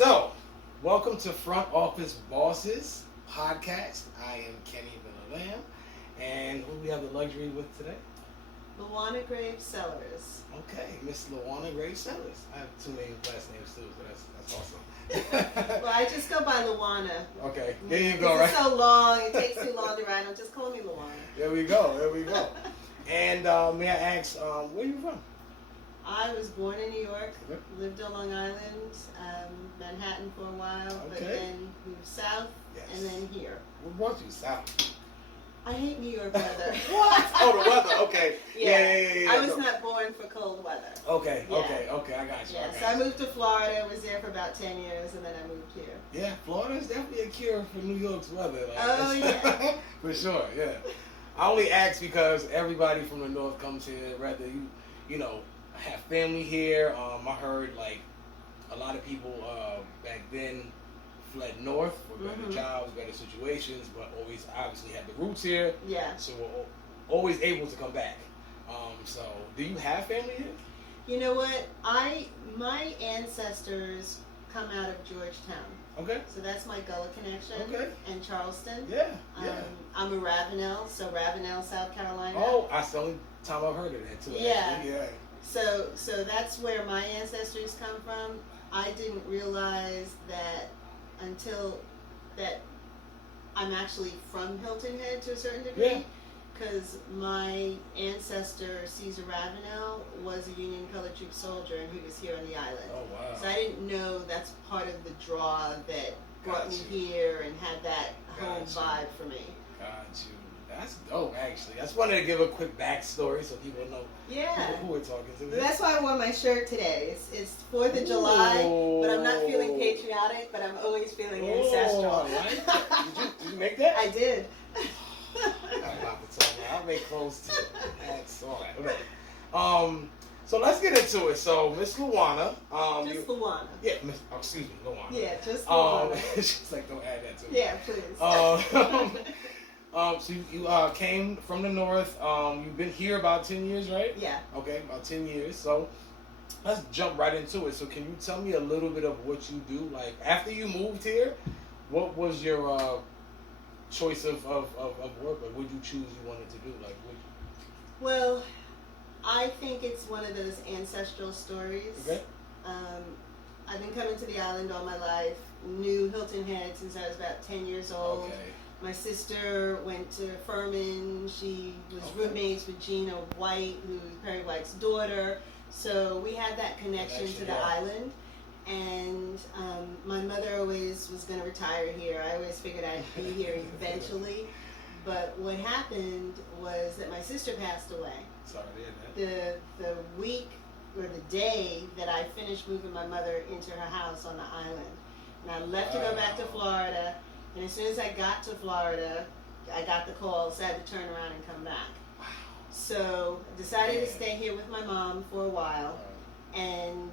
So, welcome to Front Office Bosses podcast. I am Kenny Villalam, and who we have the luxury with today? Luana Graves Sellers. Okay, Miss Luana Graves Sellers. I have two names, last names too, so that's awesome. Well, I just go by Luana. Okay, there you go. Right. It's so long; it takes too long to write them. Just call me Luana. There we go. And may I ask, where are you from? I was born in New York, Yep. lived on Long Island, Manhattan for a while, but Okay. then moved south, Yes. and then here. What brought you south? I hate New York weather. What? Oh, the weather. Okay. Yeah. I was not born for cold weather. Okay. Yeah. Okay. I got you. Yeah, so I moved to Florida, was there for about 10 years, and then I moved here. Yeah, Florida is definitely a cure for New York's weather. Like, Oh, yeah. For sure, yeah. I only ask because everybody from the north comes here, whether you know, have family here. I heard like a lot of people back then fled north for better jobs, better situations, but always obviously had the roots here. Yeah. So we're always able to come back. So do you have family here? You know what? My ancestors come out of Georgetown. Okay. So that's my Gullah connection. Okay. And Charleston. Yeah. I'm a Ravenel, so Ravenel, South Carolina. Oh, that's the only time I've heard of that too. Yeah. Actually. Yeah. So that's where my ancestors come from. I didn't realize that until that I'm actually from Hilton Head to a certain degree. Yeah. Because my ancestor, Caesar Ravenel, was a Union Colored Troop soldier, and he was here on the island. Oh, wow. So I didn't know that's part of the draw that brought me Got you. here and had that home Got you. vibe for me. Got you. That's dope, actually. I just wanted to give a quick backstory so people know Yeah. who we're talking to. That's why I wore my shirt today. It's 4th of July, but I'm not feeling patriotic, but I'm always feeling ancestral. I like that. Did you make that? I did. I got a lot to talk about. I'll make clothes too. That's all right. Okay. So let's get into it. So, Miss Luana. Just Luana. Yeah, excuse me, Luana. Yeah, just Luana. She's like, don't add that to me. Yeah, please. So you came from the north. You've been here about 10 years, right? Yeah. Okay, about 10 years. So let's jump right into it. So can you tell me a little bit of what you do? Like after you moved here, what was your choice of work? Like what did you choose you wanted to do? Like Well, I think it's one of those ancestral stories. Okay. I've been coming to the island all my life. Knew Hilton Head since I was about 10 years old. Okay. My sister went to Furman. She was roommates with Gina White, who's Perry White's daughter. So we had that connection to the island. And my mother always was going to retire here. I always figured I'd be here eventually. But what happened was that my sister passed away. Sorry to hear that. The week or the day that I finished moving my mother into her house on the island. And I left to go back to Florida. And as soon as I got to Florida, I got the call, so I had to turn around and come back. Wow. So I decided to stay here with my mom for a while and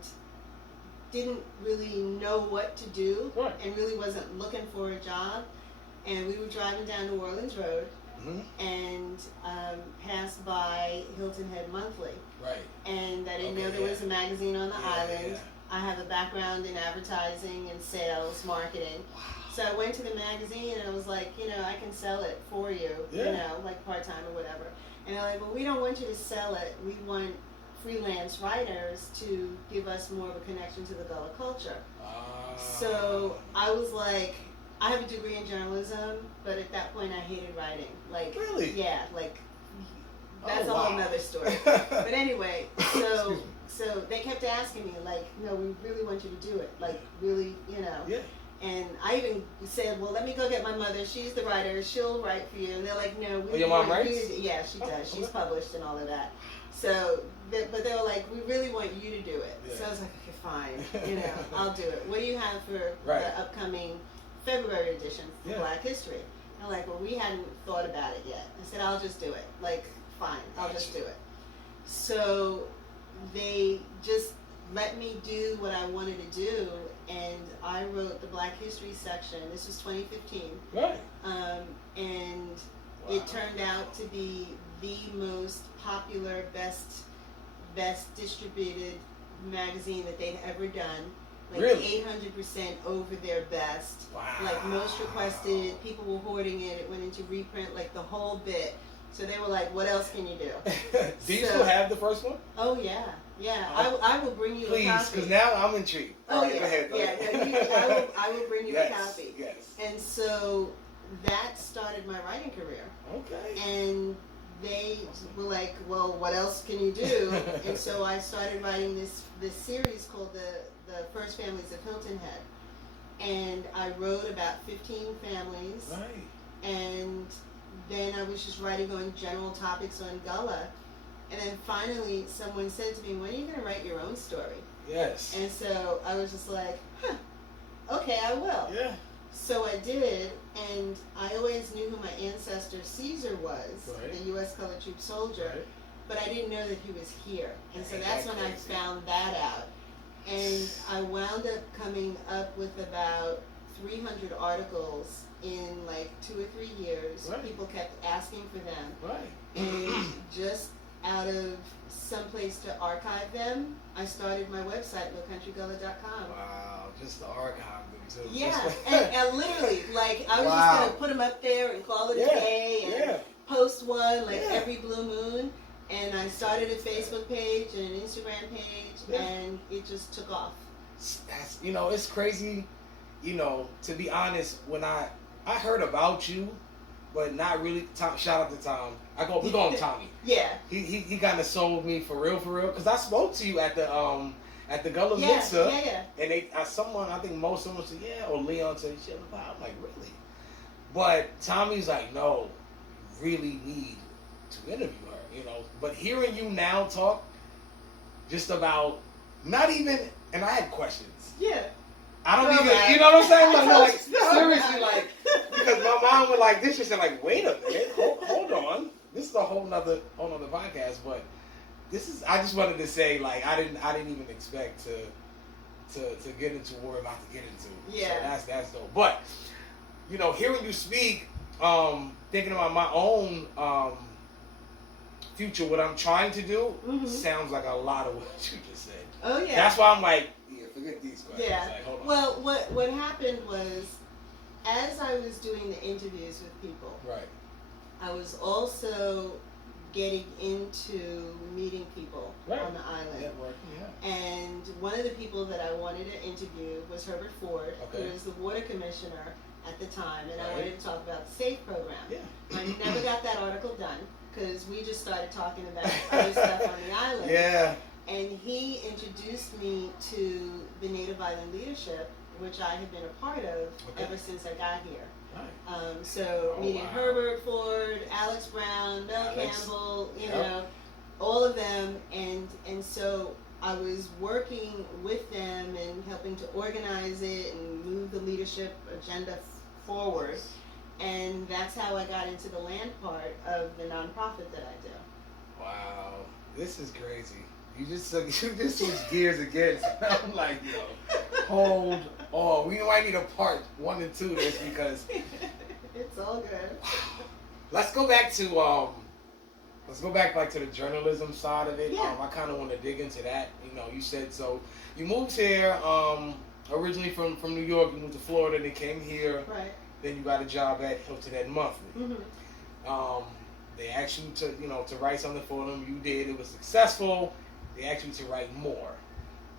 didn't really know what to do and really wasn't looking for a job. And we were driving down New Orleans Road and passed by Hilton Head Monthly. Right. And I didn't know there was a magazine on the island. I have a background in advertising and sales, marketing. Wow. So I went to the magazine and I was like, I can sell it for you, like part-time or whatever. And they're like, well, we don't want you to sell it. We want freelance writers to give us more of a connection to the Gullah culture. So I was like, I have a degree in journalism, but at that point I hated writing. Like, really? Yeah, like, that's a whole nother story. But anyway, so they kept asking me, like, no, we really want you to do it. Like, really, Yeah. And I even said, well, let me go get my mother. She's the writer. She'll write for you. And they're like, no. Your mom writes? Yeah, she does. She's published and all of that. So, but they were like, we really want you to do it. Yeah. So I was like, okay, fine. I'll do it. What do you have for the upcoming February edition for Black History? And they're like, well, we hadn't thought about it yet. I said, I'll just do it. Like, fine, I'll just do it. So they just let me do what I wanted to do, and I wrote the Black History section. This was 2015. Right. And it turned out to be the most popular, best distributed magazine that they'd ever done. like really? 800% over their best. Wow. Like most requested, people were hoarding it. It went into reprint, like the whole bit. So they were like, "What else can you do?" Do you still have the first one? Oh yeah, yeah. I will bring you please, a copy. Please, because now I'm intrigued. Oh right, yeah, go ahead, I will bring you yes, a copy. Yes. And so that started my writing career. Okay. And they were like, "Well, what else can you do?" And so I started writing this series called the First Families of Hilton Head, and I wrote about 15 families. Right. And then I was just writing on general topics on Gullah. And then finally someone said to me, "When are you going to write your own story?" Yes. And so I was just like, okay, I will. Yeah. So I did, and I always knew who my ancestor Caesar was, right. the U.S. Colored Troop soldier, right. but I didn't know that he was here. And so that's when crazy. I found that out. And I wound up coming up with about 300 articles in like 2 or 3 years. Right. People kept asking for them. Right. And just out of some place to archive them, I started my website, lowcountrygullah.com. Wow, just the archive them too. Yeah, and literally, like, I was wow. just going to put them up there and call it a day and post one, like, every blue moon. And I started a Facebook page and an Instagram page, and it just took off. That's, it's crazy, to be honest, when I heard about you, but not really. Shout out to Tom. We call him Tommy. Yeah. He kind of sold me for real, because I spoke to you at the Gullah Mitzvah. Yeah. And I think most someone said, or Leon said, shit, I'm like, really? But Tommy's like, no, you really need to interview her, But hearing you now talk just about, not even, and I had questions. Yeah. I don't even, you know what I'm saying? Like seriously, like, because my mom was like, this, she said, like, wait a minute, hold on. This is a whole nother podcast, but I just wanted to say, like, I didn't even expect to get into what we're about to get into. Yeah. So that's dope. But, hearing you speak, thinking about my own future, what I'm trying to do, sounds like a lot of what you just said. Oh, yeah. That's why I'm like, forget these questions. Yeah. Like, hold on. Well, what happened was, as I was doing the interviews with people, right, I was also getting into meeting people on the island. Yeah. And one of the people that I wanted to interview was Herbert Ford, who was the water commissioner at the time, and I wanted to talk about the SAFE program. Yeah. I never got that article done because we just started talking about other stuff on the island. Yeah. And he introduced me to the Native Island leadership, which I have been a part of ever since I got here. Right. Meeting Herbert Ford, Alex Brown, Mel Campbell, all of them, and so I was working with them and helping to organize it and move the leadership agenda forward, and that's how I got into the land part of the nonprofit that I do. Wow, this is crazy. You just switched gears again. I'm like, hold on. We might need a part 1 and 2 of this because it's all good. Let's go back to to the journalism side of it. Yeah. I kind of want to dig into that. You said so. You moved here originally from New York. You moved to Florida. Then came here. Right. Then you got a job at Hilton Head Monthly. They asked you to write something for them. You did. It was successful. They asked you to write more.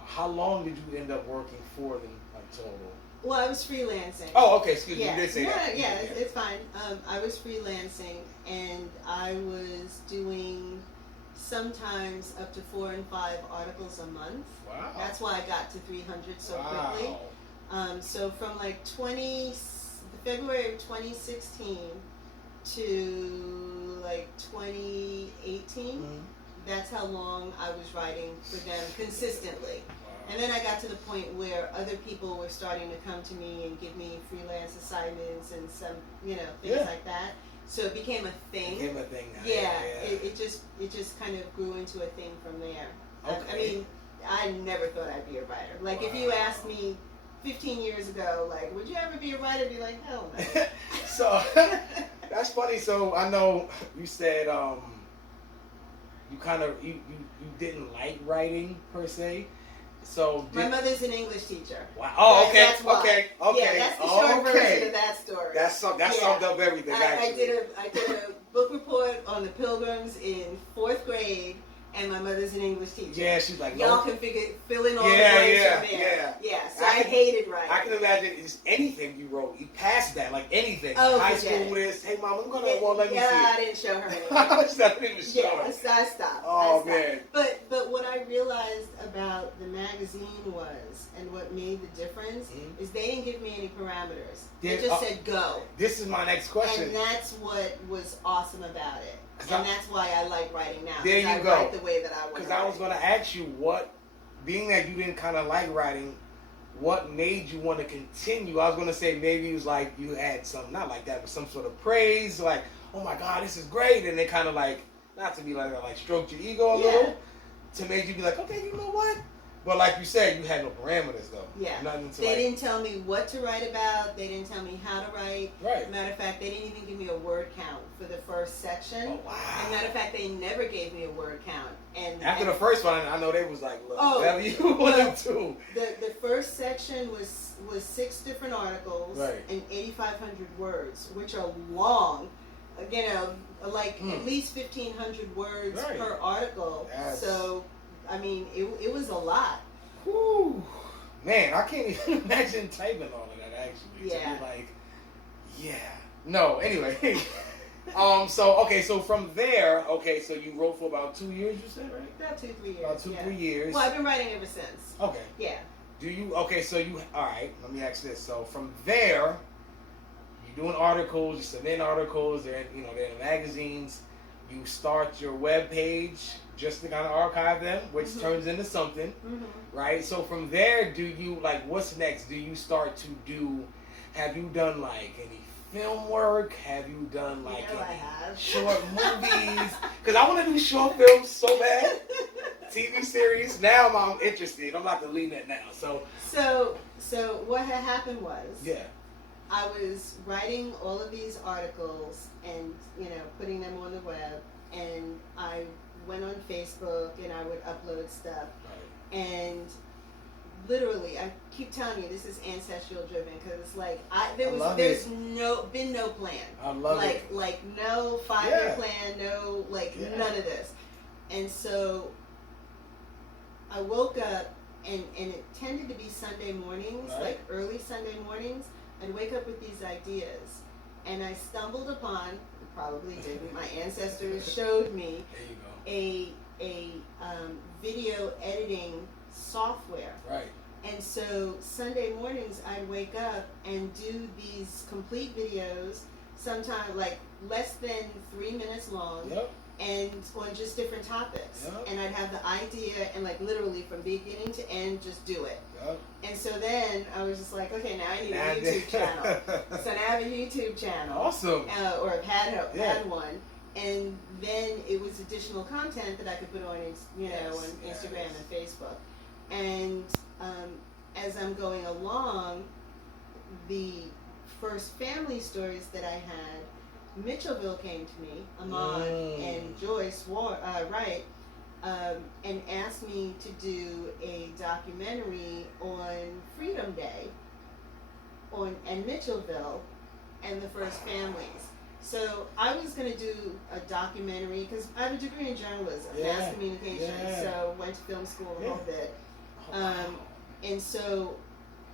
How long did you end up working for them, like, total? Well, I was freelancing. Oh, okay. Excuse me. You did say that. Yeah, it's fine. I was freelancing, and I was doing sometimes up to 4 and 5 articles a month. Wow. That's why I got to 300 so quickly. So from like February of 2016 to like 2018. That's how long I was writing for them consistently. Wow. And then I got to the point where other people were starting to come to me and give me freelance assignments and some, things like that. So it became a thing. Now. Yeah. It just kind of grew into a thing from there. Okay. I mean, I never thought I'd be a writer. Like, if you asked me 15 years ago, like, would you ever be a writer? I'd be like, hell no. So, that's funny. So, I know you said, you didn't like writing per se. So my mother's an English teacher. Wow. Oh, okay. That's why. Okay. Yeah, that's the short version of that story. That summed up everything. I did a book report on the Pilgrims in 4th grade. And my mother's an English teacher. Yeah, she's like, y'all can fill in all the blanks from there. Yeah. So I hated writing. I can imagine it's anything you wrote. You passed that, like anything. Oh, high school this. Hey, mom, I'm gonna let me see. I didn't show her anything. I didn't even show her. I stopped. Oh man. But what I realized about the magazine and what made the difference is they didn't give me any parameters. They just said go. This is my next question. And that's what was awesome about it. And that's why I like writing now. There you go. I write the way that I want to. Because I was going to ask you being that you didn't kind of like writing, what made you want to continue? I was going to say maybe it was like you had some, not like that, but some sort of praise, like, oh my God, this is great. And they kind of like, not to be like stroked your ego a little, to make you be like, okay, you know what? But like you said, you had no parameters though. Yeah. Nothing to they didn't tell me what to write about. They didn't tell me how to write. Right. Matter of fact, they didn't even give me a word count for the first section. Oh, wow. And matter of fact, they never gave me a word count. And after the first one, I know they was like, look, whatever you want to do. The first section was 6 different articles and 8,500 words, which are long. You know, like at least 1,500 words per article. Yes. So, I mean, it was a lot. Whew. Man, I can't even imagine typing all of that, actually. Yeah. To be like, yeah. No, anyway. So from there, so you wrote for about 2 years, you said, right? About 2-3 years. About 2-3 years. Well, I've been writing ever since. Okay. Yeah. All right, let me ask this. So from there, you're doing articles, you submit articles, they're in the magazines, you start your web page just to kind of archive them, which turns into something, right? So from there, do you, like, what's next? Do you start to do, have you done, like, any film work? Have you done, like, short movies? Because I want to do short films so bad. TV series. Now I'm interested. I'm about to leave that now. So what had happened was, I was writing all of these articles and, putting them on the web, and I went on Facebook and I would upload stuff. And literally, I keep telling you, this is ancestral driven, because it's like there's been no plan. I love it. Like no 5-year plan, no none of this. And so I woke up and it tended to be Sunday mornings, like early Sunday mornings. I'd wake up with these ideas, and I stumbled upon, probably didn't, my ancestors showed me a video editing software. Right. And so Sunday mornings I'd wake up and do these complete videos, sometimes like less than 3 minutes long. And on just different topics. And I'd have the idea and like literally from beginning to end, just do it. And so then I was just like, okay, now I need a YouTube channel. So now I have a YouTube channel. Awesome. Or I've had one. And then it was additional content that I could put on, on Instagram and Facebook. And as I'm going along, the first family stories that I had, Mitchellville came to me, Ahmad and Joyce Wright, and asked me to do a documentary on Freedom Day and Mitchellville and the first families. So I was going to do a documentary, because I have a degree in journalism, mass communication, so went to film school a little bit. And so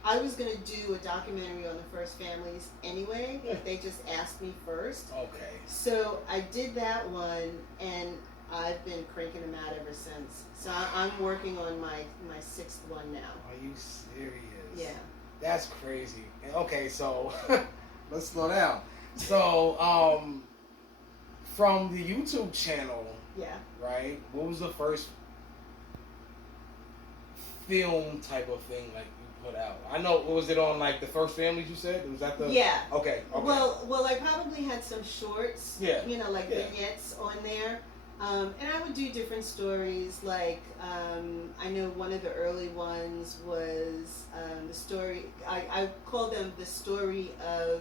I was going to do a documentary on the first families anyway, but they just asked me first. Okay. So I did that one, and I've been cranking them out ever since. So I'm working on my 6th one now. Are you serious? Yeah. That's crazy. Okay, so let's slow down. So, from the YouTube channel, right? What was the first film type of thing like you put out? I know, was it on like the first families you said? Was that the Okay. Well, I probably had some shorts, like vignettes on there. And I would do different stories, like I know one of the early ones was the story, I call them the story of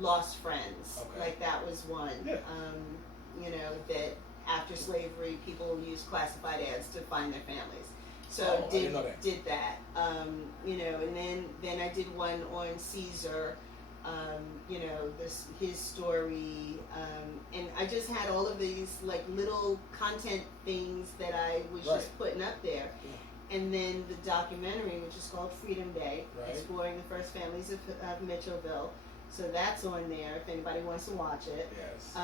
lost friends. Like that was one. That after slavery people used classified ads to find their families. So did that. You know, and then I did one on Caesar. You know, his story, and I just had all of these like little content things that I was just putting up there. Yeah. And then the documentary, which is called Freedom Day, exploring the first families of Mitchellville. So that's on there if anybody wants to watch it. Yes.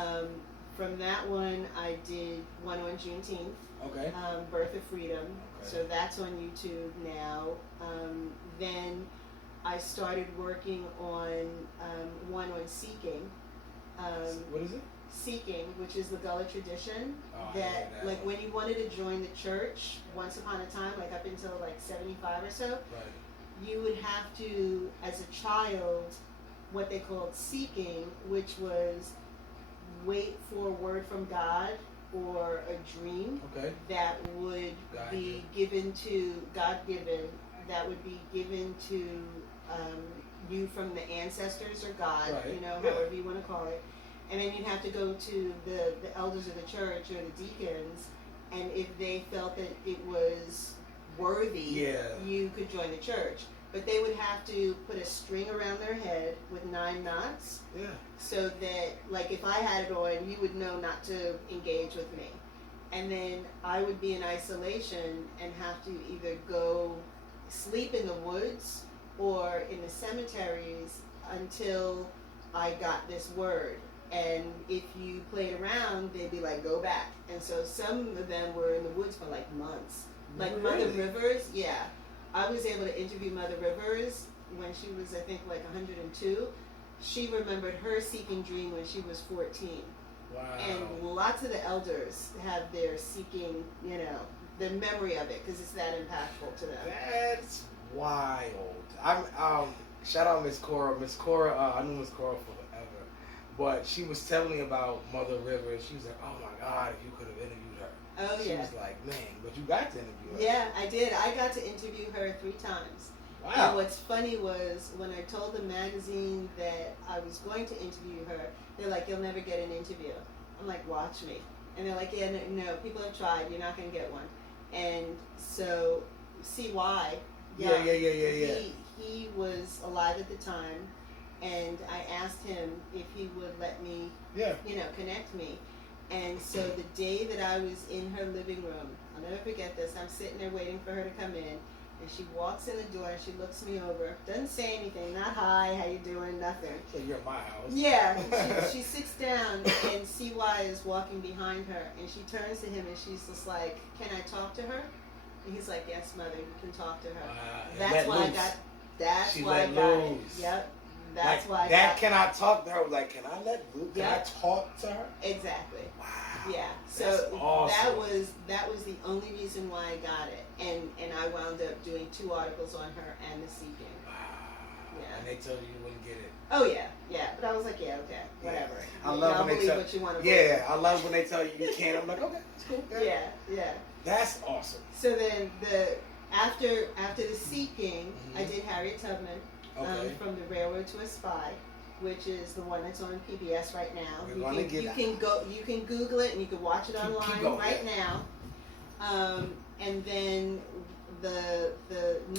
From that one, I did one on Juneteenth. Okay. Birth of Freedom. Okay. So that's on YouTube now. Then I started working on one on Seeking. What is it? Seeking, which is the Gullah tradition that like when you wanted to join the church once upon a time, like up until like 75 or so, you would have to, as a child, what they called seeking, which was wait for a word from God or a dream that would be given to God-given, that would be given to you from the ancestors or God, you know, however you want to call it. And then you'd have to go to the elders of the church or the deacons, and if they felt that it was worthy, you could join the church. But they would have to put a string around their head with 9 knots, so that, like, if I had it on, you would know not to engage with me. And then I would be in isolation and have to either go sleep in the woods or in the cemeteries until I got this word. And if you played around, they'd be like, go back. And so some of them were in the woods for like months. Like Mother Rivers, I was able to interview Mother Rivers when she was, I think, like 102. She remembered her seeking dream when she was 14. Wow. And lots of the elders have their seeking, you know, the memory of it, because it's that impactful to them. That's wild. I'm shout out Miss Cora. Miss Cora, I knew Miss Cora forever, but she was telling me about Mother Rivers. She was like, "Oh my God, if you could have interviewed her." Oh, she was like, "Man, but you got to interview her." Yeah, I did. I got to interview her 3 times. Wow. And what's funny was when I told the magazine that I was going to interview her, they're like, "You'll never get an interview." I'm like, "Watch me." And they're like, "Yeah, no, people have tried. You're not going to get one." And so, CY, he was alive at the time, and I asked him if he would let me, you know, connect me. And so the day that I was in her living room, I'll never forget this, I'm sitting there waiting for her to come in, and she walks in the door and she looks me over, doesn't say anything, not hi, how you doing, nothing. So you're at my house. Yeah, she sits down, and CY is walking behind her, and she turns to him and she's just like, "Can I talk to her?" And he's like, "Yes, mother, you can talk to her." That's why I got, that's why I got it. Yep. That's why that can I talk to her? Was like, can I let loose? Can I talk to her? Exactly. Wow. Yeah. So awesome. that was the only reason why I got it, and I wound up doing 2 articles on her and the seeking. Wow. Yeah. And they told you you wouldn't get it. Oh yeah. But I was like, yeah, okay, whatever. I love when they tell what you want to believe. I love when they tell you you can't. I'm like, okay, it's cool. Yeah. That's awesome. So then after the seeking, I did Harriet Tubman. From the Railroad to a Spy, which is the one that's on PBS right now. You can Google it and you can watch it online right now. And then the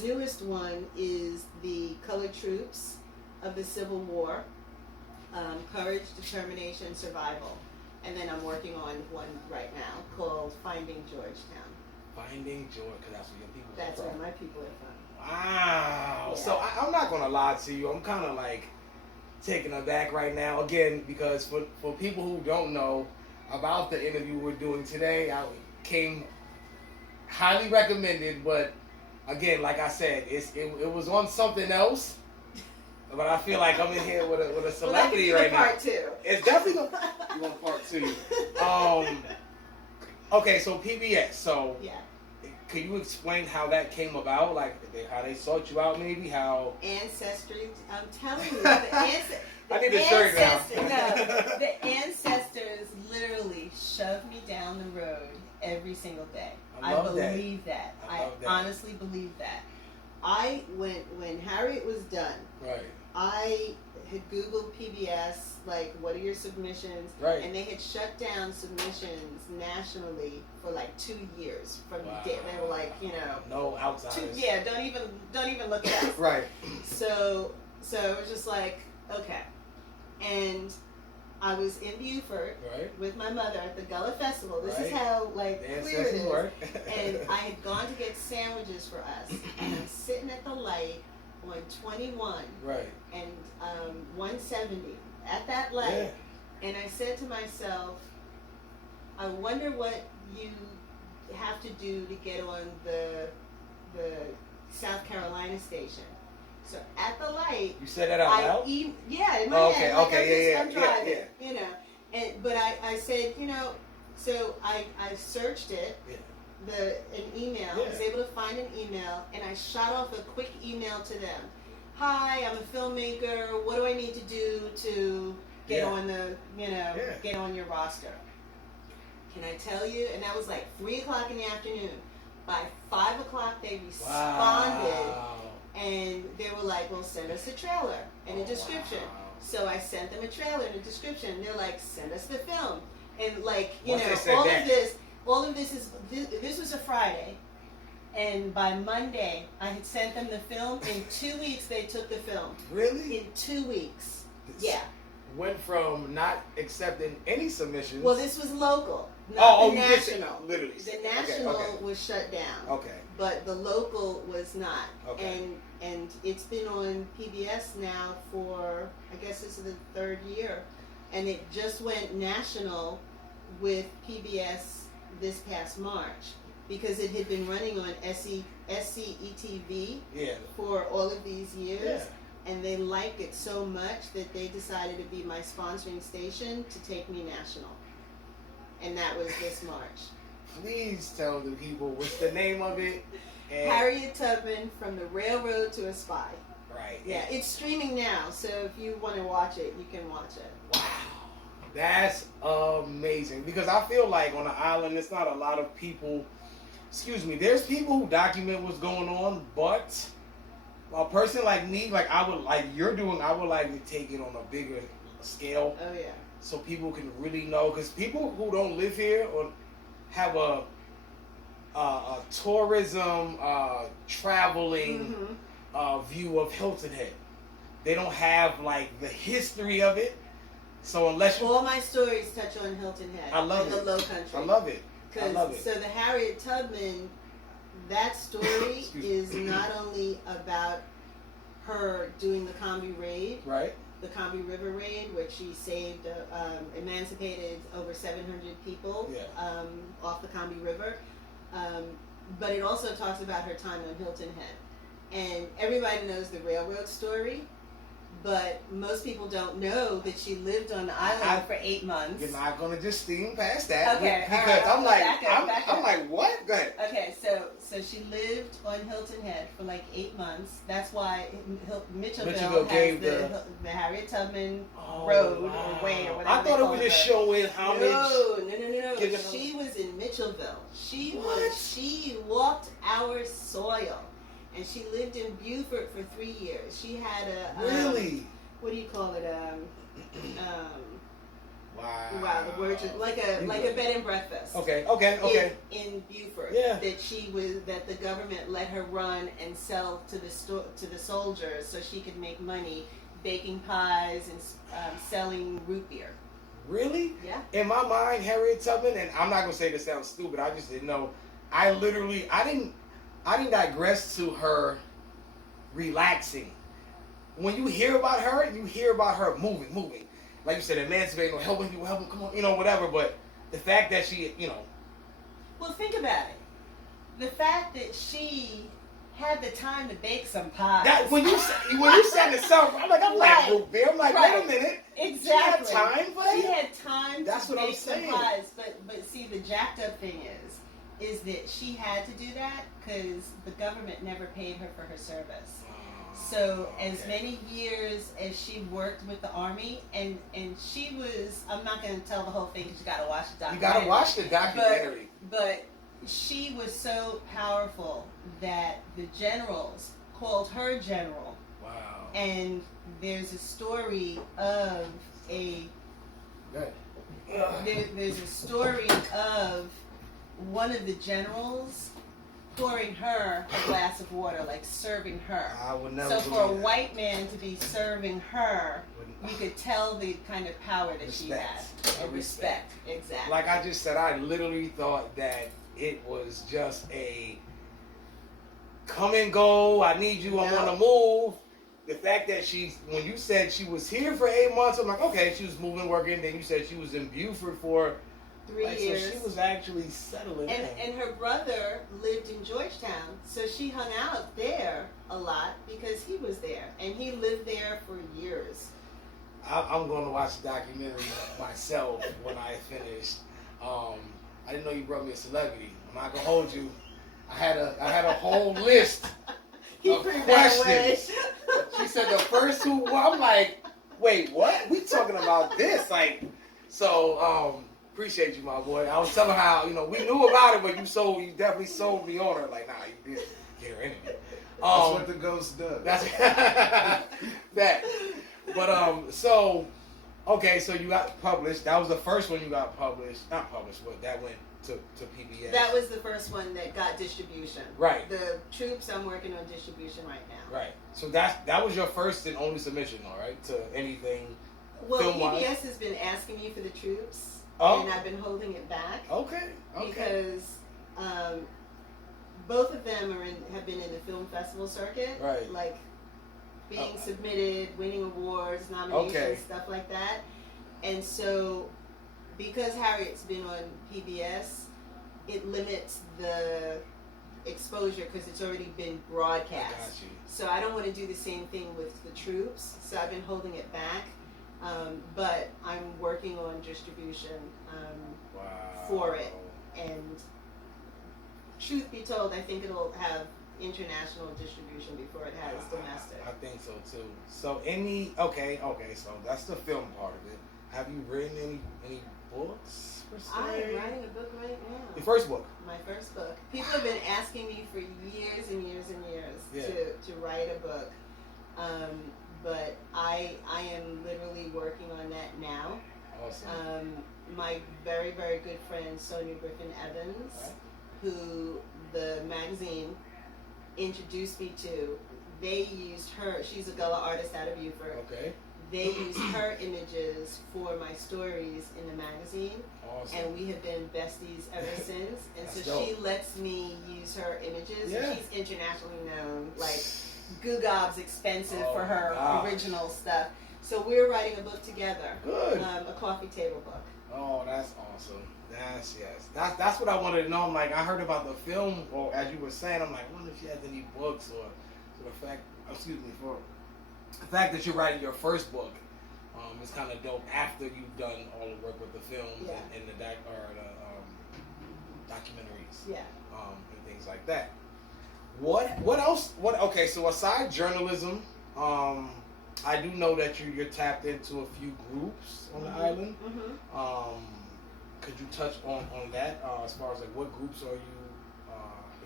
newest one is the Colored Troops of the Civil War, Courage, Determination, Survival. And then I'm working on one right now called Finding Georgetown. Finding George, because that's where your people are from. That's where my people are from. Wow. Yeah. So I'm not going to lie to you. I'm kind of like taken aback right now. Again, because for people who don't know about the interview we're doing today, I came highly recommended. But again, like I said, it was on something else. But I feel like I'm in here with a celebrity right now. Part 2. It's definitely going to be on part 2. Okay, so PBS. So can you explain how that came about? Like how they sought you out, maybe how ancestry. I'm telling you, I need a shirt now. No, the ancestors literally shoved me down the road every single day. I believe that. I honestly believe that. When Harriet was done, I had Googled PBS, like, what are your submissions? Right. And they had shut down submissions nationally for like 2 years from the day. They were like, you know, no outsiders. Don't even look at us. Right. So it was just like, okay. And I was in Beaufort with my mother at the Gullah Festival. This is how like clear it is. And I had gone to get sandwiches for us, and I'm sitting at the light on 21 and 170 at that light, and I said to myself, I wonder what you have to do to get on the South Carolina station. So at the light, you said that out loud? In my head. I'm driving, you know. But I said, you know, so I searched it, an email. I was able to find an email, and I shot off a quick email to them. Hi, I'm a filmmaker. What do I need to do to get on the, get on your roster? Can I tell you? And that was like 3:00 in the afternoon. By 5:00, they responded. Wow. And they were like, well, send us a trailer and a description. Wow. So I sent them a trailer and a description. And they're like, send us the film. And like, all of this was a Friday. And by Monday, I had sent them the film. In 2 weeks, they took the film. Really? In 2 weeks. Went from not accepting any submissions. Well, this was local, not the national. Literally. The national was shut down. Okay. But the local was not. Okay. And it's been on PBS now for, I guess this is the 3rd year. And it just went national with PBS this past March, because it had been running on SCETV for all of these years. Yeah. And they liked it so much that they decided to be my sponsoring station to take me national. And that was this March. Please tell the people what's the name of it. And Harriet Tubman, From the Railroad to a Spy. Right. Yeah, it's streaming now, so if you want to watch it, you can watch it. Wow. That's amazing. Because I feel like on the island, it's not a lot of people, there's people who document what's going on, but a person like me, like I would like to take it on a bigger scale. Oh yeah. So people can really know, because people who don't live here or have a tourism traveling view of Hilton Head, they don't have like the history of it. So unless all my stories touch on Hilton Head, I love the Low Country. I love it. I love it. So the Harriet Tubman, that story is not only about her doing the Combie Raid, the Combie River Raid, which she saved, emancipated over 700 people off the Combie River, but it also talks about her time on Hilton Head. And everybody knows the railroad story, but most people don't know that she lived on the island for 8 months. You're not going to just steam past that. Okay, because I'm like, I'm like, what? Go ahead. Okay, so she lived on Hilton Head for like 8 months. That's why Mitchellville has the Harriet Tubman Road or Way or whatever. I thought it was just showing how much. No. She was in Mitchellville. She walked our soil. And she lived in Beaufort for 3 years. She had a really. What do you call it? Wow. The words are like a bed and breakfast. Okay. In Beaufort. Yeah. That the government let her run and sell to the soldiers so she could make money baking pies and selling root beer. Really? Yeah. In my mind, Harriet Tubman, and I'm not gonna say this sounds stupid. I just didn't know. I didn't digress to her relaxing. When you hear about her moving. Like you said, emancipating, or helping people, come on, whatever. But the fact that she, Well, think about it. The fact that she had the time to bake some pies. That when you said it, I'm like root beer. I'm like, wait a minute. Exactly. She had time for that? She had time to bake some pies. But see, the jacked up thing is that she had to do that because the government never paid her for her service. So as many years as she worked with the Army, and she was, I'm not going to tell the whole thing because you got to watch the documentary. You got to watch the documentary. But she was so powerful that the generals called her general. Wow. And there's a story of there's a story of one of the generals pouring her a glass of water, like serving her. I would never. So for a white man to be serving her, you could tell the kind of power that she had. And respect, exactly. Like I just said, I literally thought that it was just a come and go. I need you. I'm on the move. The fact that when you said she was here for 8 months, I'm like, okay, she was moving, working. Then you said she was in Buford for 3 years. So she was actually settling in. And her brother lived in Georgetown, so she hung out there a lot because he was there, and he lived there for years. I'm going to watch the documentary myself when I finish. I didn't know you brought me a celebrity. I'm not gonna hold you. I had a whole list of questions. She said the first two. I'm like, wait, what? We talking about this? Like, so appreciate you, my boy. I was telling her how we knew about it, but you definitely sold me on her. Like, nah, you didn't hear anything. That's what the ghost does. That's that. But so okay, so you got published. That was the first one you got published. Not published, but that went to PBS. That was the first one that got distribution. Right. The Troops, I'm working on distribution right now. Right. So that was your first and only submission, all right, to anything. Well, film-wise? PBS has been asking me for the Troops, and I've been holding it back. Okay. Because both of them have been in the film festival circuit. Right. Like being submitted, winning awards, nominations, stuff like that. And so, because Harriet's been on PBS, it limits the exposure because it's already been broadcast. I got you. So I don't want to do the same thing with the Troops. So I've been holding it back. But I'm working on distribution for it. And truth be told, I think it'll have international distribution before it has domestic. I think so too. So so that's the film part of it. Have you written any books per se? I am writing a book right now. Your first book? My first book. People have been asking me for years and years and years to write a book. But I am literally working on that now. Awesome. My very, very good friend Sonia Griffin Evans, who the magazine introduced me to, they used her. She's a Gullah artist out of Buford. Okay. They used her images for my stories in the magazine. Awesome. And we have been besties ever since. And That's so dope. She lets me use her images. Yeah. She's internationally known. Like, Gugob's expensive for her original stuff. So we're writing a book together. Good. A coffee table book. Oh, that's awesome. That's what I wanted to know. I'm like, I heard about the film, or as you were saying, I'm like, I wonder if she has any books, or for the fact that you're writing your first book is kind of dope after you've done all the work with the film and the documentaries, and things like that. What else? Okay, so aside journalism, I do know that you're tapped into a few groups on the island. Mm-hmm. Could you touch on that as far as like what groups are you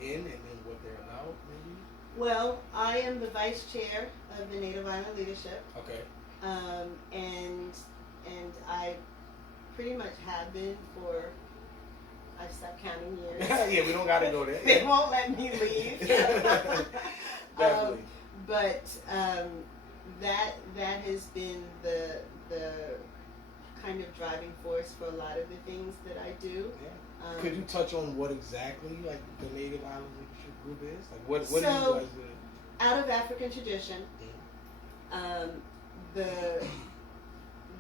in and then what they're about, maybe? Well, I am the vice chair of the Native Island Leadership. Okay. And I pretty much have been for, I've stopped counting years. Yeah, we don't got to go there. They won't let me leave. Definitely. But that has been the kind of driving force for a lot of the things that I do. Yeah. Could you touch on what exactly like the Native Island Leadership Group is? Like what do you guys do? Out of African tradition,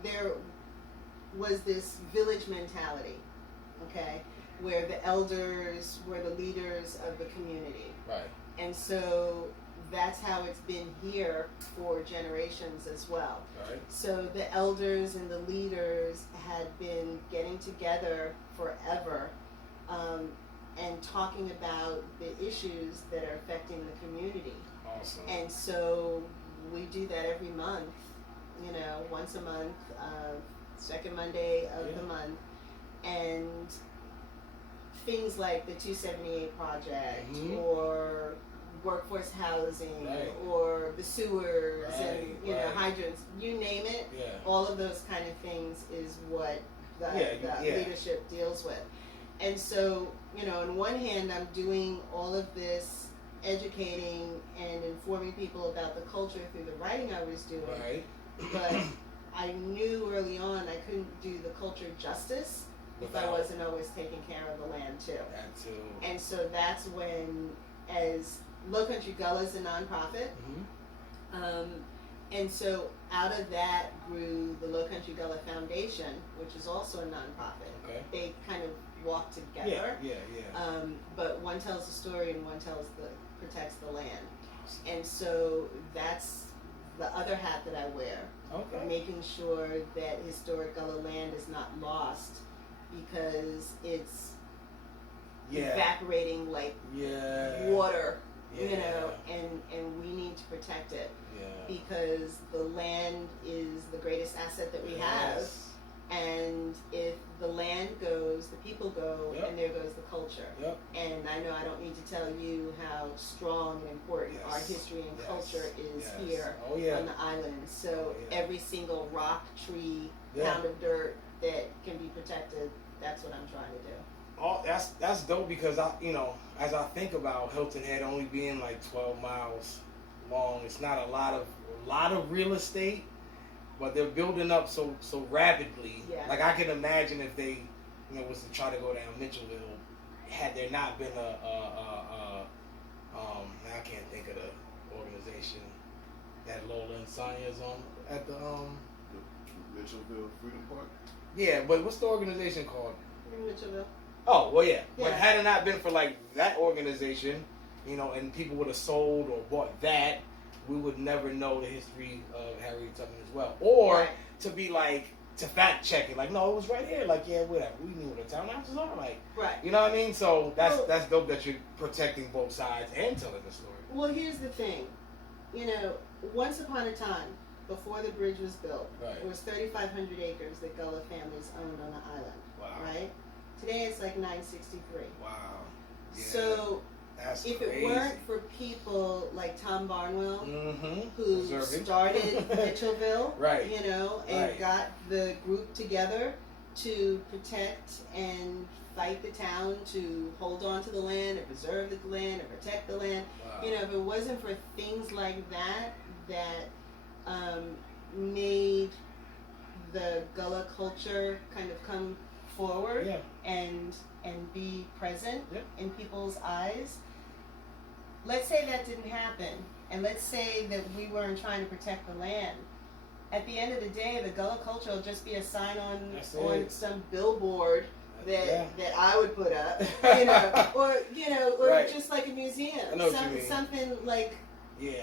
there was this village mentality, okay, where the elders were the leaders of the community. Right. And so that's how it's been here for generations as well. Right. So the elders and the leaders had been getting together forever and talking about the issues that are affecting the community. Awesome. And so we do that every month, once a month, second Monday of the month. And things like the 278 Project or workforce housing or the sewers and hydrants, you name it. Yeah. All of those kind of things is what the leadership deals with. And so, on one hand, I'm doing all of this educating and informing people about the culture through the writing I was doing. Right. But I knew early on I couldn't do the culture justice if I wasn't always taking care of the land too. That too. And so that's when, as Low Country Gullah is a nonprofit, and so out of that grew the Low Country Gullah Foundation, which is also a nonprofit. Okay. They kind of walk together. Yeah. But one tells the story and one protects the land. And so that's the other hat that I wear. Okay. Making sure that historic Gullah land is not lost because it's evaporating like water, and we need to protect it because the land is the greatest asset that we have. And if the land goes, the people go, and there goes the culture. And I know I don't need to tell you how strong and important our history and culture is here on the island. So every single rock, tree, pound of dirt that can be protected, that's what I'm trying to do. Oh, that's dope because as I think about Hilton Head only being like 12 miles long, it's not a lot of real estate. But they're building up so rapidly. Yeah. Like I can imagine if they, was to try to go down Mitchellville, had there not been I can't think of the organization that Lola and Sonia is on at the Mitchellville Freedom Park. Yeah, but what's the organization called? Mitchellville. Oh well, yeah. But had it not been for like that organization, and people would have sold or bought that, we would never know the history of Harriet Tubman as well. Or to be like, to fact check it. Like, no, it was right here. Like, yeah, whatever. We knew what the townhouses are. Like, you know what I mean? So that's dope that you're protecting both sides and telling the story. Well, here's the thing. Once upon a time, before the bridge was built, it was 3,500 acres that Gullah families owned on the island. Wow. Right? Today it's like 963. Wow. Yeah. So that's if crazy. It weren't for people like Tom Barnwell, who Preserving. started Mitchellville, and got the group together to protect and fight the town, to hold on to the land, and preserve the land, and protect the land. Wow. If it wasn't for things like that made the Gullah culture kind of come forward and be present in people's eyes. Let's say that didn't happen, and let's say that we weren't trying to protect the land. At the end of the day, the Gullah culture will just be a sign on some billboard that I would put up, or just like a museum, something like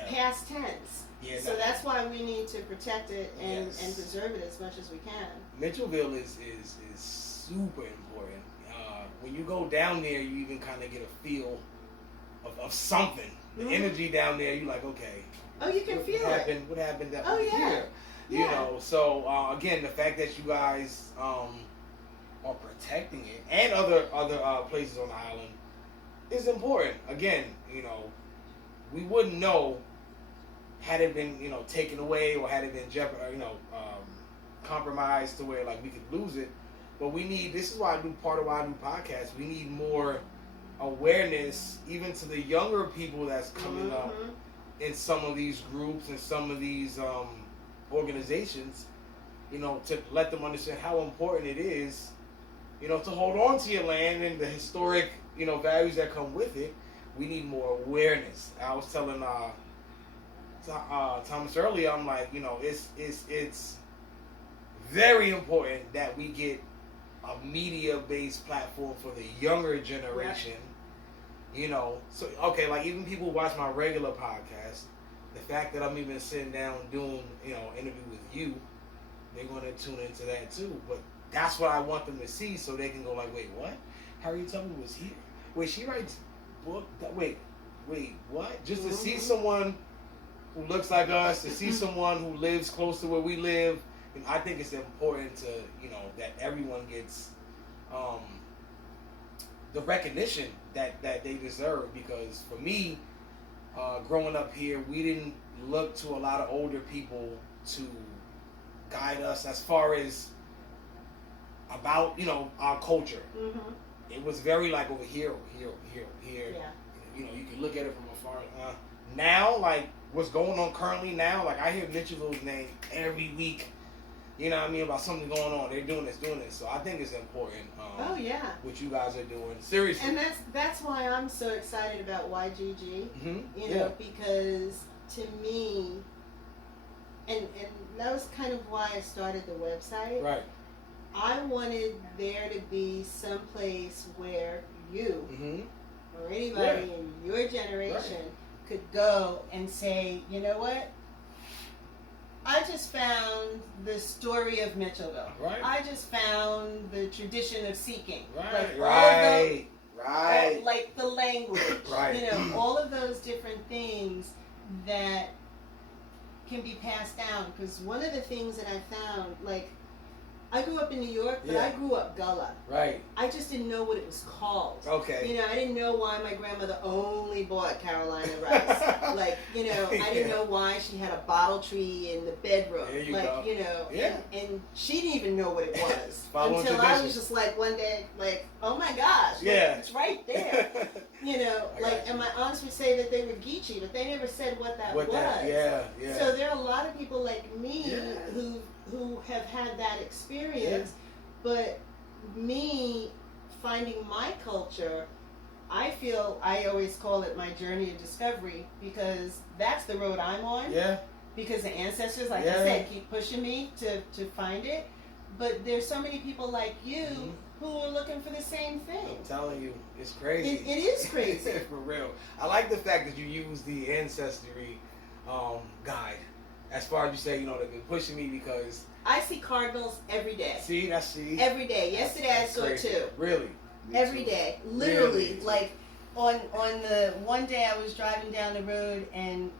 past tense. So that's why we need to protect it and preserve it as much as we can. Mitchellville is super important. When you go down there, you even kind of get a feel of something. The energy down there, you're like, okay. Oh, you can feel it. What happened that here? So again, the fact that you guys are protecting it and other places on the island is important. Again, we wouldn't know had it been taken away or had it been compromised to where like we could lose it. But we need, this is why part of why I do podcasts, we need more awareness, even to the younger people that's coming up in some of these groups and some of these organizations, to let them understand how important it is, to hold on to your land and the historic, values that come with it. We need more awareness. I was telling Thomas earlier, I'm like, it's very important that we get a media-based platform for the younger generation. So okay, like even people who watch my regular podcast, the fact that I'm even sitting down doing, interview with you, they're going to tune into that too. But that's what I want them to see, so they can go like, wait, what? Harriet Tubman was here. Wait, she writes book. Wait, what? Just to see someone who looks like us, to see someone who lives close to where we live. And I think it's important to, that everyone gets the recognition that they deserve. Because for me, growing up here, we didn't look to a lot of older people to guide us as far as about, our culture. Mm-hmm. It was very like over here. Yeah. You can look at it from afar. Now, like what's going on currently now, like I hear Mitchellville's name every week. You know what I mean, about something going on. They're doing this. So I think it's important. Oh yeah. What you guys are doing, seriously. And that's why I'm so excited about YGG. Mm-hmm. Because to me, and that was kind of why I started the website. Right. I wanted there to be some place where you or anybody in your generation could go and say, you know what? I just found the story of Mitchellville. Right. I just found the tradition of seeking. Right. Right. Like the language. Right. All of those different things that can be passed down. Because one of the things that I found, like, I grew up in New York, but I grew up Gullah. Right. I just didn't know what it was called. Okay. I didn't know why my grandmother only bought Carolina rice. I didn't know why she had a bottle tree in the bedroom. There you go. And she didn't even know what it was. Until I was just like one day, like, oh my gosh, it's right there. And my aunts would say that they were Geechee, but they never said what that was. Yeah. So there are a lot of people like me who have had that experience, but me finding my culture, I feel I always call it my journey of discovery because that's the road I'm on. Yeah. Because the ancestors, like I said, keep pushing me to find it. But there's so many people like you who are looking for the same thing. I'm telling you, it's crazy. It is crazy. For real. I like the fact that you use the ancestry guide. As far as you say, they've been pushing me because I see cardinals every day. See. Every day. Yesterday I saw crazy. 2. Really? Every day. Literally. Really? Like on the one day I was driving down the road and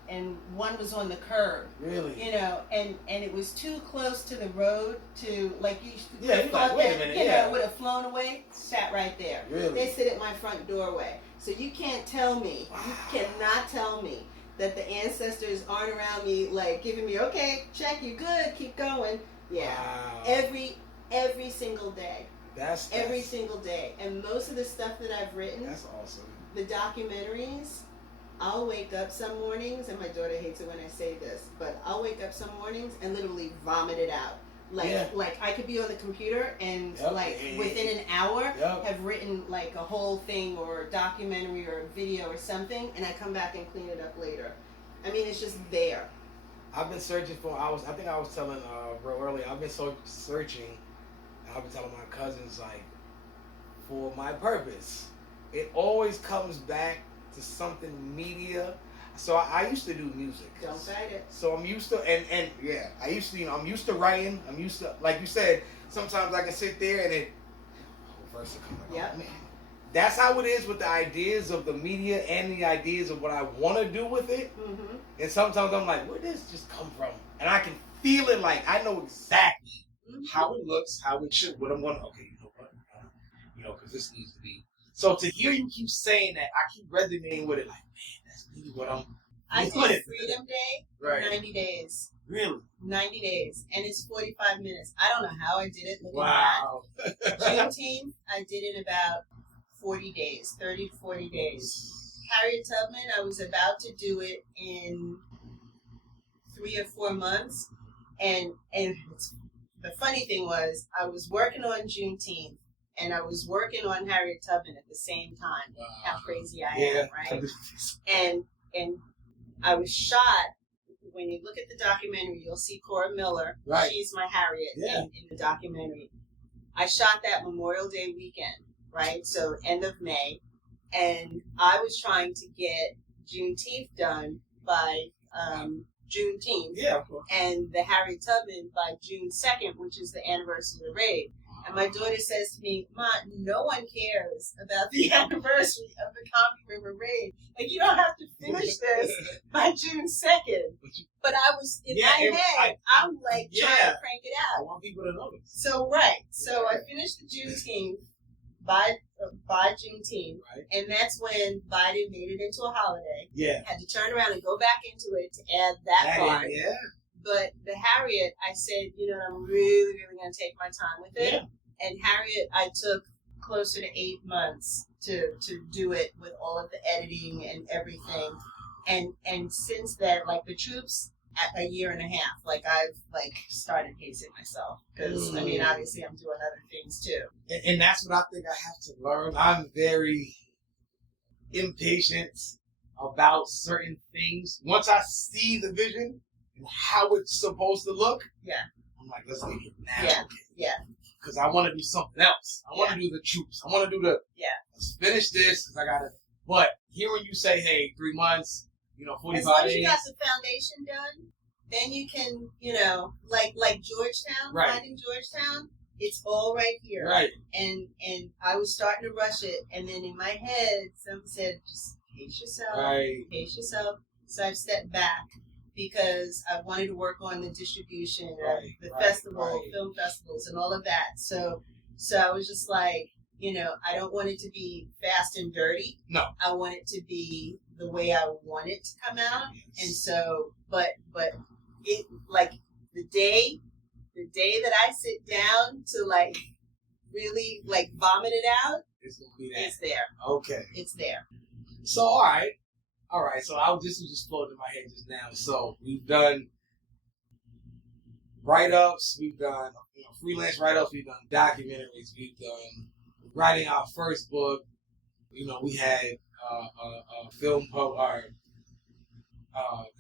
one was on the curb. Really? And it was too close to the road to wait a minute, it would have flown away, sat right there. Really? They sit at my front doorway. So you can't tell me, you cannot tell me that the ancestors aren't around me, like giving me, okay, check, you good, keep going. Yeah. Wow. Every single day. That's every single day. And most of the stuff that I've written, that's awesome. The documentaries, I'll wake up some mornings, and my daughter hates it when I say this, but I'll wake up some mornings and literally vomit it out. Like I could be on the computer and within an hour have written like a whole thing or a documentary or a video or something, and I come back and clean it up later. I mean, it's just there. I've been searching for. I think I was telling bro earlier. I've been searching. And I've been telling my cousins like, for my purpose. It always comes back to something media. So I used to do music. Don't fight it. So I'm used to I used to I'm used to writing. I'm used to, like you said, sometimes I can sit there and whole verse will come like, oh man. That's how it is with the ideas of the media and the ideas of what I want to do with it. Mm-hmm. And sometimes I'm like, where did this just come from? And I can feel it, like I know exactly how it looks, how it should, what I'm going to, okay, you know what, because this needs to be. So to hear you keep saying that, I keep resonating with it, like, man, that's really what I did Freedom Day, 90 days. Really? 90 days. And it's 45 minutes. I don't know how I did it. Wow. Juneteenth, I did it in about 40 days, 30 to 40 days. Harriet Tubman, I was about to do it in 3 or 4 months. And the funny thing was, I was working on Juneteenth, and I was working on Harriet Tubman at the same time. Wow. How crazy I am, right? And I was shot. When you look at the documentary, you'll see Cora Miller. Right. She's my Harriet in the documentary. I shot that Memorial Day weekend, right? So end of May. And I was trying to get Juneteenth done by Juneteenth. Yeah, of course. And the Harriet Tubman by June 2nd, which is the anniversary of the raid. And my daughter says to me, Ma, no one cares about the anniversary of the Coffee River raid. Like, you don't have to finish this by June 2nd. But I was, in my head, I'm like trying to crank it out. I want people to know this. So, right. So I finished the Juneteenth by Juneteenth, right. And that's when Biden made it into a holiday. Yeah, had to turn around and go back into it to add that part. Yeah. But the Harriet, I said, I'm really, really going to take my time with it. Yeah. And Harriet, I took closer to 8 months to do it with all of the editing and everything. And since then, like the troops, at a year and a half, like I've started pacing myself because obviously I'm doing other things too. And that's what I think I have to learn. I'm very impatient about certain things. Once I see the vision and how it's supposed to look, I'm like, let's make it now. Yeah. Because I want to do something else. I want to do the troops. I want to do let's finish this because I got to. But hearing you say, hey, 3 months, 45 as long as days. you got the foundation done, then you can, like Georgetown, right. Finding Georgetown, it's all right here. Right. And I was starting to rush it, and then in my head, someone said, just pace yourself. Right. Pace yourself. So I've stepped back because I wanted to work on the distribution, the festival, film festivals, and all of that. So I was just like, I don't want it to be fast and dirty. No. I want it to be the way I want it to come out. Yes. And so, but it, like, the day that I sit down to, like, really, like, vomit it out, it's gonna be that. It's there. Okay. It's there. So, all right. So this was just floating in my head just now. So we've done write-ups, we've done freelance write-ups, we've done documentaries, we've done writing our first book. We had a film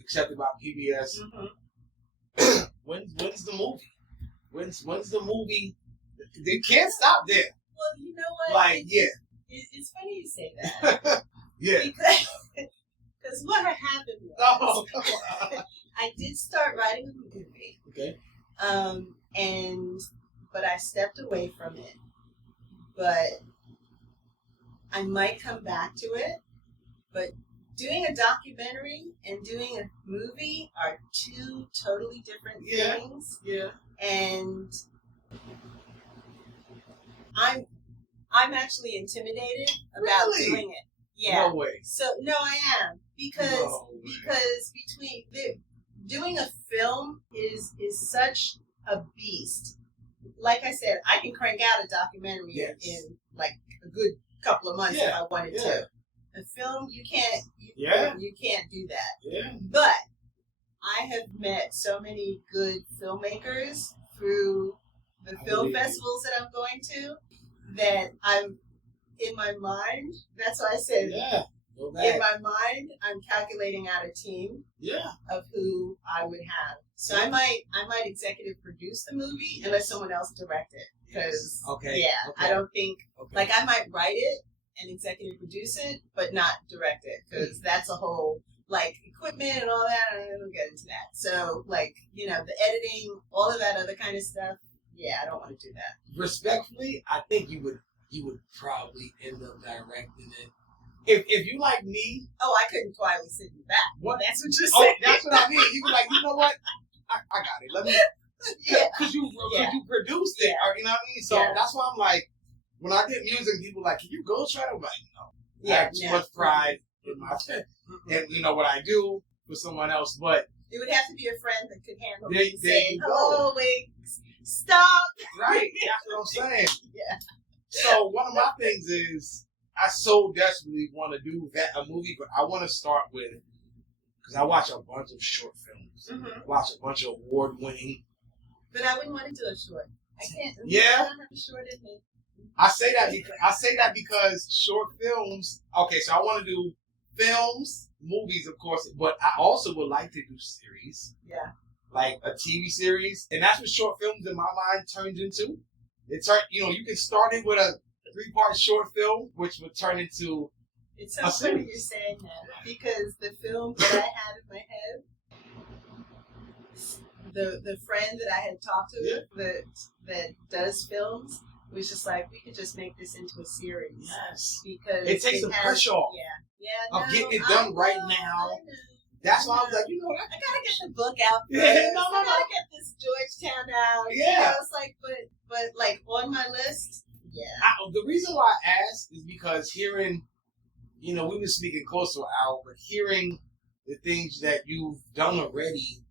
accepted by PBS. Mm-hmm. When's the movie? When's the movie? They can't stop there. Well, you know what? Like, it's funny you say that. Yeah. Because what had happened was, I did start writing a movie. Okay. But I stepped away from it. But I might come back to it. But doing a documentary and doing a movie are two totally different things. Yeah. And I'm actually intimidated about doing it. Yeah. No way. So no, I am because doing a film is such a beast. Like I said, I can crank out a documentary in like a good couple of months if I wanted to. A film, you can't. You can't do that. Yeah. But I have met so many good filmmakers through the film festivals that I'm going to that I'm in my mind. That's why I said. Yeah. In my mind, I'm calculating out a team of who I would have. So I might executive produce the movie and let someone else direct it. Because I don't think like I might write it and executive produce it, but not direct it because that's a whole like equipment and all that. And I don't get into that. So like the editing, all of that other kind of stuff. Yeah, I don't want to do that. Respectfully, I think you would probably end up directing it. If you like me, I couldn't quietly sit in the back. What? That's what you're saying. That's what I mean. You were like, you know what? I got it. Let me. Because you produced it, or you know what I mean. So that's why I'm like, when I get music, people are like, can you go try to write? No. I have too much pride in my and what I do for someone else, but it would have to be a friend that could handle it. Saying, "Oh, wait, stop!" Right. That's what I'm saying. Yeah. So one of my things is, I so desperately want to do a movie, but I want to start with, because I watch a bunch of short films. Mm-hmm. Watch a bunch of award-winning. But I wouldn't want to do a short. I can't. Yeah. I don't have a short in me. I say that because short films. Okay, so I want to do films, movies, of course, but I also would like to do series. Yeah. Like a TV series, and that's what short films in my mind turns into. You can start it with a 3-part short film, which would turn into It's so funny you're saying that, because the film that I had in my head, the friend that I had talked to that does films was just like, we could just make this into a series. Yes. Because it takes the pressure off. Of getting it done right now. That's why I was like, I gotta get the book out first. I gotta get this Georgetown out. Yeah. It's like, but like on my list, The reason why I asked is because hearing, we were speaking close to an hour, but hearing the things that you've done already,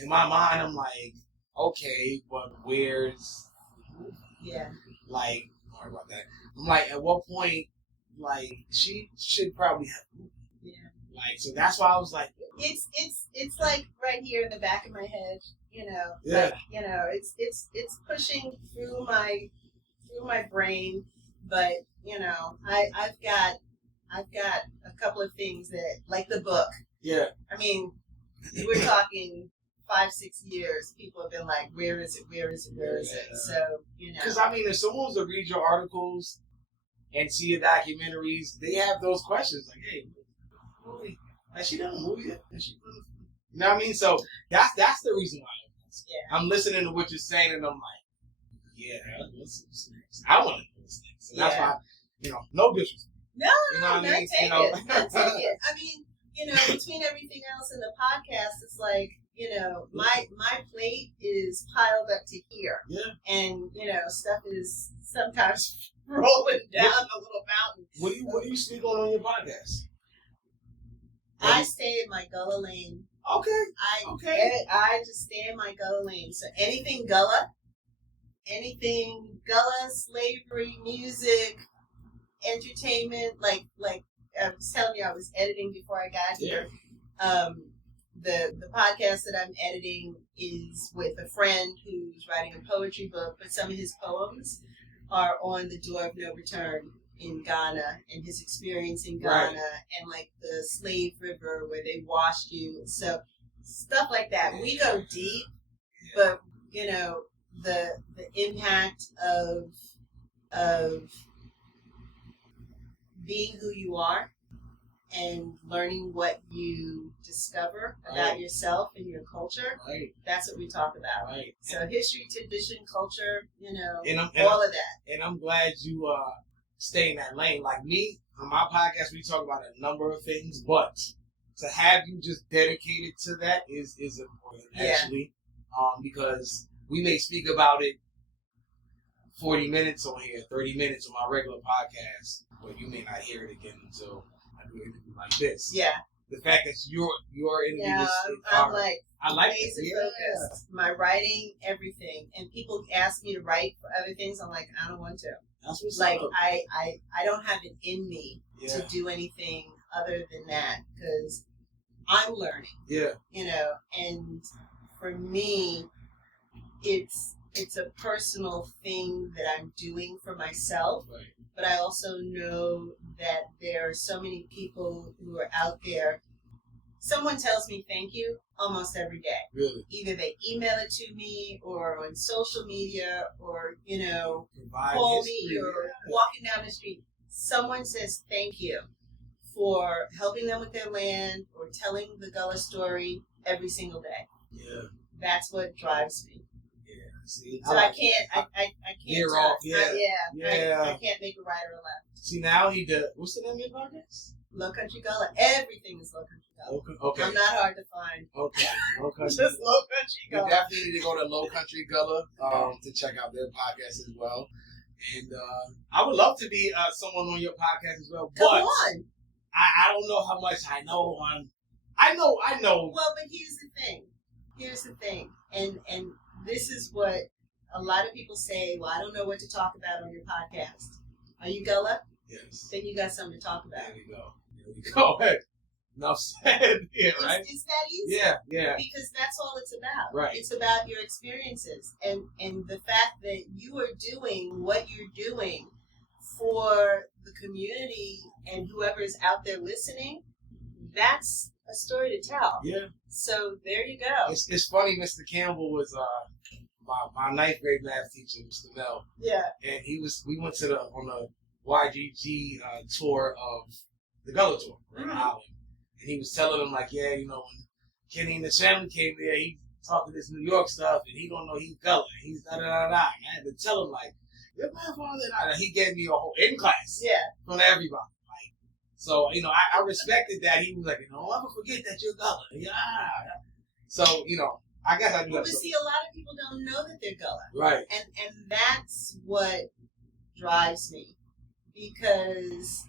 in my mind, I'm like, okay, but where's the movie? Yeah. Like, sorry about that. I'm like, at what point, like, she should probably have a movie. Yeah. Like, so that's why I was like, it's like right here in the back of my head, Yeah. Like, it's pushing through my brain, but I've got a couple of things that, like the book. Yeah. I mean, we're talking 5-6 years. People have been like, where is it? Where is it? Where is it? So because I mean, if someone was to read your articles and see your documentaries, they have those questions like, hey, movie. Has she done a movie yet? You know what I mean? So that's the reason why I'm listening to what you're saying, and I'm like, yeah, what's next? I want to know what's next. So that's why, no disrespect. No, not take it. Not take it. I mean, between everything else in the podcast, it's like, my plate is piled up to here. Yeah. And, stuff is sometimes rolling down a little mountain. What do you speak on your podcast? I stay in my Gullah lane. Okay. I just stay in my Gullah lane. So anything Gullah, slavery, music, entertainment, like I was telling you, I was editing before I got here. The podcast that I'm editing is with a friend who's writing a poetry book, but some of his poems are on the Door of No Return in Ghana and his experience in Ghana and like the slave river where they washed you. So stuff like that. We go deep, but the impact of being who you are and learning what you discover about yourself and your culture. Right. That's what we talk about. Right. So history, tradition, culture, and all of that. And I'm glad you stay in that lane. Like me, on my podcast, we talk about a number of things, but to have you just dedicated to that is important, actually. Because we may speak about it 40 minutes on here, 30 minutes on my regular podcast, but you may not hear it again until I do an interview like this. Yeah. The fact that your interview is I'm like, I like laser focused. My writing, everything. And people ask me to write for other things. I'm like, I don't want to. That's what's like up. I don't have it in me to do anything other than that because I'm learning. Yeah. And for me, it's a personal thing that I'm doing for myself. Right. But I also know that there are so many people who are out there. Someone tells me thank you almost every day. Really? Either they email it to me or on social media or, call me or walking down the street. Someone says thank you for helping them with their land or telling the Gullah story every single day. Yeah. That's what drives me. See, so I can't. Veer off. I can't make a right or a left. See, now he does. What's the name of your podcast? Low Country Gullah. Everything is Low Country Gullah. Okay. I'm not hard to find. Okay. Low Country. Just Low Country Gullah. You definitely need to go to Low Country Gullah to check out their podcast as well. And I would love to be someone on your podcast as well. Come but on. I don't know how much I know on. I know. Well, but here's the thing. And this is what a lot of people say, well, I don't know what to talk about on your podcast. Are you Gullah? Yes. Then you got something to talk about. There you go. Enough said. Yeah, right? It's that easy. Yeah. Because that's all it's about. Right. It's about your experiences. And the fact that you are doing what you're doing for the community and whoever is out there listening, that's a story to tell. Yeah. So there you go. It's funny, Mr. Campbell was my 9th grade math teacher, Mr. Mel. Yeah. And we went on the YGG tour of the Gullah tour in Holland. And he was telling them, like, when Kenny and his family came there, he talked to this New York stuff, and he don't know he's Gullah. He's da-da-da-da. And I had to tell him, like, your grandfather, and he gave me a whole in class from everybody. Like, so, I respected that. He was like, don't ever forget that you're Gullah. Yeah. So, I guess I do that. But see, a lot of people don't know that they're Gullah. Right. And that's what drives me because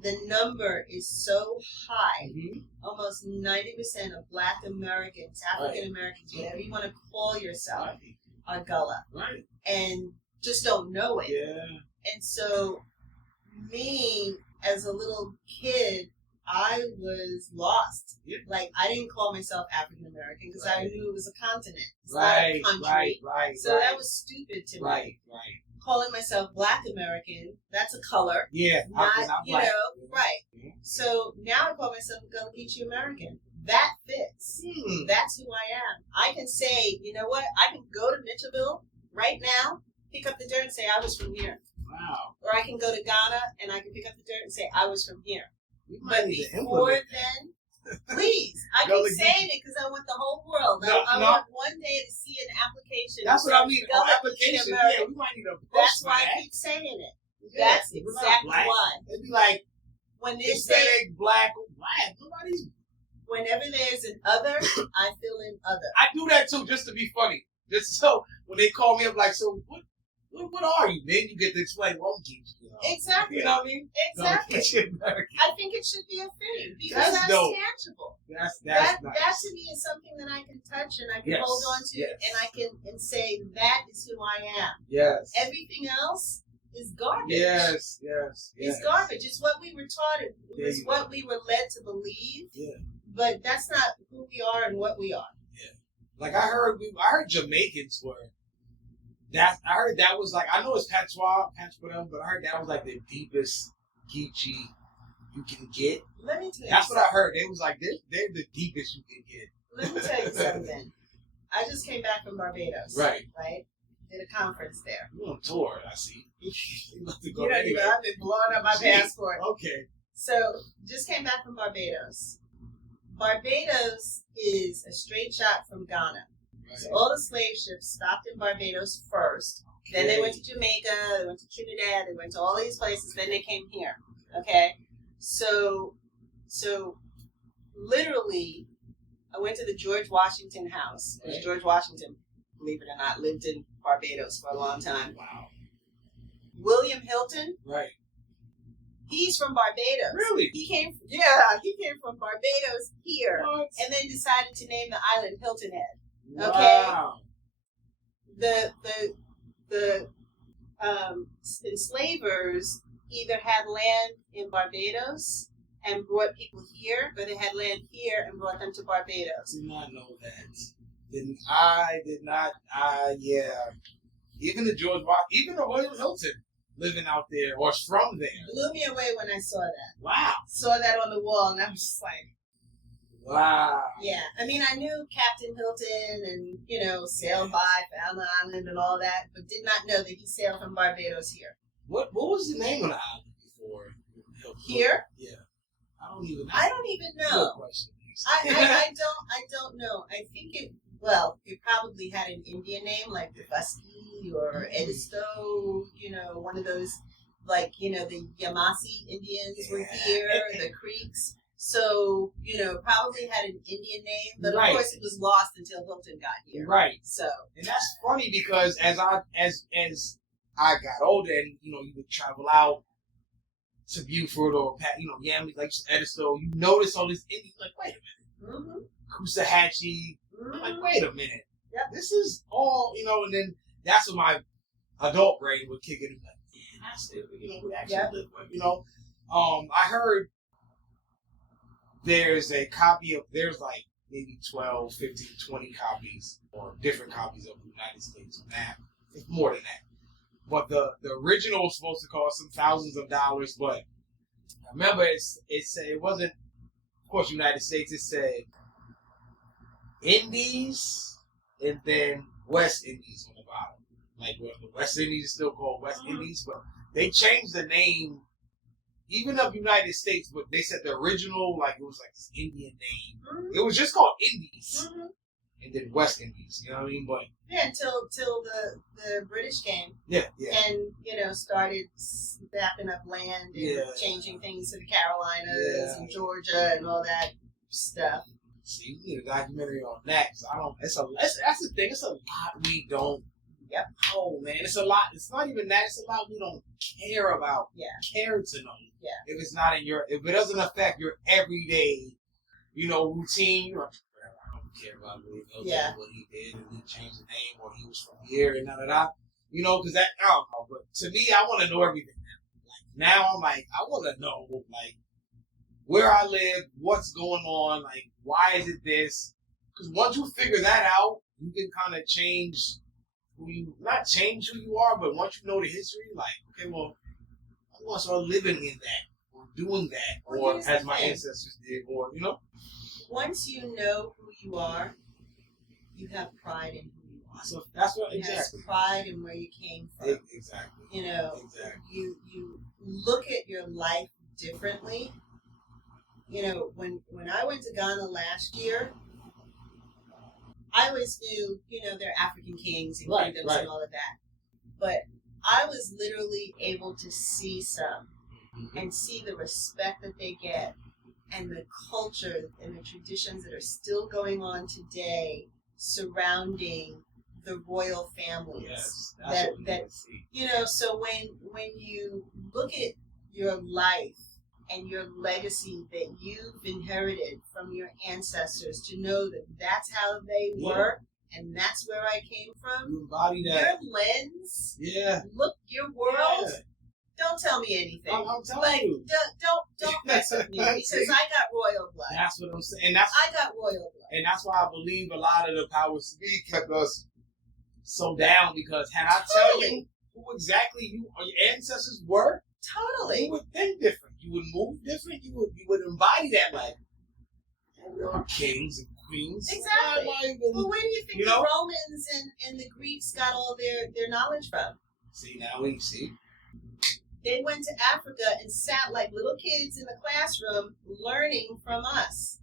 the number is so high. Mm-hmm. Almost 90% of Black Americans, African Americans, whatever you want to call yourself, are Gullah. Right. And just don't know it. Yeah. And so, me, as a little kid, I was lost. Yeah. Like, I didn't call myself African American because I knew it was a continent. It's right, not a country. Right. So that was stupid to me. Right. Calling myself Black American, that's a color. Yeah. Not, I'm you black. know, right. Yeah. So now I call myself a Gullah Geechee American. That fits. That's who I am. I can say, you know what? I can go to Mitchellville right now, pick up the dirt and say I was from here. Wow. Or I can go to Ghana and I can pick up the dirt and say I was from here. But before then, please, I keep saying it because I want the whole world. I want one day to see an application. That's what I mean. Application. Yeah, we might need a. That's why I keep saying it. Yeah, that's exactly why. It'd be like when they Hispanic, black, nobody's. Whenever there's an other, I fill in other. I do that too, just to be funny. Just so when they call me up, like, so what are you? Then you get to explain. Well, I'm Geechee. Exactly. You know what I mean? Exactly. I think it should be a thing because that's tangible. That's that nice. That to me is something that I can touch and I can hold on to, and I can say that is who I am. Yes. Everything else is garbage. Yes. It's garbage. It's what we were taught. It was what we were led to believe. Yeah. But that's not who we are and what we are. Yeah. Like I heard Jamaicans were. I heard that was like, I know it's patois for them, but I heard that was like the deepest Geechee you can get. Let me tell you That's what I heard. It was like, they're the deepest you can get. Let me tell you something. I just came back from Barbados. Right. Did a conference there. You're on tour, I see. You don't even know, I've been blowing up my passport. Okay. So, just came back from Barbados. Barbados is a straight shot from Ghana. Right. So all the slave ships stopped in Barbados first. Okay. Then they went to Jamaica, they went to Trinidad, they went to all these places, then they came here. Okay? So literally, I went to the George Washington house. Because George Washington, believe it or not, lived in Barbados for a long time. Wow. William Hilton. Right. He's from Barbados. Really? He came from Barbados here. What? And then decided to name the island Hilton Head. Okay. Wow. The enslavers either had land in Barbados and brought people here, or they had land here and brought them to Barbados. Did not know that. Yeah. Even the William Hilton living out there or from there. Blew me away when I saw that. Wow. Saw that on the wall and I was just like, wow. Yeah. I mean, I knew Captain Hilton and, sailed by, found the island and all that, but did not know that he sailed from Barbados here. What was the name of the island before Hilton? Here? Yeah. I don't even know. Good question. I don't know. I think it probably had an Indian name like Fusky or Edisto, one of those, the Yamasi Indians were here, the Creeks. So, probably had an Indian name, but of course it was lost until Hilton got here. Right. So. And that's funny because as I got older and, you would travel out to Beaufort or, Yami, like Edisto, you notice all this Indian, like, wait a minute. Mm-hmm. Kusahatchee. I'm like, wait a minute. Yep. This is all, and then that's when my adult brain would kick in. Like, man, that's it. We actually live with, I heard there's like maybe 12, 15, 20 copies or different copies of the United States map. It's more than that. But the original was supposed to cost some thousands of dollars, but I remember it said, it wasn't, of course, United States, it said Indies and then West Indies on the bottom. Like, the West Indies is still called West Indies, but they changed the name, even of United States, but they said the original, it was like this Indian name. Mm-hmm. It was just called Indies. Mm-hmm. And then West Indies, you know what I mean? But until the British came. Yeah. And, started snapping up land and changing things to the Carolinas and Georgia and all that stuff. See, we need a documentary on that. Cause that's the thing. It's a lot we don't Yep. Oh man, it's a lot. It's not even that. It's a lot we don't care about. Yeah. Care to know. Yeah. If it's not in your, if it doesn't affect your everyday, routine. You're like, I don't care about what he did, and he changed the name, or he was from here, and da. Because that, I don't know. But to me, I want to know everything now. Like now, I'm like, I want to know like where I live, what's going on, like why is it this? Because once you figure that out, you can kind of change not change who you are, but once you know the history, like, okay, well, I want to start living in that, or doing that, or as my ancestors did, or, Once you know who you are, you have pride in who you are. So that's what, exactly. You have pride in where you came from. Exactly. Exactly. You look at your life differently. When I went to Ghana last year, I always knew, they're African kings and kingdoms and all of that. But I was literally able to see some and see the respect that they get and the culture and the traditions that are still going on today surrounding the royal families. Yes, that's what that see. So when you look at your life and your legacy that you've inherited from your ancestors, to know that that's how they were and that's where I came from. You embody that. Your lens. Yeah. Look, your world. Yeah. Don't tell me anything. I'm telling you. Don't mess with me because I got royal blood. That's what I'm saying. I got royal blood. And that's why I believe a lot of the powers to be kept us so down, because had I tell you who exactly your ancestors were, totally, you would think different. You would move different. You would embody that, like, we are kings and queens. Exactly. Well, where do you think the Romans and the Greeks got all their knowledge from? See, now we see. They went to Africa and sat like little kids in the classroom learning from us.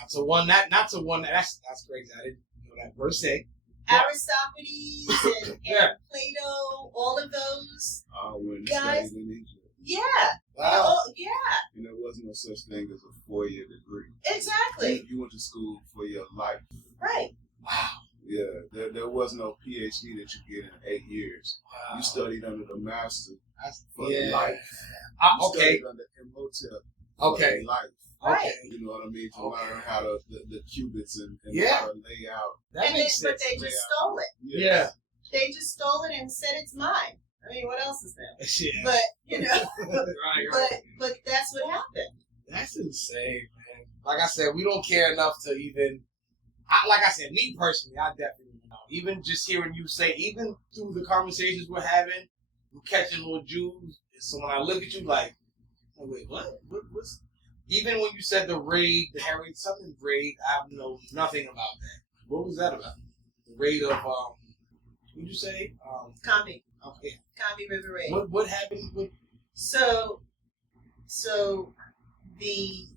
Now to one that's crazy. I didn't know that per se. Aristophanes and Plato, all of those guys. Yeah. Wow. And there was no such thing as a 4-year degree. Exactly. You went to school for your life. Right. Wow. Yeah. There was no PhD that you get in 8 years. Wow. You studied under the master for life. You studied under Imhotep for life. Right. Okay. You know what I mean? To learn how to the cubits and how to lay out. That makes sense. But they just stole it. Yeah. They just stole it and said it's mine. I mean, what else is there? Yeah. But but that's what happened. That's insane, man. Like I said, we don't care enough to even. Like I said, me personally, I definitely know. Even just hearing you say, even through the conversations we're having, we're catching little jewels. So when I look at you, like, oh, wait, what? What's? Even when you said the raid, the Harry something raid, I know nothing about that. What was that about? The raid of what did you say? Combi. Okay. Combi River Raid. What happened with? So the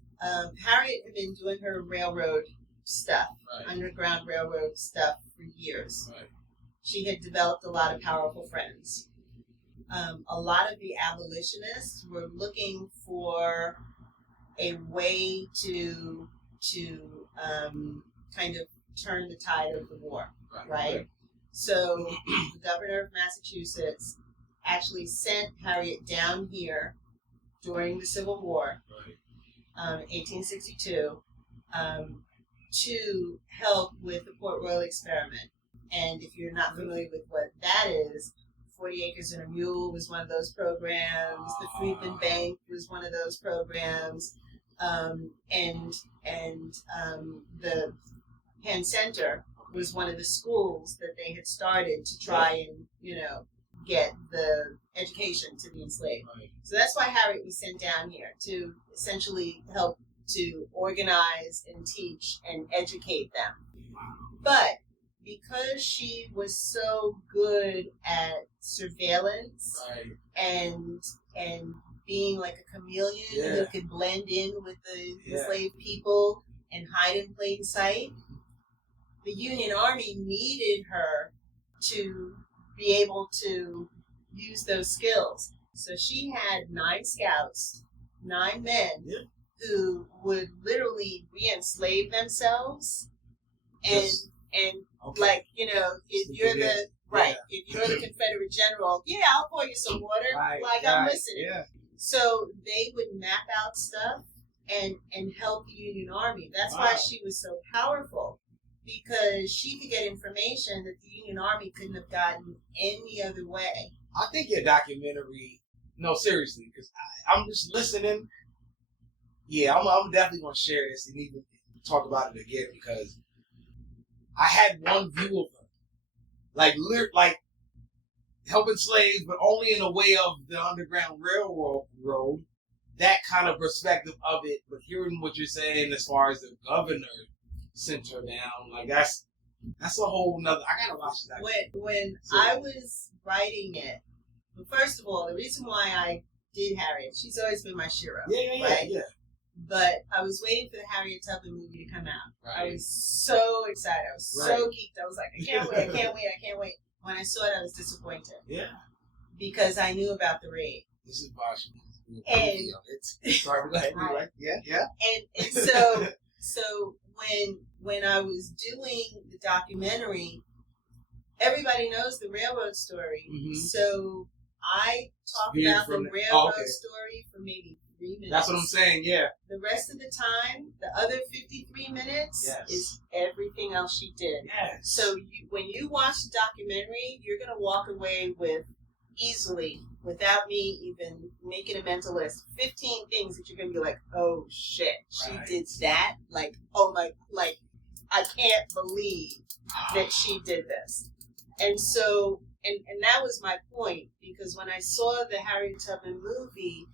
Harriet had been doing her railroad stuff, underground railroad stuff for years. Right. She had developed a lot of powerful friends. A lot of the abolitionists were looking for a way to kind of turn the tide of the war, right? So the governor of Massachusetts actually sent Harriet down here during the Civil War, 1862, to help with the Port Royal experiment. And if you're not familiar with what that is, 40 Acres and a Mule was one of those programs. The Freedman Bank was one of those programs. And the Penn Center was one of the schools that they had started to try and, get the education to the enslaved. Right. So that's why Harriet was sent down here, to essentially help to organize and teach and educate them. But because she was so good at surveillance and being like a chameleon who could blend in with the enslaved people and hide in plain sight, the Union Army needed her to be able to use those skills. So she had 9 scouts, 9 men who would literally re-enslave themselves and And like, you know, if you're the if you're the Confederate general, I'll pour you some water. I'm listening. Yeah. So they would map out stuff and help the Union Army. That's why she was so powerful, because she could get information that the Union Army couldn't have gotten any other way. I think your documentary, no, seriously, because I'm just listening. Yeah, I'm definitely going to share this and even talk about it again, because I had one view of her. Like helping slaves, but only in the way of the Underground Railroad, that kind of perspective of it. But hearing what you're saying as far as the governor sent her down, like that's a whole nother. I gotta watch that. When I was writing it, well, first of all, the reason why I did Harriet, she's always been my shero. Yeah. But I was waiting for the Harriet Tubman movie to come out. Right. I was so excited. I was so geeked. I was like, I can't wait. When I saw it, I was disappointed. Yeah. Because I knew about the raid. This is Bosch. And sorry, go ahead. Right. Yeah. And so when I was doing the documentary, everybody knows the railroad story. Mm-hmm. So I talked about the railroad story for maybe 3 minutes. That's what I'm saying, yeah. The rest of the time, the other 53 minutes is everything else she did. Yes. So when you watch the documentary, you're going to walk away with easily, without me even making a mental list, 15 things that you're going to be like, oh shit, she did that? Like, oh my, like, I can't believe that she did this. And so, and that was my point, because when I saw the Harriet Tubman movie,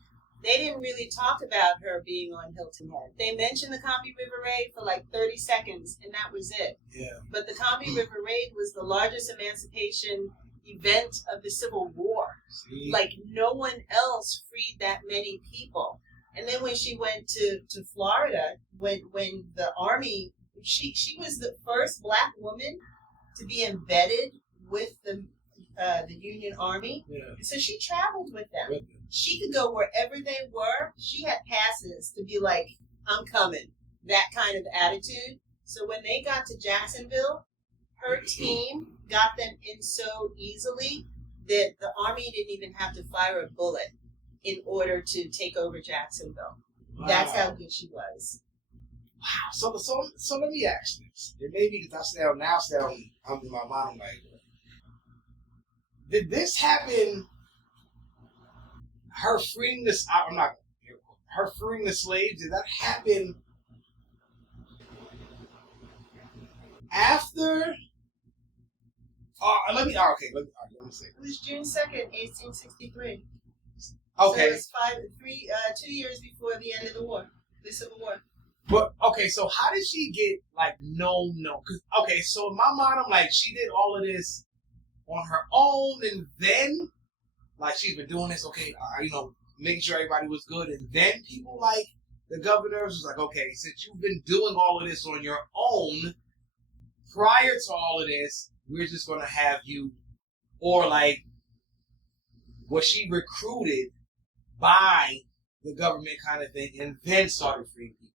they didn't really talk about her being on Hilton Head. They mentioned the Combahee River Raid for like 30 seconds, and that was it. Yeah. But the Combahee River Raid was the largest emancipation event of the Civil War. See? Like, no one else freed that many people. And then when she went to Florida, when the Army, she was the first Black woman to be embedded with the Union Army. Yeah. So she traveled with them. She could go wherever they were. She had passes to be like, I'm coming. That kind of attitude. So when they got to Jacksonville, her team got them in so easily that the Army didn't even have to fire a bullet in order to take over Jacksonville. Wow. That's how good she was. Wow. So let me ask this. It may be because I'm in my mind, like, did this happen? Her freeing the slaves, did that happen after? Let me say. It was June 2nd, 1863. Okay. So it's 2 years before the end of the war, the Civil War. But okay, so how did she get like no? Because so in my mind, I'm like, she did all of this on her own, and then like she's been doing this, making sure everybody was good, and then people like the governors was like, okay, since you've been doing all of this on your own, prior to all of this, we're just gonna have you, or like, was she recruited by the government kind of thing, and then started freeing people?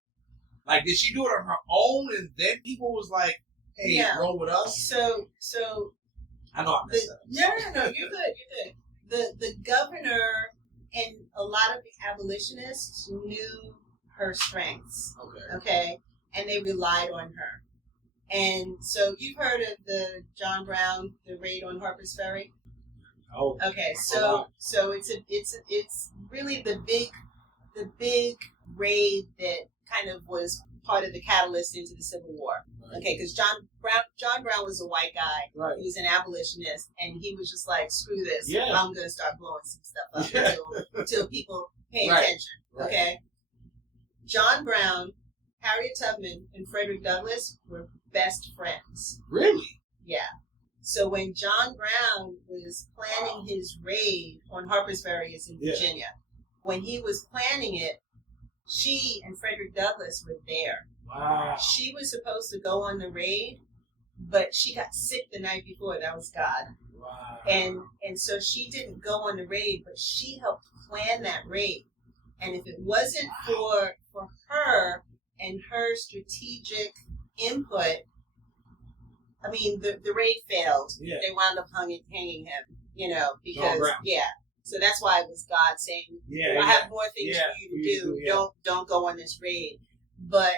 Like, did she do it on her own, and then people was like, hey, roll with us? So I know I messed up. No, you're good. The governor and a lot of the abolitionists knew her strengths. Okay. And they relied on her. And so you've heard of the John Brown, the raid on Harper's Ferry? Oh. Okay. So it's really the big raid that kind of was part of the catalyst into the Civil War. Right. Okay, because John Brown was a white guy. Right. He was an abolitionist, and he was just like, screw this. Yeah. I'm going to start blowing some stuff up until people pay attention. Right. Okay? John Brown, Harriet Tubman, and Frederick Douglass were best friends. Really? Yeah. So when John Brown was planning his raid on Harper's Ferry, it's in Virginia, when he was planning it, she and Frederick Douglass were there. Wow. She was supposed to go on the raid, but she got sick the night before. That was God. Wow. And so she didn't go on the raid, but she helped plan that raid. And if it wasn't for her and her strategic input, the raid failed. Yeah. They wound up hanging him, because, So that's why it was God saying, I have more things for you to do. Don't go on this raid. But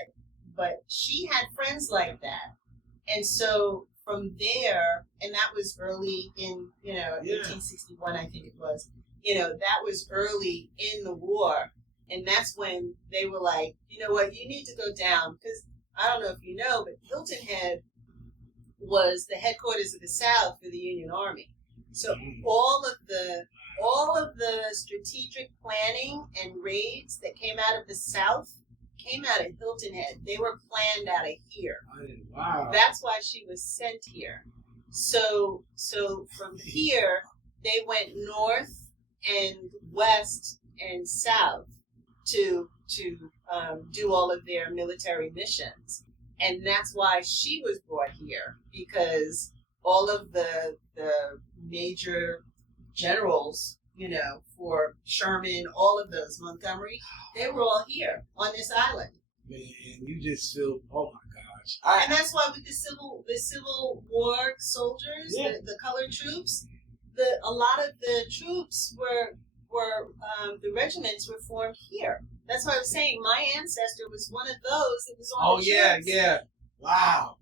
she had friends like that. And so from there, and that was early in, 1861, I think it was, that was early in the war. And that's when they were like, you know what, you need to go down. Because I don't know if you know, but Hilton Head was the headquarters of the South for the Union Army. So all of the strategic planning and raids that came out of the South came out of Hilton Head. They were planned out of here. Wow. That's why she was sent here. So from here, they went north and west and south to do all of their military missions. And that's why she was brought here, because all of the major generals, for Sherman, all of those, Montgomery, they were all here on this island. Man, you just feel, oh my gosh. And that's why with the Civil War soldiers, the colored troops, a lot of the troops were the regiments were formed here. That's why I was saying my ancestor was one of those that was on the troops. Yeah. Wow.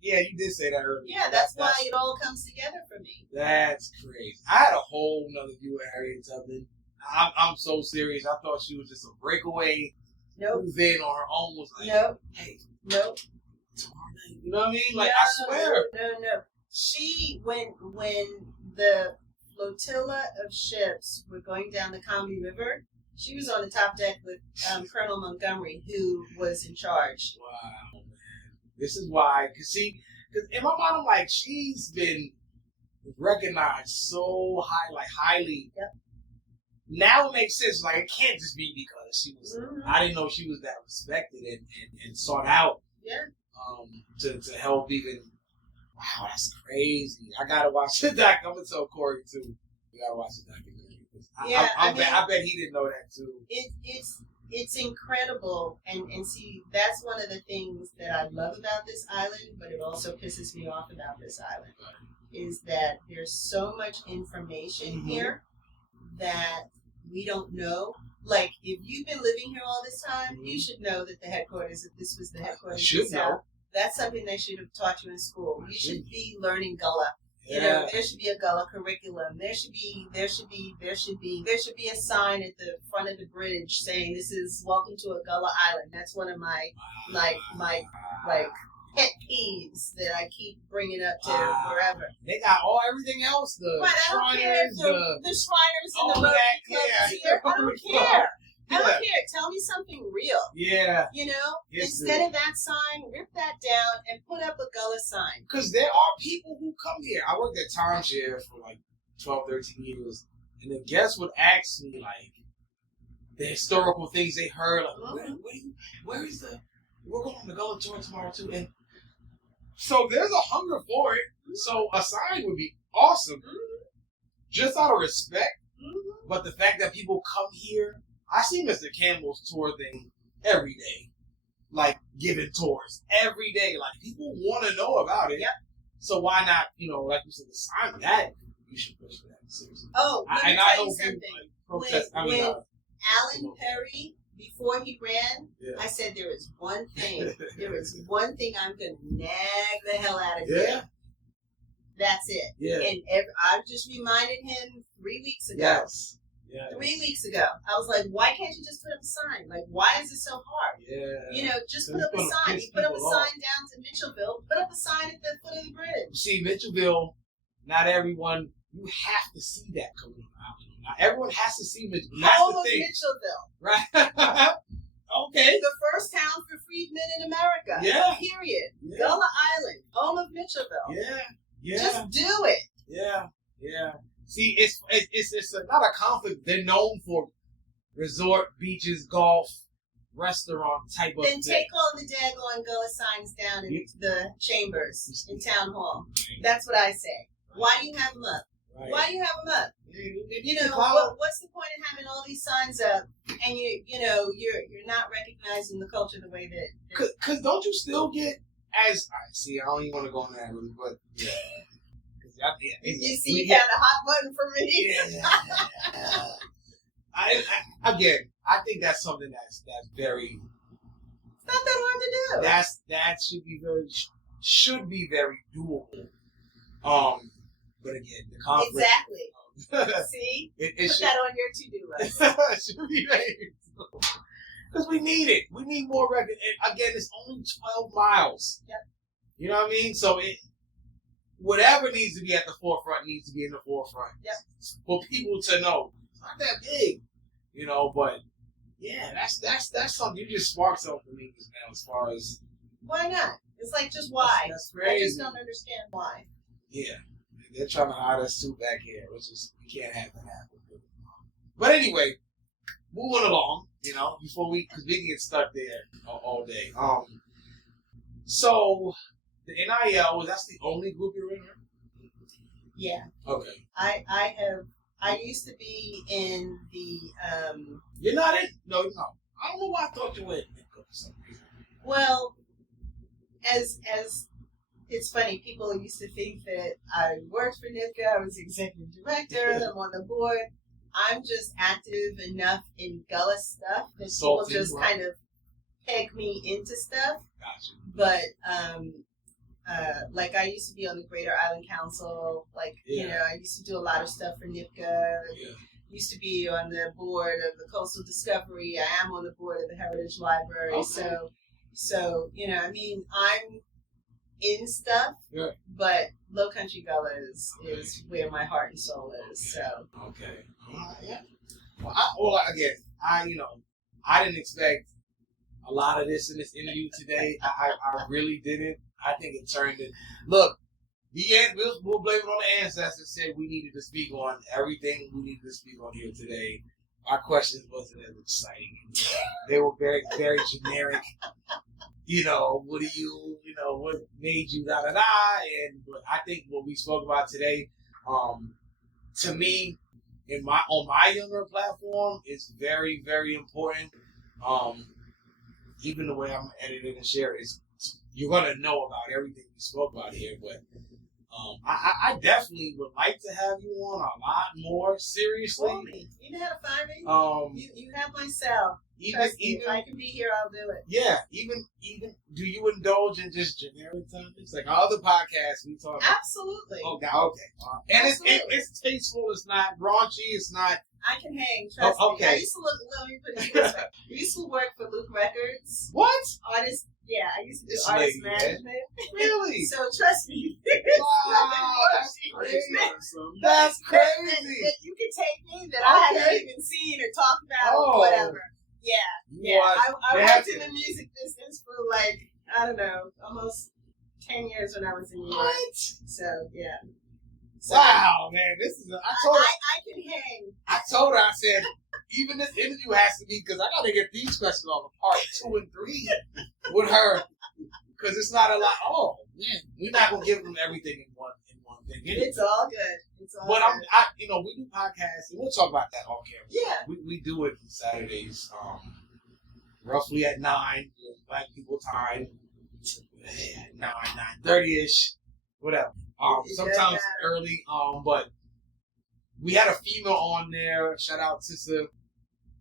Yeah, you did say that earlier. Yeah, that's why it all comes together for me. That's crazy. I had a whole nother view of Harriet Tubman. I'm so serious. I thought she was just a breakaway. Nope. Move in on her own. Was like, nope. Hey. Nope. You know what I mean? Like, I swear. No. She, when the flotilla of ships were going down the Columbia River, she was on the top deck with Colonel Montgomery, who was in charge. Wow, man. This is why, because in my mind, I'm like, she's been recognized so highly. Yep. Now it makes sense. Like, it can't just be because she was, I didn't know she was that respected and sought out. Yeah. To help even, wow, that's crazy. I gotta watch the doc. I'm gonna tell Corey too. We gotta watch the documentary. I bet he didn't know that too. It's incredible, and see, that's one of the things that I love about this island, but it also pisses me off about this island, is that there's so much information here that we don't know. Like, if you've been living here all this time, you should know that the headquarters, if this was the headquarters of the South, that's something they should have taught you in school. You should be learning Gullah. Yeah. There should be a Gullah curriculum. There should be a sign at the front of the bridge saying this is welcome to a Gullah island. That's one of my pet peeves that I keep bringing up to wherever. They got everything else. The Shriners, the Shriners and the Rotary Clubs here. I don't care. I don't care. Tell me something real. Yeah. Instead of that sign, rip that down and put up a Gullah sign. Because there are people who come here. I worked at Timeshare for like 12, 13 years. And the guests would ask me, like, the historical things they heard. Like, where is we're going on the Gullah tour tomorrow too. And so there's a hunger for it. So a sign would be awesome. Just out of respect. But the fact that people come here, I see Mr. Campbell's tour thing every day. Like, giving tours every day. Like, people want to know about it. Yep. So why not, like you said, the sign that you should push for that. Seriously. Oh, let me tell you something. When Alan Perry, before he ran, I said there is one thing. I'm going to nag the hell out of him. That's it. Yeah. And I just reminded him 3 weeks ago. Yes. Yeah, 3 weeks ago, I was like, why can't you just put up a sign? Like, why is it so hard? Yeah. Just put up a sign. You put up a sign down to Mitchellville, put up a sign at the foot of the bridge. See, Mitchellville, not everyone, you have to see that coming out. Not everyone has to see Mitchellville. Home of Mitchellville. Right. Okay. The first town for freedmen in America. Yeah. Period. Yeah. Gullah Island, home of Mitchellville. Yeah. Yeah. Just do it. Yeah. Yeah. See, it's not a conflict. They're known for resort, beaches, golf, restaurant type of thing. Then take all the daggone Gullah signs down in the chambers in town hall. That's what I say. Why do you have them up? Right. Why do you have them up? What's the point of having all these signs up and you're not recognizing the culture the way that? Because don't you still get as I see, I don't even want to go on that route, but yeah. You see, you found a hot button for me. Yeah. I think that's something that's very. It's not that hard to do. That should be very doable. But again, the conflict. Exactly. See, put that on your to-do list. It should be very doable. Because we need it. We need more records. Again, it's only 12 miles. Yep. You know what I mean? So whatever needs to be at the forefront needs to be in the forefront. Yep. For people to know. It's not that big. You know, but yeah, that's something. You just sparked something for me just now as far as. Why not? It's like, just why? That's crazy. I just don't understand why. Yeah. They're trying to hide us too back here, which is, we can't have that happen. But anyway, moving along, you know, before because we can get stuck there all day. So the NIL, that's the only group you're in? Yeah. Okay. I used to be in the You're not in? No. I don't know why I thought you were in for some reason. Well, as it's funny, people used to think that I worked for NIPCA, I was executive director, I'm on the board. I'm just active enough in Gullah stuff that people just kind of peg me into stuff. Gotcha. But like I used to be on the Greater Island Council, you know, I used to do a lot of stuff for NIPCA. Yeah. Used to be on the board of the Coastal Discovery. I am on the board of the Heritage Library. Okay. So you know, I mean, I'm in stuff, but Low Country Gullah is where my heart and soul is. Okay. So Okay. Yeah. Well, again, I didn't expect a lot of this in this interview today. I really didn't. I think it turned in. Look, we'll blame it on the ancestors. Said we needed to speak on everything we needed to speak on here today. Our questions wasn't as exciting. They were very, very generic. You know, what made you da da da? And I think what we spoke about today, to me, on my younger platform, is very, very important. Even the way I'm editing and sharing is, you're gonna know about everything we spoke about here. But I definitely would like to have you on a lot more seriously. Call me. You know how to find me. You have my cell. Trust me, if I can be here, I'll do it. Yeah, even do you indulge in just generic topics like our other podcasts we talk about? Absolutely. Oh, okay. And it's tasteful. It's not raunchy. It's not. I can hang. Trust okay. me. I used to let me put it this way. I used to work for Luke Records. What? Artist. Yeah, I used to do artist management. Really? So trust me. Wow, that's crazy. That's crazy. That you can take me that I haven't even seen or talked about or whatever. Yeah. I worked in the music business for I don't know, almost 10 years when I was in New York. What? So, yeah. So, wow, man, this is. I can hang. I told her. I said, even this interview has to be, because I got to get these questions on part 2 and 3 with her, because it's not a lot. Oh man, we're not gonna give them everything in one thing. Anyway. It's all good. It's all. But good. we do podcasts, and we'll talk about that off camera. Yeah. We do it Saturdays, roughly at 9 Black people time, 9:30ish, whatever. Sometimes early, but we had a female on there. Shout out Sister,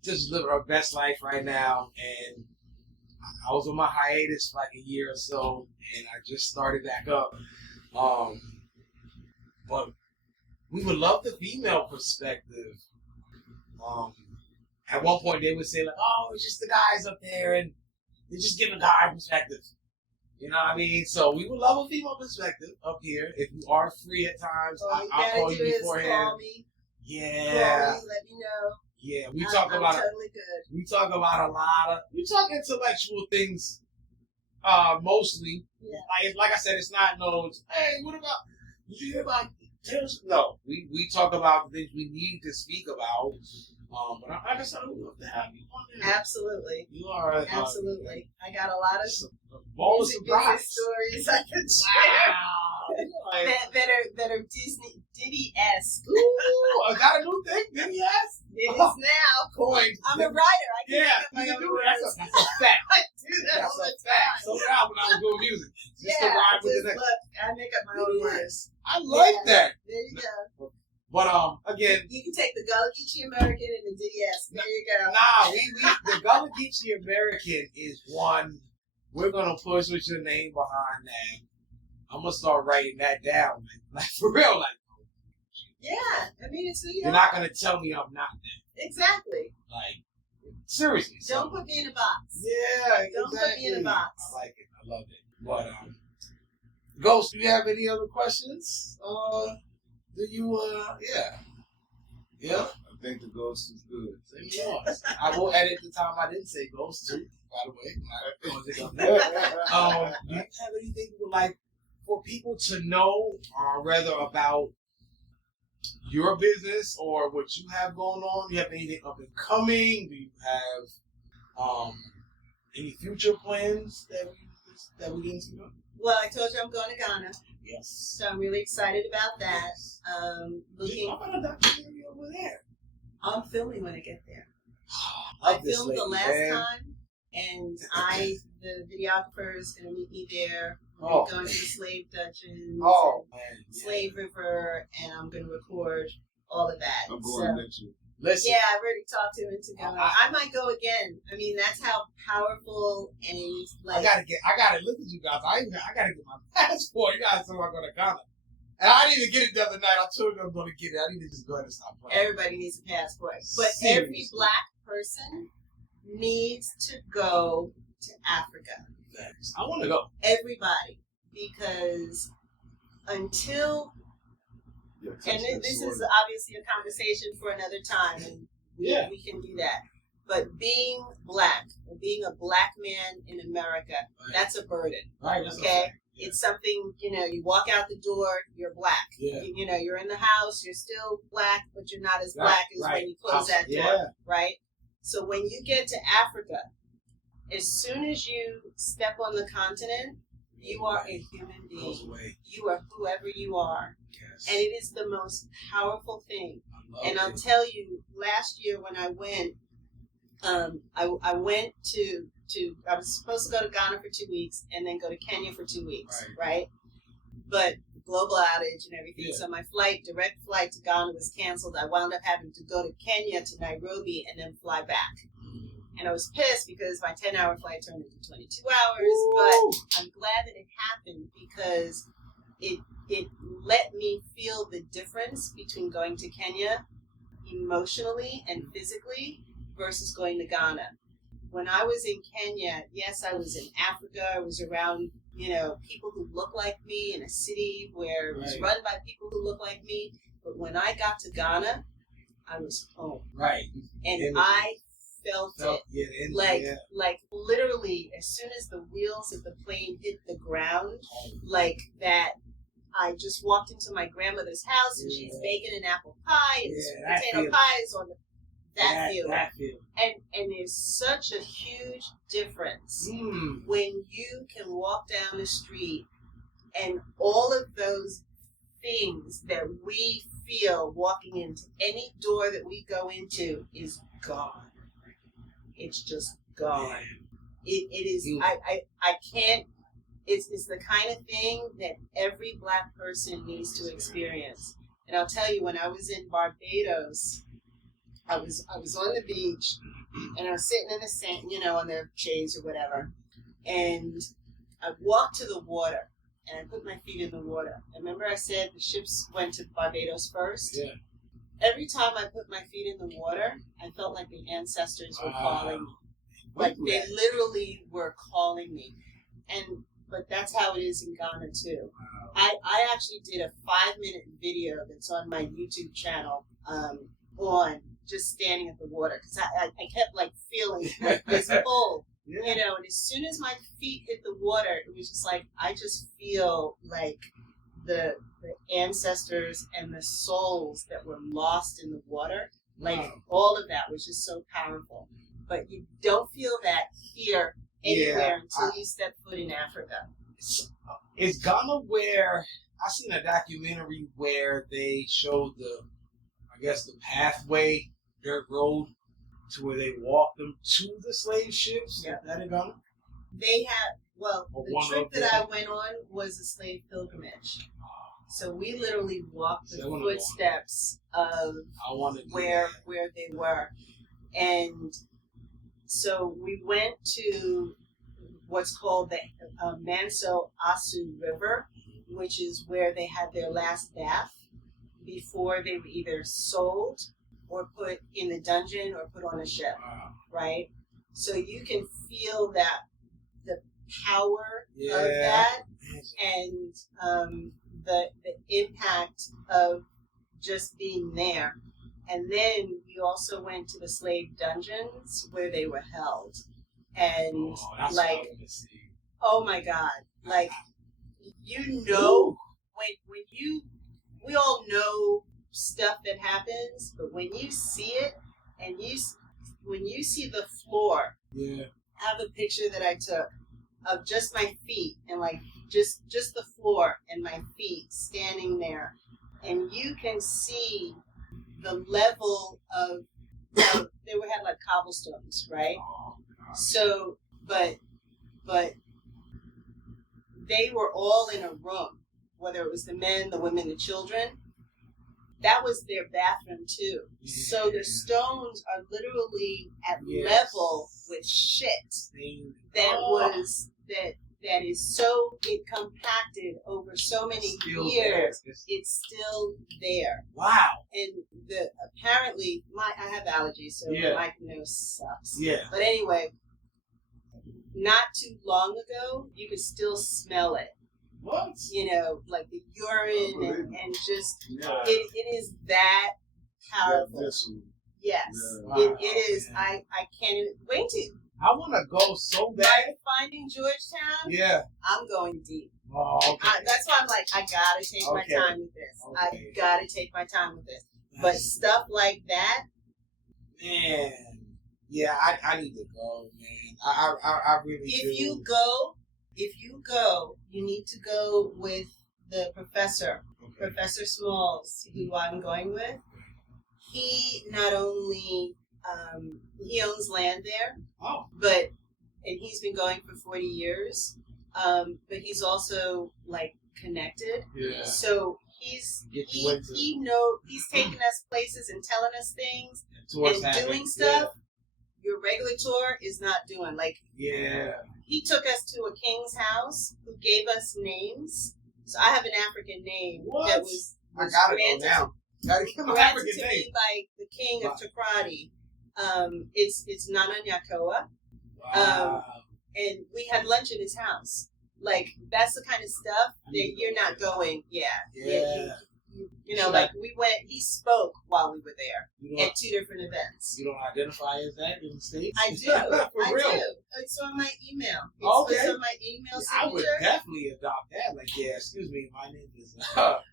just living her best life right now. And I was on my hiatus for a year or so, and I just started back up. But we would love the female perspective. At one point they would say "Oh, it's just the guys up there, and they're just giving a guy perspective." You know what I mean? So we would love a female perspective up here. If you are free at times, I'll call you beforehand. Call me. Yeah. Call me, let me know. Yeah, I'm totally good. We talk about we talk intellectual things, mostly. Yeah. Like I said, it's not hey, what about, did you hear about Taylor? No, we talk about the things we need to speak about. But like I said, I would love to have you on there. Absolutely. You are. Absolutely. I got a lot of music business stories I could share. That are Diddy-esque. Ooh, I got a new thing, Diddy-esque? It is now. Coined. I'm a writer. I can you make up can my do own it. words. That's a fact. I do that all the time. So now when I was doing music, just to rhyme with the next. Look, I make up my own words. I like that. There you go. But again, you can take the Gullah Geechee American and the Diddy S. There you go. Nah, the Gullah Geechee American is one. We're gonna push with your name behind that. I'm gonna start writing that down, like for real, like. Yeah, I mean it's You're not gonna tell me I'm not that. Exactly. Like seriously. Don't put me in a box. Yeah, Don't put me in a box. I like it. I love it. But Ghost, do you have any other questions? Do you? Yeah. I think the Ghost is good. I will edit the time I didn't say Ghost too. By the way, do you have anything you would like for people to know, or rather about your business or what you have going on? Do you have anything up and coming? Do you have any future plans that we didn't see? Well, I told you I'm going to Ghana. Yes. So I'm really excited about that. Looking. How about a documentary over there? I'm filming when I get there. I I filmed the last time, and the videographer is going to meet me there. We're going to the slave dungeons, Slave River, and I'm going to record all of that. I'm going next year. Listen. Yeah, I've already talked to him into going. I might go again. I mean, that's how powerful and like. I gotta look at you guys. I gotta get my passport. You guys know I'm going to Ghana. And I didn't even get it the other night. I told you I'm going to get it. I need to just go ahead and stop playing. Everybody needs a passport. But Seriously. every black person needs to go to Africa. I want to go. Everybody. Because until... And this is obviously a conversation for another time. And we can do that. But being black, or being a black man in America, that's a burden. Right. Okay? It's something, you walk out the door, you're black. Yeah. You're in the house, you're still black, but you're not as black as when you close that door, right? So when you get to Africa, as soon as you step on the continent, you are a human being. You are whoever you are. Yes. And it is the most powerful thing. And I'll tell you, last year when I went, I went to I was supposed to go to Ghana for 2 weeks and then go to Kenya for 2 weeks, right? But global outage and everything, so my direct flight to Ghana was canceled. I wound up having to go to Kenya to Nairobi and then fly back. And I was pissed because my 10-hour flight turned into 22 hours, but I'm glad that it happened because it let me feel the difference between going to Kenya emotionally and physically versus going to Ghana. When I was in Kenya, yes, I was in Africa. I was around, people who look like me in a city where it was run by people who look like me. But when I got to Ghana, I was home. Right. And I felt it. Like literally, as soon as the wheels of the plane hit the ground, like that, I just walked into my grandmother's house and she's baking an apple pie and potato pie is on that feel. And there's such a huge difference when you can walk down the street and all of those things that we feel walking into any door that we go into is gone. It's just gone. It is. I can't. It's the kind of thing that every black person needs to experience. And I'll tell you, when I was in Barbados, I was on the beach and I was sitting in the sand, on their shades or whatever. And I walked to the water and I put my feet in the water. And remember I said the ships went to Barbados first? Yeah. Every time I put my feet in the water, I felt like the ancestors were calling me. Like they literally were calling me. But that's how it is in Ghana too. I actually did a 5-minute video that's on my YouTube channel on just standing at the water because I kept like feeling like this pull, and as soon as my feet hit the water, it was just like I just feel like the ancestors and the souls that were lost in the water, like all of that was just so powerful. But you don't feel that here anywhere until you step foot in Africa. Is Ghana where I seen a documentary where they showed the pathway dirt road to where they walked them to the slave ships that had gone? They had, the trip that I went on was a slave pilgrimage. So we literally walked the footsteps of where they were. And so we went to what's called the Manso Asu River, which is where they had their last bath before they were either sold or put in the dungeon or put on a ship, right? So you can feel that, the power of that, and the impact of just being there. And then we also went to the slave dungeons where they were held. And oh my God, like, you know, when we all know stuff that happens, but when you see it, and when you see the floor, I have a picture that I took of just my feet, and like just the floor and my feet standing there, and you can see the level of they had like cobblestones, right? So, but they were all in a room, whether it was the men, the women, the children. That was their bathroom too. So the stones are literally at level with shit that is so compacted over so many years. It's still there. Wow. And apparently I have allergies, so my nose sucks. Yeah. But anyway, not too long ago, you could still smell it. What? You know, like the urine and just it is that powerful. Yes, it is. I can't even wait to. I want to go so bad. Like Finding Georgetown. Yeah. I'm going deep. Oh, okay. That's why I'm like, I gotta take my time with this. I gotta take my time with this. But stuff like that, man. Yeah, I need to go, man. I really do. If you go, you need to go with the professor, Professor Smalls, who I'm going with. He not only he owns land there, and he's been going for 40 years. But he's also like connected. Yeah. So he's taking us places and telling us things and doing stuff. Your regular tour is not doing. Like, he took us to a king's house who gave us names. So I have an African name that was I gotta go now. Gotta give my African name. Me by the king of Takrady. It's Nana Nyakoa. Wow. And we had lunch at his house. Like, that's the kind of stuff that you're not going. You know, like we went. He spoke while we were there at 2 different events. You don't identify as that in the States? I do. I do. It's on my email. It's on my email signature. I would definitely adopt that. Like, excuse me, my name is.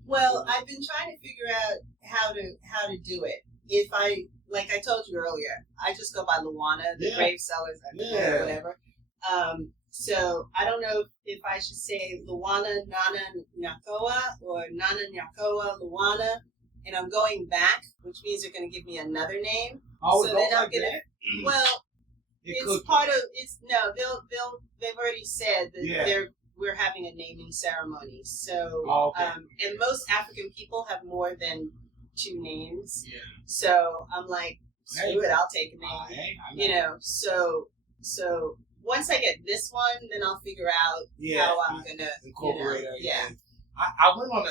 Well, I've been trying to figure out how to do it. If I, like I told you earlier, I just go by Luana, the grave sellers, or whatever. So I don't know if I should say Luana Nana Nyakoa or Nana Nyakoa Luana, and I'm going back, which means they're going to give me another name. Oh, so then I'm gonna. Well, it's part of. It's no. They've already said that we're having a naming ceremony. So and most African people have more than 2 names. Yeah. So I'm like, screw it, I'll take a name. You know. So. Once I get this one, then I'll figure out how I'm gonna incorporate it. Yeah. I went on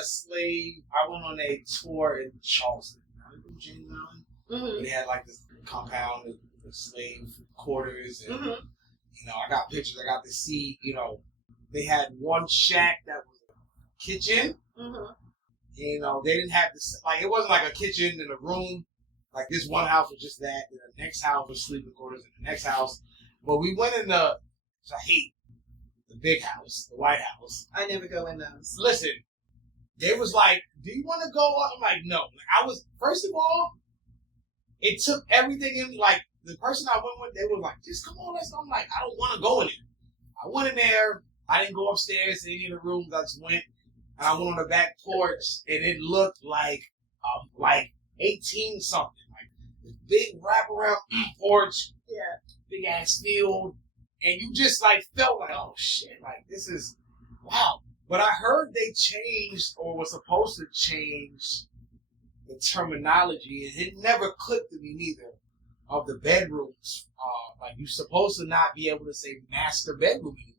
a tour in Charleston, James Island. Mm-hmm. They had like this compound of slave quarters, and I got pictures. I got to see. They had one shack that was a kitchen. Mm-hmm. They didn't have this. Like, it wasn't like a kitchen in a room. Like, this one house was just that. And the next house was sleeping quarters, and the next house. But we went in I hate the big house, the White House. I never go in those. Listen, they was like, do you want to go up? I'm like, no. First of all, it took everything in me. Like, the person I went with, they were like, just come on, let's go. I'm like, I don't want to go in it. I went in there. I didn't go upstairs to any of the rooms. I just went, and I went on the back porch, and it looked like 18 something. Like, this big wraparound porch, Yeah. big ass field, and you just like felt like, oh shit, like this is wow. But I heard they changed or was supposed to change the terminology, and it never clicked to me neither. Of the bedrooms, like you're supposed to not be able to say master bedroom anymore.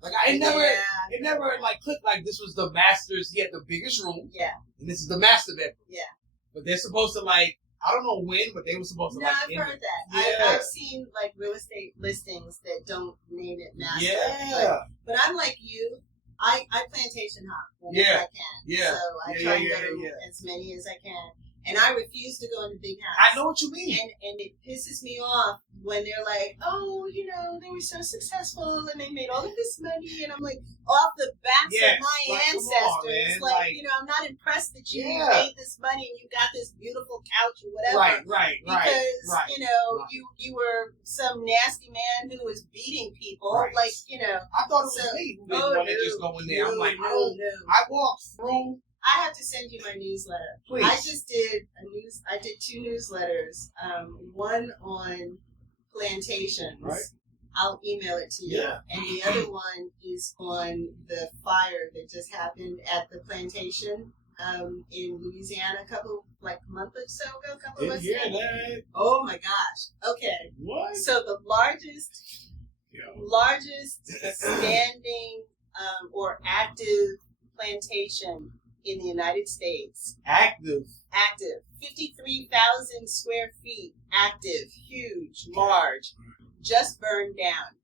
Like it never like clicked. Like this was the master's. He had the biggest room. Yeah. And this is the master bedroom. Yeah. But they're supposed to like, I don't know when, but they were supposed to like. I've heard that. Yeah. I've seen like real estate listings that don't name it master. Yeah. But I'm like you. I plantation hop whenever I can. Yeah. So I try and go to as many as I can. And I refuse to go in the big house. I know what you mean. And it pisses me off when they're like, oh, you know, they were so successful and they made all of this money. And I'm like, off the backs of my ancestors. Like, you know, I'm not impressed that you made this money and you got this beautiful couch or whatever. Right. Because, you know, you were some nasty man who was beating people. Right. Like, you know. I thought it was me who didn't want to just go in there. I'm like, I walked through. I have to send you my newsletter. Please. I did 2 newsletters. One on plantations. Right. I'll email it to you. Yeah. And the other one is on the fire that just happened at the plantation in Louisiana a month or so ago, a couple of months ago. That. Oh my gosh. Okay. What? So the largest standing or active plantation in the United States. Active. 53,000 square feet. Active. Huge. Large. Just burned down.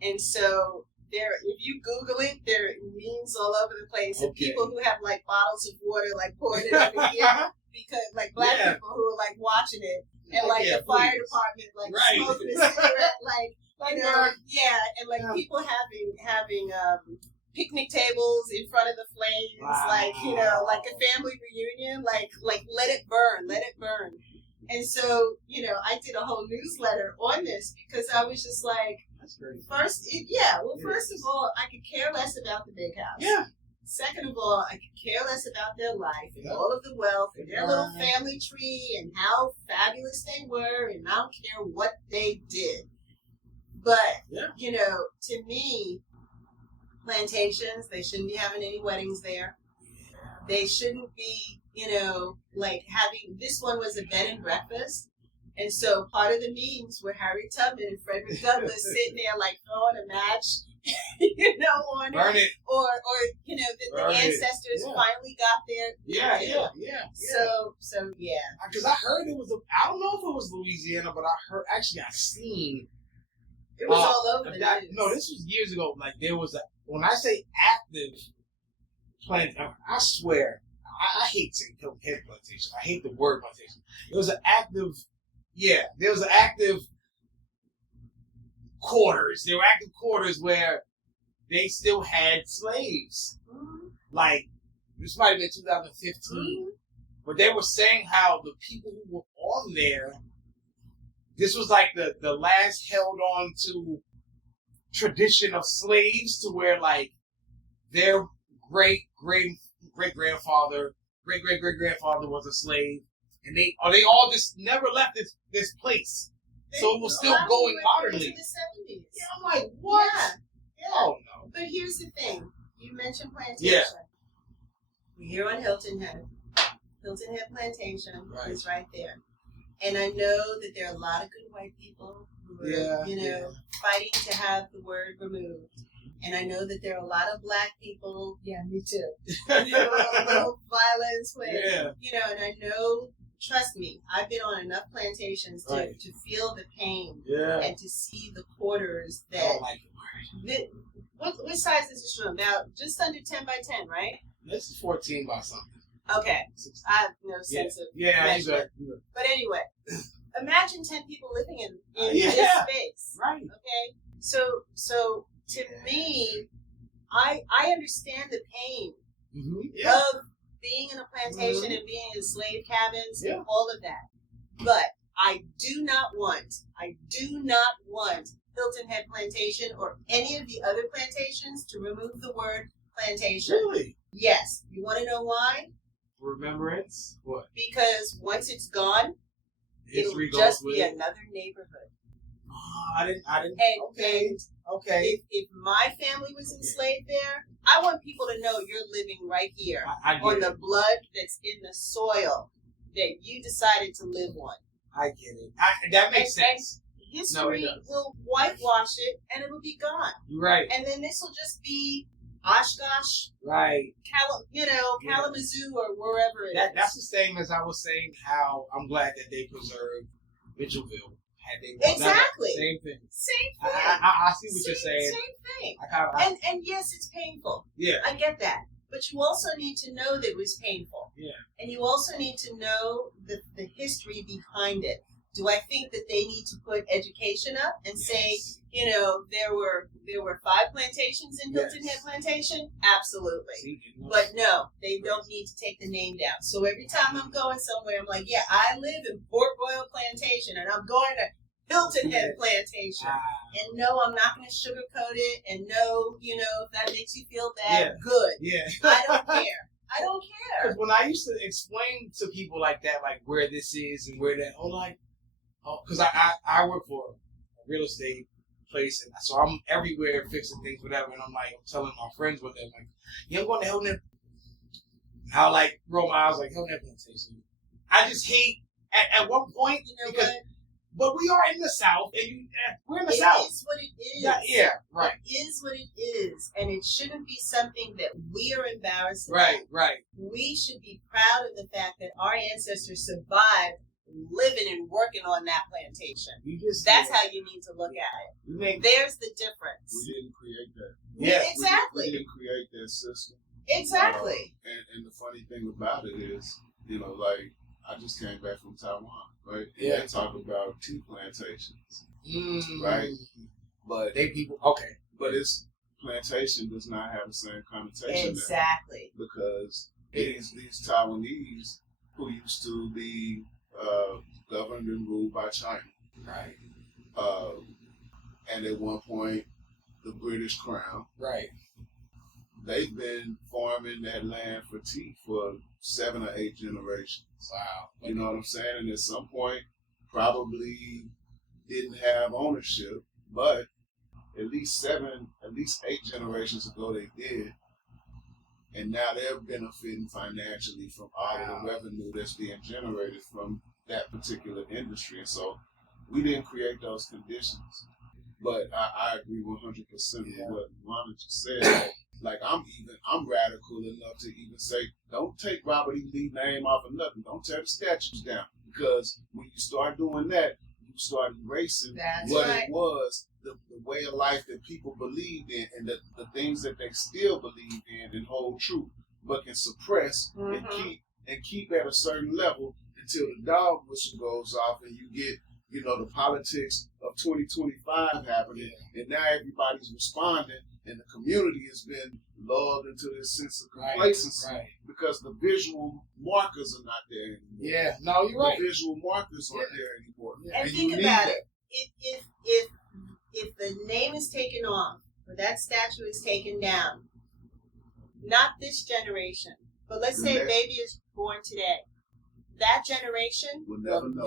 And so if you Google it, there are memes all over the place of people who have like bottles of water like pouring it over here because like black people who are like watching it and like the fire department like smoking a cigarette like you know and like people having picnic tables in front of the flames, like, you know, like a family reunion, like let it burn. And so, you know, I did a whole newsletter on this because I was just like, that's great. First of all, I could care less about the big house. Yeah. Second of all, I could care less about their life and all of the wealth and their little family tree and how fabulous they were, and I don't care what they did. But, you know, to me, plantations, they shouldn't be having any weddings there. They shouldn't be, you know, like having, this one was a bed and breakfast. And so part of the meetings were Harry Tubman and Frederick Douglass sitting there like throwing a match, you know, on Burn it. Or you know, the ancestors finally got their Yeah. So yeah. Because I heard it was, I don't know if it was Louisiana, but I seen. It was all over the news. No, this was years ago. Like there was when I say active plant, I swear, I hate saying head plantation. I hate the word plantation. It was an active, there was an active quarters. There were active quarters where they still had slaves. Mm-hmm. Like, this might have been 2015. Mm-hmm. But they were saying how the people who were on there, this was like the last held on to tradition of slaves, to where like their great grandfather was a slave, and they all just never left this place. So it was still going modernly. In the 70s. Yeah, I'm like, what? Yeah. Oh no. But here's the thing. You mentioned plantation. Yeah. We're here on Hilton Head. Hilton Head Plantation is right there. And I know that there are a lot of good white people who are, fighting to have the word removed. And I know that there are a lot of black people. Yeah, me too. A little violence with, and I know, trust me, I've been on enough plantations to feel the pain and to see the quarters that. I don't like the word. What size is this room? About just under 10 by 10, right? This is 14 by something. Okay. I have no sense of measurement. But anyway, imagine 10 people living in this space. Right. Okay. So to me, I understand the pain of being in a plantation and being in slave cabins and all of that. But I do not want Hilton Head Plantation or any of the other plantations to remove the word plantation. Really? Yes. You want to know why? Remembrance? What? Because once it's gone, It'll just be another neighborhood. Oh, I didn't. And Okay. If my family was enslaved there, I want people to know you're living right here on the blood that's in the soil that you decided to live on. I get it. That makes sense. And history will whitewash it, and it will be gone. Right. And then this will just be Oshkosh, right? Kalamazoo, or wherever it is. That's the same as I was saying. How I'm glad that they preserved Mitchellville. Exactly. Same thing. I see what you're saying. Same thing. And yes, it's painful. Yeah. I get that. But you also need to know that it was painful. Yeah. And you also need to know the history behind it. Do I think that they need to put education up and say, there were 5 plantations in Hilton Head Plantation? Absolutely. But no, they don't need to take the name down. So every time I'm going somewhere, I'm like, I live in Port Royal Plantation, and I'm going to Hilton Head Plantation. And no, I'm not going to sugarcoat it. And no, if that makes you feel bad, good. Yeah. I don't care. I don't care. Because when I used to explain to people like that, like where this is and where that, because I work for a real estate place, and so I'm everywhere fixing things, whatever. And I'm telling my friends what they're like, I'm going to Hilton Head. I'll roll my eyes Hilton Head Plantation. I just hate at one point but we are in the South, and we're in the South. It is what it is. Yeah, right. It is what it is, and it shouldn't be something that we are embarrassed about. Right. Right. We should be proud of the fact that our ancestors survived living and working on that plantation. That's how you need to look at it. There's the difference. We didn't create that. Yeah, exactly. We didn't create that system. Exactly. And the funny thing about it is, I just came back from Taiwan, right? Yeah. And they talk about tea plantations, right? But this plantation does not have the same connotation. Exactly. Now, because these Taiwanese who used to be governed and ruled by China. Right. And at one point, the British Crown. Right. They've been farming that land for tea for 7 or 8 generations. Wow. You know what I'm saying? And at some point, probably didn't have ownership, but at least 8 generations ago they did. And now they're benefiting financially from all of the revenue that's being generated from that particular industry. And so we didn't create those conditions. But I agree 100% with what Luana just said. I'm radical enough to even say, don't take Robert E. Lee's name off of nothing. Don't tear the statues down. Because when you start doing that, you start erasing it was, the way of life that people believed in, and the things that they still believe in and hold true, but can suppress and keep at a certain level until the dog whistle goes off and you get, the politics of 2025 happening, and now everybody's responding, and the community has been lulled into this sense of complacency because the visual markers are not there anymore. Yeah, no, you're right. The visual markers aren't there anymore. Yeah. And think about it. If the name is taken off, or that statue is taken down, not this generation, but let's say a baby is born today, that generation will never know.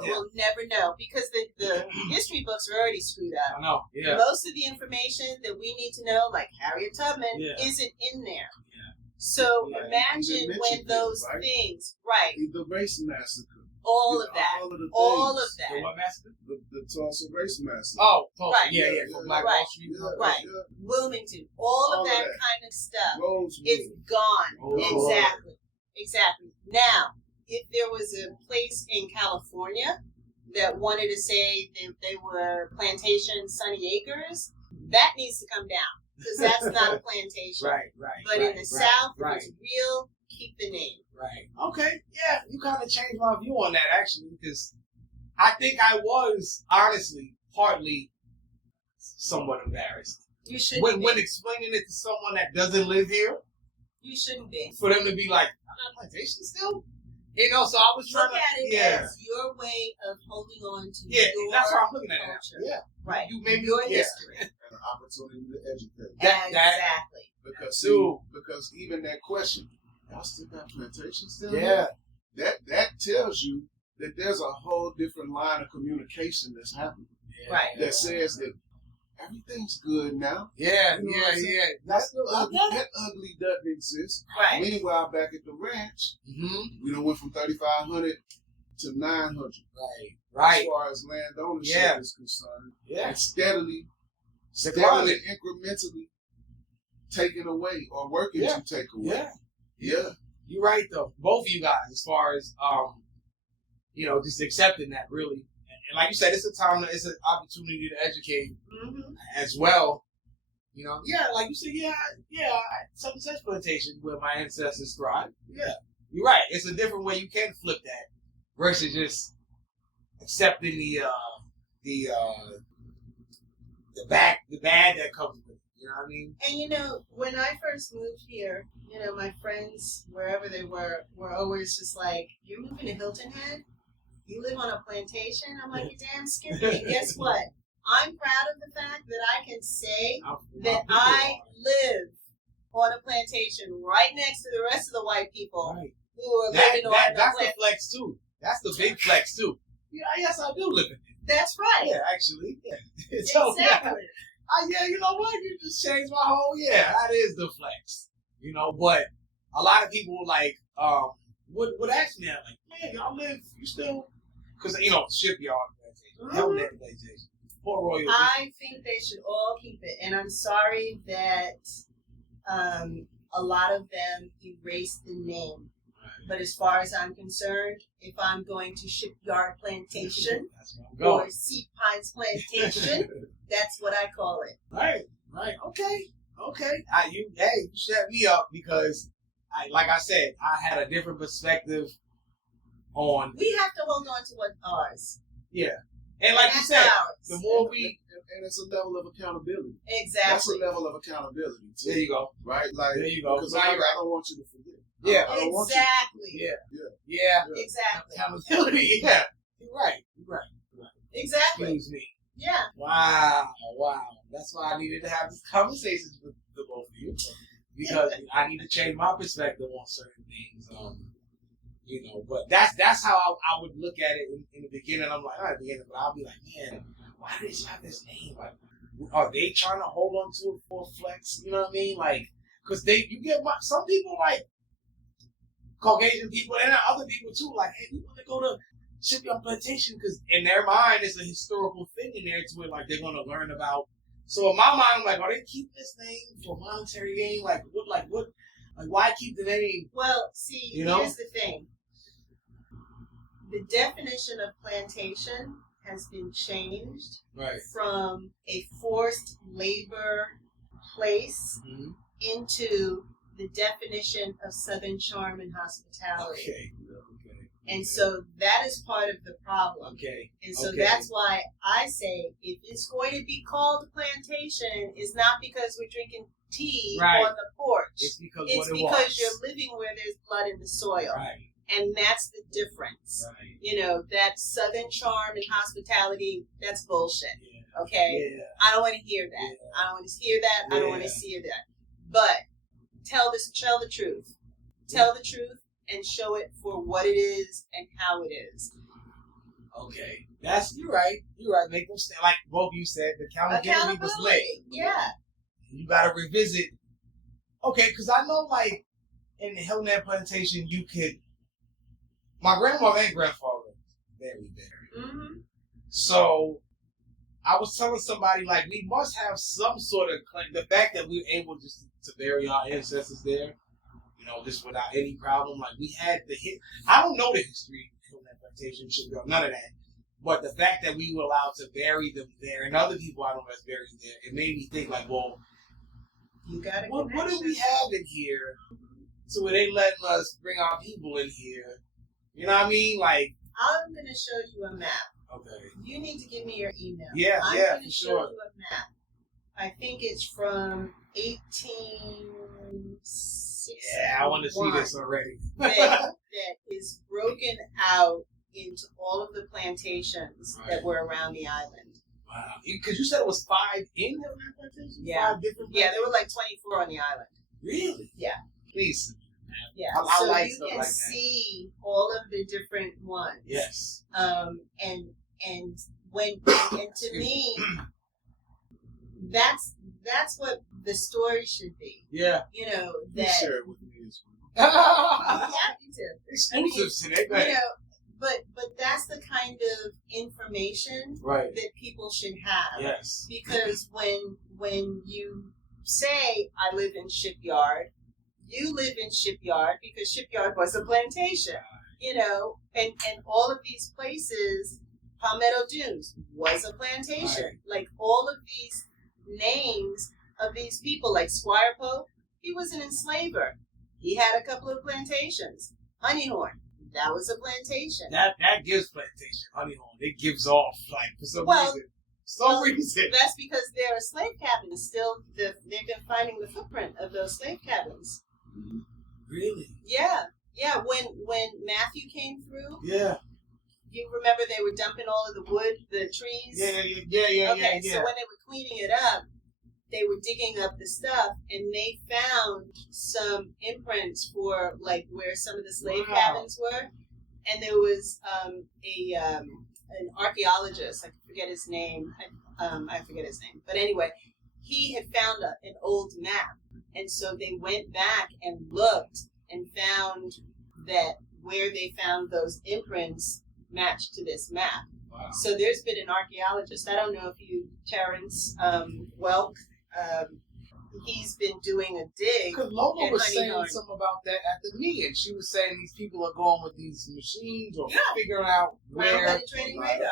Will never know because the history books are already screwed up. I know. Yeah. Most of the information that we need to know, like Harriet Tubman, isn't in there. Yeah. So imagine when those things, the race massacre. All of that. All of that. The what massacre? The Tulsa race massacre. Oh, Tulsa. Right. Yeah. From Black Wall Street. Right. Wilmington. All of that kind of stuff. It's gone. Exactly. Now, if there was a place in California that wanted to say that they were plantation Sunny Acres, that needs to come down because that's not a plantation. Right. But in the South, if it's real, keep the name. Right. Okay. Yeah, you kind of changed my view on that actually, because I think I was honestly partly somewhat embarrassed. You shouldn't be. When explaining it to someone that doesn't live here. You shouldn't be. For them to be like, I'm not plantation still? So I was trying to look at it as your way of holding on to your that's how I'm looking at culture. it. Yeah. Right. You maybe your history. And an opportunity to educate. Exactly. Because even that question, y'all still got plantations still? Yeah. That tells you that there's a whole different line of communication that's happening. Right. That says that everything's good now. Yeah, You know what I'm saying? yeah. That ugly doesn't exist. Right. Meanwhile, back at the ranch, we done went from 3,500 to 900. Right. As far as land ownership is concerned. Yeah. And steadily, Declining. incrementally taken away or working to take away. Yeah. You're right though. Both of you guys, as far as just accepting that really. And like you said, it's an opportunity to educate as well. Like you said, Southern Sex Plantation where my ancestors thrived. Yeah. You're right. It's a different way you can flip that versus just accepting the bad that comes with it. You know what I mean? And when I first moved here, my friends, wherever they were always just like, "You're moving to Hilton Head? You live on a plantation?" I'm like, "You damn skippy." Guess what? I'm proud of the fact that I can say that I live on a plantation right next to the rest of the white people who are living on the plantation. That's the flex too. That's the big flex too. Yeah, yes, I do live in it. That's right. Yeah, actually. Yeah. Exactly. You know what? You just changed my whole. Yeah, that is the flex. But a lot of people would ask me, like, "Man, y'all live? You still?" Because shipyard plantation, Hellnet plantation, Port Royal. I think they should all keep it, and I'm sorry that a lot of them erased the name. But as far as I'm concerned, if I'm going to Shipyard Plantation or Sea Pines Plantation, that's what I call it. Right. Okay. You shut me up because, like I said, I had a different perspective on. We have to hold on to what's ours. Yeah, and like you said, the more we. And it's a level of accountability. Exactly. That's a level of accountability too. There you go. Right? Like, there you go. Because I don't want you to forget. Yeah. Exactly. Yeah. Exactly. Accountability. Yeah. You're right. Exactly. Excuse me. Yeah. Wow. That's why I needed to have this conversation with the both of you. Because I need to change my perspective on certain things. But that's how I would look at it in the beginning. I'm like, not at the beginning, but I'll be like, man, why do they have this name? Like, are they trying to hold on to it for a flex? You know what I mean? Like, because you get some people like Caucasian people and other people too. Like, hey, we want to go to Shipyard Plantation because in their mind it's a historical thing in there to it. Like they're going to learn about. So in my mind, I'm like, are they keeping this name for monetary gain? Like what? Why keep the name? Well, see, here's the thing. The definition of plantation has been changed from a forced labor place into the definition of Southern charm and hospitality. Okay. And so that is part of the problem. Okay. And so that's why I say if it's going to be called a plantation, it's not because we're drinking tea on the porch. It's because you're living where there's blood in the soil. Right. And that's the difference. Right. That Southern charm and hospitality, that's bullshit. Yeah. Okay? Yeah. I don't want to hear that. Yeah. I don't want to hear that. Yeah. I don't want to see that. But tell the truth. Tell the truth and show it for what it is and how it is. Okay. You're right. Make them stand, like both of you said, the accountability was lit. Yeah. You gotta revisit. Okay, because I know like in the Hellnet Plantation my grandmother and grandfather very bitter. Mm-hmm. So I was telling somebody like we must have some sort of claim. The fact that we were able just to bury our ancestors there, just without any problem. Like we had I don't know the history of Hellnet Plantation, none of that. But the fact that we were allowed to bury them there and other people I don't know that's buried there, it made me think like, well, you got what do we have in here? So they letting us bring our people in here. You know what I mean? Like, I'm going to show you a map. Okay. You need to give me your email. I'm going to show you a map. I think it's from 1860. Yeah, I want to see this already. that is broken out into all of the plantations that were around the island. Wow. Because you said it was 5 in the plantation? Yeah. 5 different there were like 24 on the island. Really? Yeah. Please. Yeah. I So like you stuff can like that. see all of the different ones. Yes. And to me, that's what the story should be. Yeah. You know You that. share it with me as well. I'm happy to. Exclusives today, man. You know, but that's the kind of information Right. that people should have. Yes. Because when you say I live in Shipyard, you live in Shipyard because Shipyard was a plantation. You know, and all of these places, Palmetto Dunes was a plantation. Right. Like all of these names of these people, like Squire Pope, he was an enslaver. He had a couple of plantations. Honeyhorn, that was a plantation. That gives plantation Honeyhorn. It gives off like for some reason. Some reason. That's because there are slave cabins still. They've been finding the footprint of those slave cabins. Really? Yeah. When Matthew came through. Yeah. You remember they were dumping all of the wood, the trees? Yeah. Okay, so when they were cleaning it up, they were digging up the stuff, and they found some imprints for like where some of the slave cabins were, and there was an archaeologist. I forget his name. But anyway, he had found an old map, and so they went back and looked and found that where they found those imprints matched to this map. Wow. So there's been an archaeologist. I don't know if you, Terrence Welk. He's been doing a dig. Because Lola was saying Honeyhorn. something about that at the meeting. She was saying these people are going with these machines or figuring out where. Penetrating radar.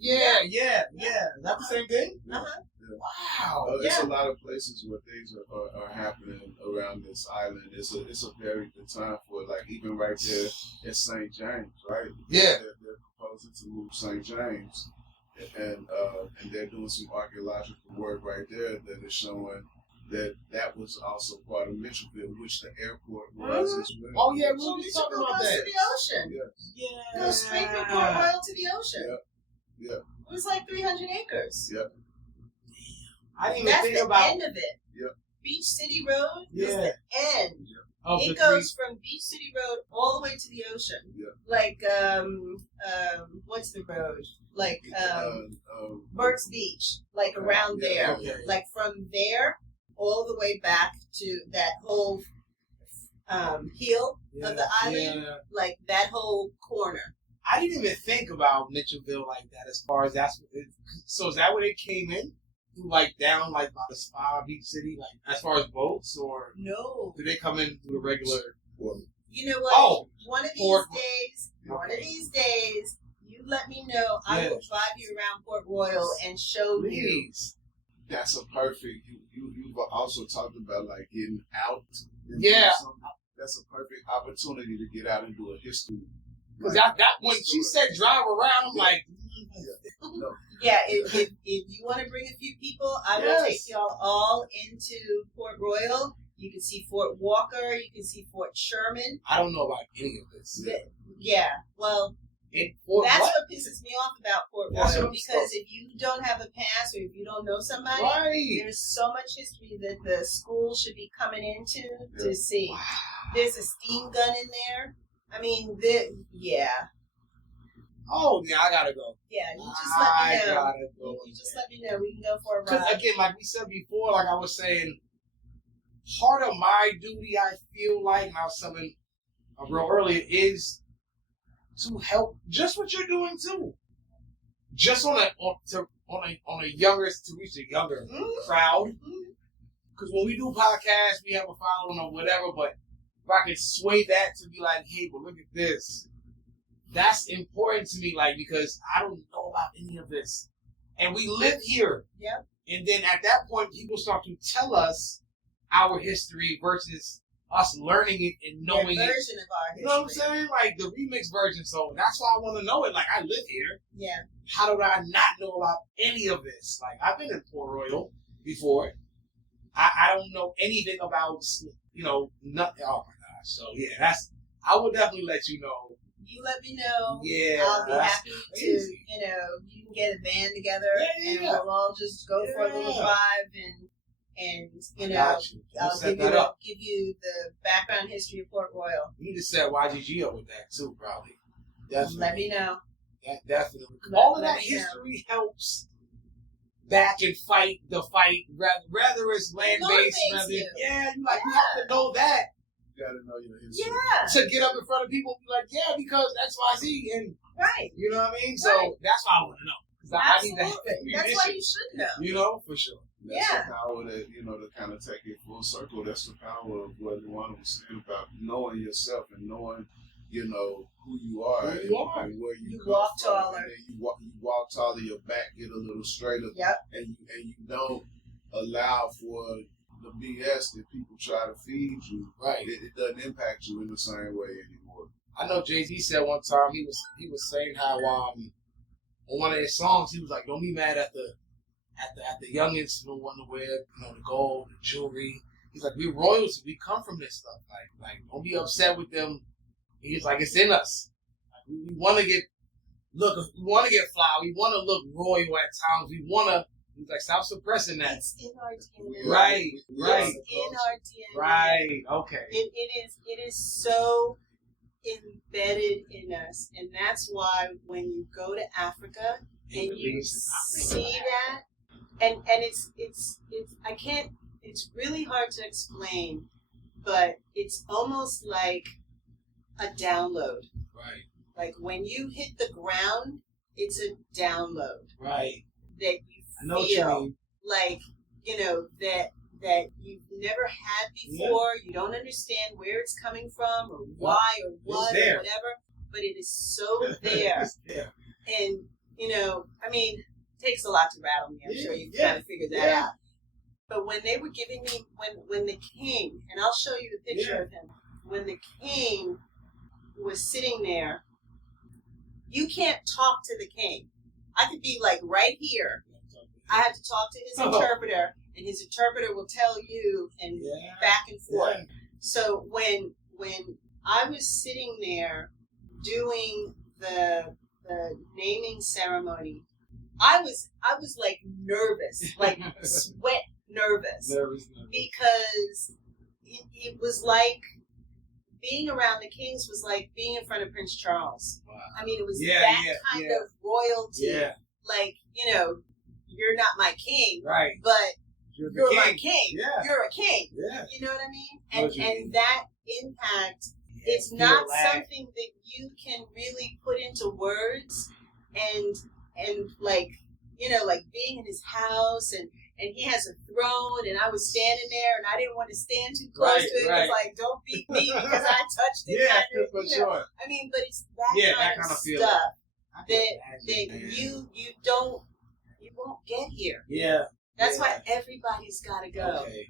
Yeah. Is that the same thing? Uh-huh. Wow. There's a lot of places where things are happening around this island. It's a very good time for it. Like even right there at St. James, right? Yeah. They're proposing to move St. James, and they're doing some archaeological work right there that is showing that was also part of Mitchellville, which the airport was as well. Oh yeah, we Well, were talking about goes that. to the ocean. Yeah. Goes straight from Port Royal to the ocean. Yeah. It was like 300 acres. Yeah. I didn't even That's think the about. end of it. Yep. Beach City Road is Yeah. the end. Of It the goes from Beach City Road all the way to the ocean. Yeah. Like what's the road? Like Burke's Beach. Like around there. Okay. Like from there all the way back to that whole heel of the island. Yeah. Like that whole corner. I didn't even think about Mitchellville like that. As far as so is that where they came in? Like down like by the Spa Beach City, like as far as boats, or No. do they come in through the regular? You know what? Oh, one of Port- these days, you let me know. I will drive you around Port Royal and show you. Please. That's a perfect. You've also talked about like getting out. And Yeah. doing something. That's a perfect opportunity to get out and do a history. Because that when she said drive around, I'm like, No. Yeah, if you want to bring a few people, I will take y'all all into Port Royal. You can see Fort Walker. You can see Fort Sherman. I don't know about any of this. Yeah, well, That's that's what pisses me off about Port That's Royal, what I'm because if you don't have a pass or if you don't know somebody, right. there's so much history that the school should be coming into to see. Wow. There's a steam gun in there. I mean, Oh yeah, I gotta go. Yeah, you just let me know. Gotta go. You just let me know. We can go for a Because ride. again, like we said before, like I was saying, part of my duty, I feel like, and I was telling real earlier, is to help just what you're doing too. Just on a younger, to reach a younger crowd. Because when we do podcasts, we have a following or whatever. But if I could sway that to be like, hey, but look at this. That's important to me, like, because I don't know about any of this. And we live here. Yep. And then at that point, people start to tell us our history versus us learning it and knowing Their it. version of our history. You know what I'm saying? Like the remix version. So that's why I want to know it. Like, I live here. Yeah. How did I not know about any of this? Like, I've been in Port Royal before. I don't know anything about, nothing. Oh my gosh. So yeah, I will definitely let you know. You let me know. Yeah. I'll be happy crazy. to, you can get a band together Yeah. and we'll all just go for a little drive and I'll give you the background history of Port Royal. You just said YGG up with that too, probably. Definitely. Let me know. That definitely. All of that history helps back and fight the fight, rather it's land based. You have to know that. You gotta know your history. Yeah. To get up in front of people and be like, yeah, because XYZ and right. You know what I mean? So that's why I want to know. Absolutely. That's why you should know. You know, for sure. That's the power that, to kind of take it full circle. That's the power of what Luana was saying about knowing yourself and knowing, who you are, and where you come walk from. taller. And then you walk taller, your back get a little straighter. Yep. And you don't allow for the BS that people try to feed you. Right. It doesn't impact you in the same way anymore. I know Jay-Z said one time he was saying how on one of his songs he was like, don't be mad at the youngins who want to wear the gold, the jewelry. He's like, we're royalty, we come from this stuff. Like don't be upset with them. He's like, it's in us. Like, we want to get fly. We want to look royal at times. We want to. He's like, stop suppressing that. It's in our DNA. Right. It's in our DNA. Right. Okay. It is so embedded in us, and that's why when you go to Africa and you see that, and it's really hard to explain, but it's almost like a download. Right. Like when you hit the ground, it's a download. Right. That you feel like, that you've never had before. Yeah. You don't understand where it's coming from or why or what or whatever, but it is so there. It's there. And, it takes a lot to rattle me. I'm sure you've kind of figured that out. But when they were giving me, when the king, and I'll show you the picture of him, when the king was sitting there, you can't talk to the king. I could be like right here. I have to talk to his interpreter, and his interpreter will tell you, and back and forth. Yeah. So when I was sitting there doing the naming ceremony, I was like nervous, like sweat nervous, because it was like being around the kings was like being in front of Prince Charles. Wow. I mean, it was that kind of royalty. Yeah. Like, you're not my king, right? But you're my king. Yeah. You're a king. Yeah. You know what I mean? And that impact is not something that you can really put into words. And like, like being in his house and he has a throne, and I was standing there, and I didn't want to stand too close to it. It's like, don't beat me because I touched it. For sure. I mean, but it's that kind of stuff that you won't get here. Yeah. That's why everybody's got to go. Okay.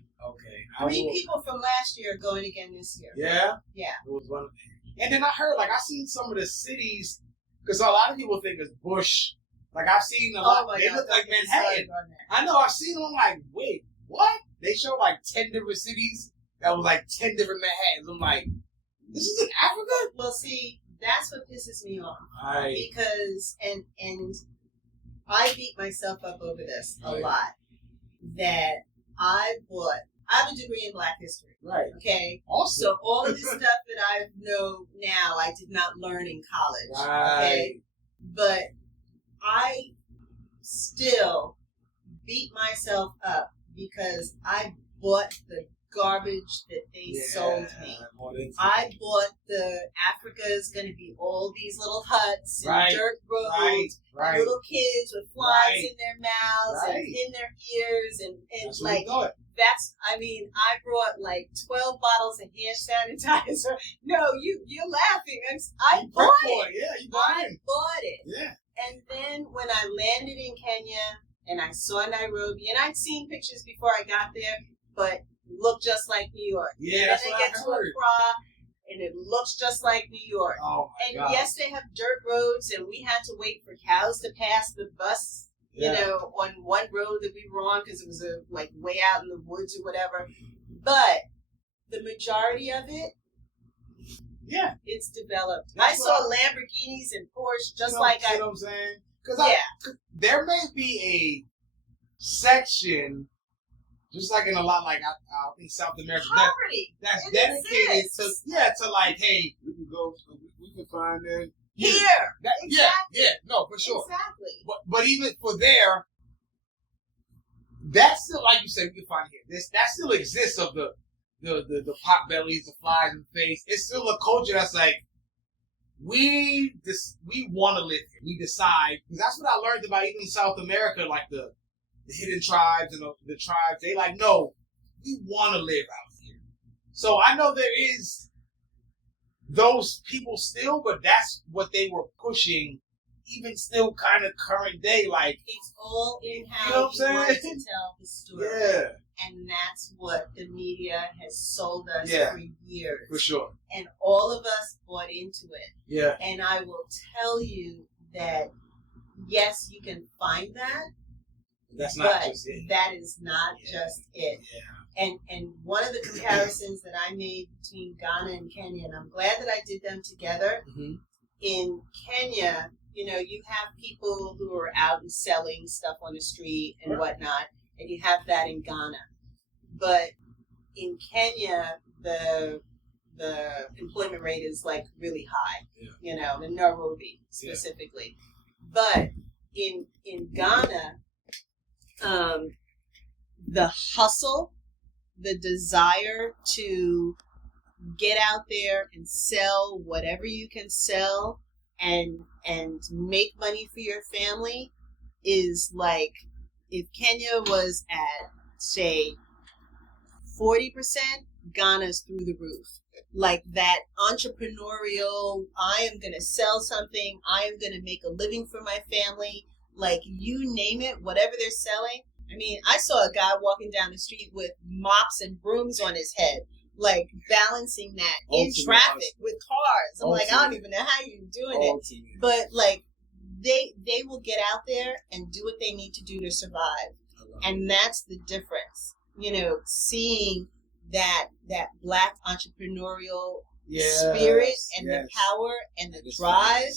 3 people from last year are going again this year. Yeah? Yeah. It was one. And then I heard, I seen some of the cities, because a lot of people think it's Bush. I've seen a lot. They look like Manhattan. I know. I've seen them. I'm like, wait, what? They show 10 different cities that was 10 different Manhattans. I'm like, this is in Africa? Well, see, that's what pisses me off. Right. Because, and I beat myself up over this a lot. That I have a degree in Black history. Right. Okay. Awesome. So all of this stuff that I know now, I did not learn in college. Right. Okay. But I still beat myself up because I bought the garbage that they sold me. I bought the Africa's going to be all these little huts and dirt roads, and little kids with flies in their mouths and in their ears, and that's I brought 12 bottles of hand sanitizer. No, you're laughing. I bought it. Yeah, you bought it. Yeah. And then when I landed in Kenya and I saw Nairobi, and I'd seen pictures before I got there, but looked just like New York. Yeah, and that's then what I get I to heard. Accra, and it looks just like New York. Oh my God. Yes, they have dirt roads, and we had to wait for cows to pass the bus, on one road that we were on because it was way out in the woods or whatever. But the majority of it, it's developed. I saw Lamborghinis and Porsche just like you know what I'm saying? Because there may be a section Just like in a lot, like I think South America, poverty. That's dedicated to like, hey, we can go, we can find that here. Exactly. No, for sure. Exactly. But even for there, that's still, like you said, we can find it here. That still exists of the pot bellies, the flies in the face. It's still a culture that's like, we want to live here. We decide, because that's what I learned about even South America, like the hidden tribes and the tribes. They like, no, we want to live out here. So I know there is those people still, but that's what they were pushing, even still kind of current day. Like, it's all in how you know what I'm want to tell the story. Yeah. And that's what the media has sold us for years. For sure. And all of us bought into it. Yeah. And I will tell you that, yes, you can find that. That's not just it. That is not just it. Yeah. And one of the comparisons that I made between Ghana and Kenya, and I'm glad that I did them together. Mm-hmm. In Kenya, you know, you have people who are out and selling stuff on the street and whatnot, and you have that in Ghana. But in Kenya, the employment rate is like really high, you know, in Nairobi specifically. But in Ghana, the hustle, the desire to get out there and sell whatever you can sell and make money for your family is like, if Kenya was at, say, 40%, Ghana's through the roof. Like that entrepreneurial, I am going to sell something, I am going to make a living for my family, like you name it, whatever they're selling. I mean, I saw a guy walking down the street with mops and brooms on his head, like balancing that in traffic with cars. I'm like, I don't even know how you're doing it. But like, they will get out there and do what they need to do to survive. And that's the difference. You know, seeing that Black entrepreneurial spirit and the power and the drive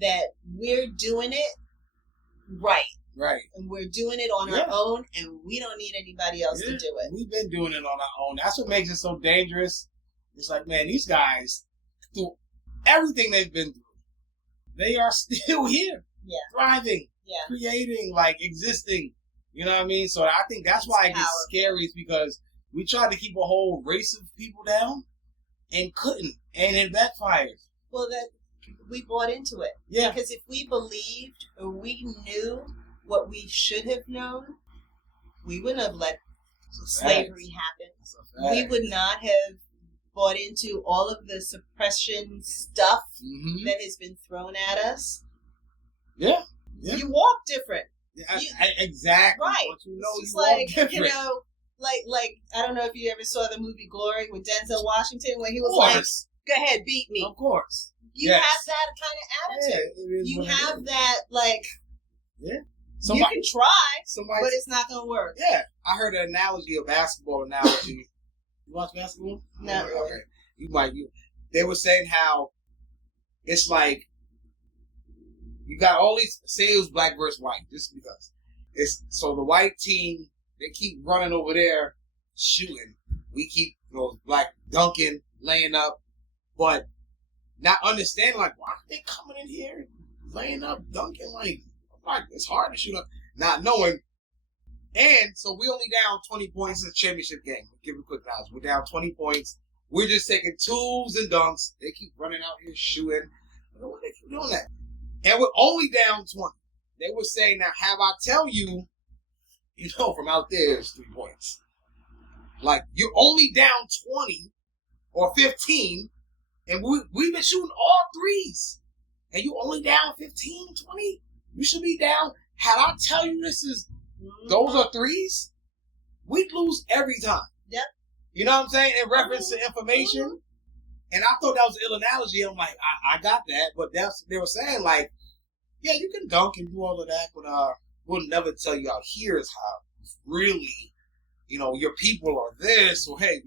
that we're doing it right. Right. And we're doing it on our own, and we don't need anybody else to do it. We've been doing it on our own. That's what makes it so dangerous. It's like, man, these guys, through everything they've been through, they are still here. Yeah. Thriving. Yeah. Creating, like, existing. You know what I mean? So I think that's why it gets scary, is because we tried to keep a whole race of people down and couldn't. And it backfired. Well, that we bought into it. Yeah. Because if we believed or we knew what we should have known, we wouldn't have let slavery happen. We would not have bought into all of the suppression stuff that has been thrown at us. Yeah. You walk different. Exactly. Right. But you know, it's you like, walk different. you know, like I don't know if you ever saw the movie Glory with Denzel Washington, when he was like, "Go ahead, beat me." Of course. You have that kind of attitude. You have that, like, you can try, but it's not going to work. Yeah. I heard an analogy, a basketball analogy. You watch basketball? Not really. Okay. You might. They were saying how it's like you got all these, say it was black versus white, just because. It's so the white team, they keep running over there, shooting. We keep black dunking, laying up, but not understanding, like, why are they coming in here, laying up, dunking, like it's hard to shoot up, not knowing. And so we only down 20 points in the championship game. Give a quick knowledge. We're down 20 points. We're just taking twos and dunks. They keep running out here shooting. I don't know why they keep doing that. And we're only down 20. They were saying, now, have I tell you, from out there is 3 points. Like, you're only down 20 or 15, and we've been shooting all threes. And you only down 15, 20? You should be down. Had I tell you those are threes, we'd lose every time. Yep. You know what I'm saying? In reference to information. And I thought that was an ill analogy. I'm like, I got that. But they were saying, like, yeah, you can dunk and do all of that, but we'll never tell you out here is how really, your people are this, or hey,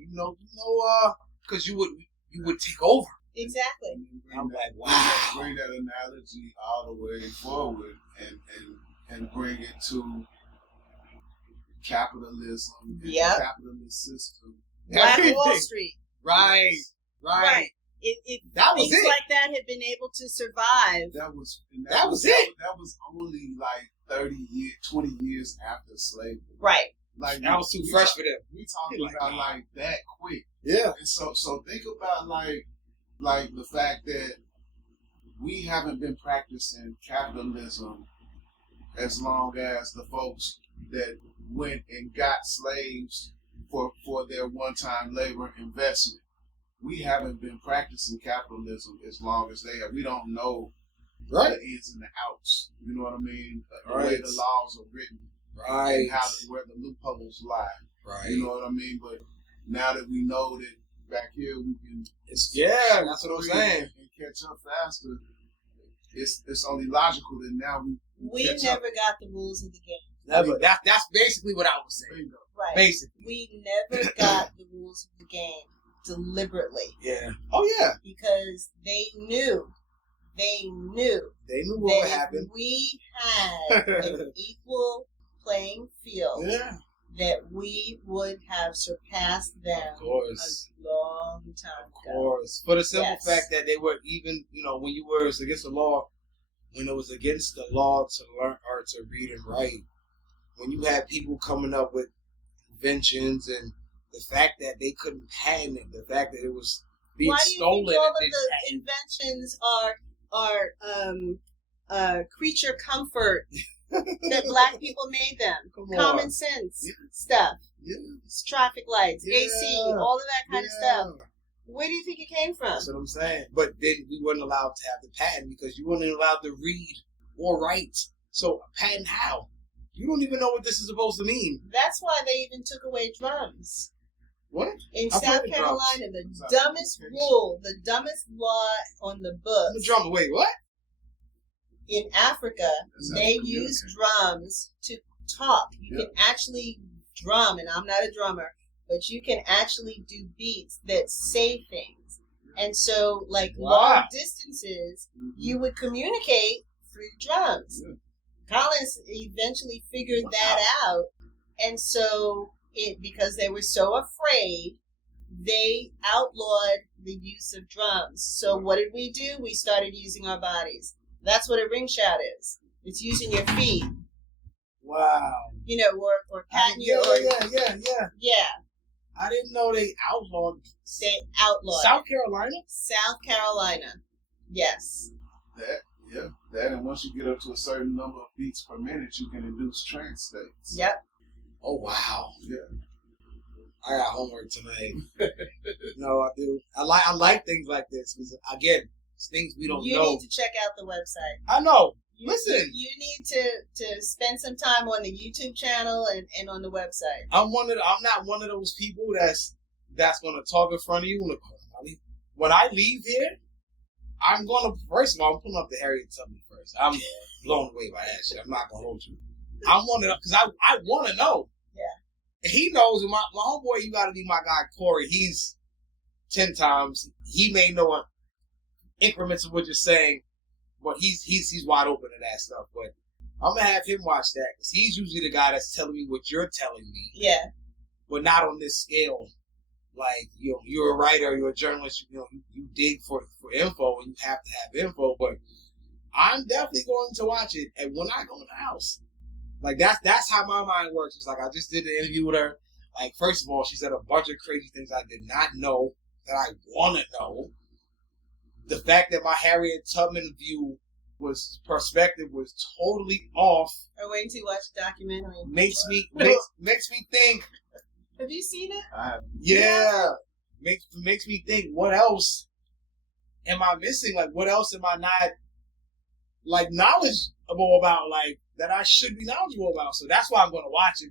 because you would take over. Exactly. I'm like, wow. Bring that analogy all the way forward and bring it to capitalism and the capitalist system. Black Wall Street. Right. If that was things it. like that had been able to survive. That was it. That was only like 20 years after slavery. Right. Like that was too fresh for them. We talking about like that quick. Yeah. And so think about like the fact that we haven't been practicing capitalism as long as the folks that went and got slaves for their one-time labor investment. We haven't been practicing capitalism as long as they have. We don't know the ins and the outs. You know what I mean? The way the laws are written. Right. And where the loopholes lie. Right. You know what I mean? But now that we know that back here we can... that's what I'm saying. And catch up faster. It's only logical that now we never got the rules of the game. Never. That's basically what I was saying. Bingo. Right. Basically. We never got the rules of the game deliberately. Yeah. Oh yeah. Because they knew what would happen. We had an equal playing field. Yeah. That we would have surpassed them of course. a long time ago. Of course. For the simple fact that they were even, when you were against the law, when it was against the law to learn or to read and write, when you had people coming up with inventions and the fact that they couldn't patent it, the fact that it was being stolen. Why do you think all of the inventions are creature comfort that black people made them? Common sense stuff. Yeah. Traffic lights, AC, all of that kind of stuff. Where do you think it came from? That's what I'm saying. But then we weren't allowed to have the patent because you weren't allowed to read or write. So a patent how? You don't even know what this is supposed to mean. That's why they even took away drums. What? In South Carolina, the dumbest rule, the dumbest law on the books. The drum. Wait, what? In Africa, they use drums to talk. You can actually drum, and I'm not a drummer, but you can actually do beats that say things. And so, like long distances, you would communicate through drums. Yeah. Collins eventually figured that out, and so because they were so afraid, they outlawed the use of drums. So what did we do? We started using our bodies. That's what a ring shout is. It's using your feet. Wow. Or patting your... Yeah. I didn't know they outlawed. They outlawed. South Carolina? South Carolina. Yes. That, and once you get up to a certain number of beats per minute, you can induce trance states. Yep. Oh, wow. Yeah. I got homework tonight. No, I do. I like things like this because, again, it's things we don't know. You need to check out the website. I know. Listen. You need to spend some time on the YouTube channel and on the website. I'm not one of those people that's going to talk in front of you. When I leave here, I'm going to, first of all, I'm pulling up the Harriet Tubman first. I'm blown away by that shit. I'm not going to hold you. I'm one of them, because I want to know. Yeah. He knows, my homeboy, you got to be my guy, Corey. He's 10 times. He may know increments of what you're saying, but he's wide open to that stuff. But I'm going to have him watch that, because he's usually the guy that's telling me what you're telling me. Yeah. But not on this scale. Like, you're a writer, you're a journalist, you dig for info, and you have to have info, but I'm definitely going to watch it, and when I go in the house, like, that's how my mind works. It's like, I just did an interview with her. Like, first of all, she said a bunch of crazy things I did not know that I want to know. The fact that my Harriet Tubman perspective was totally off. I wait until you watch the documentary. Makes me think. Have you seen it? Yeah. Makes me think, what else am I missing? Like, what else am I not, like, knowledgeable about, like, that I should be knowledgeable about? So that's why I'm going to watch it.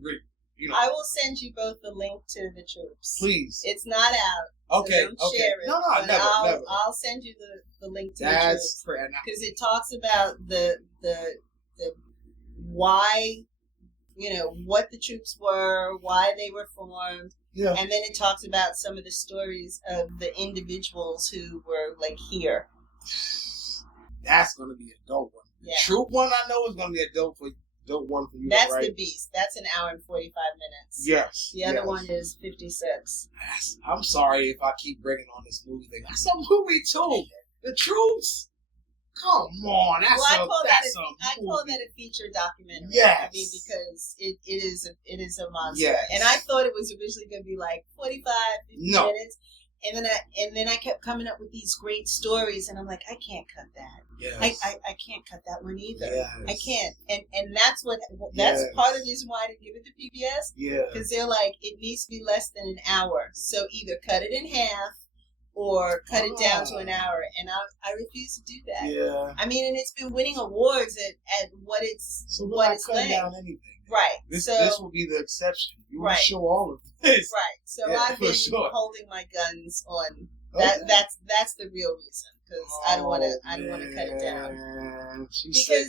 I will send you both the link to the troops. Please. It's not out. Okay. So don't share it. No, never. I'll send you the link to the troops. Because it talks about the why, what the troops were, why they were formed. Yeah. And then it talks about some of the stories of the individuals who were, like, here. That's going to be a dope one. The troop one I know is going to be a dope the one for you. That's right? The Beast. That's an hour and 45 minutes. Yes. The other one is 56. I'm sorry if I keep bringing on this movie thing. That's a movie too. The Truths. Come on, I call that a feature documentary. Yes. I mean, because it is a monster. Yes. And I thought it was originally going to be like 45, 50 minutes. And then I kept coming up with these great stories, and I'm like, I can't cut that. Yes. I can't cut that one either. Yes. I can't. And that's part of the reason why I didn't give it to PBS. Yeah. Because they're like, it needs to be less than an hour. So either cut it in half or cut it down to an hour. And I refuse to do that. Yeah. I mean, and it's been winning awards at what it's like. Down anything. Right. This will be the exception. You will show all of this. Right. So I've been holding my guns on that. Okay. That's the real reason, because I don't want to cut it down. Because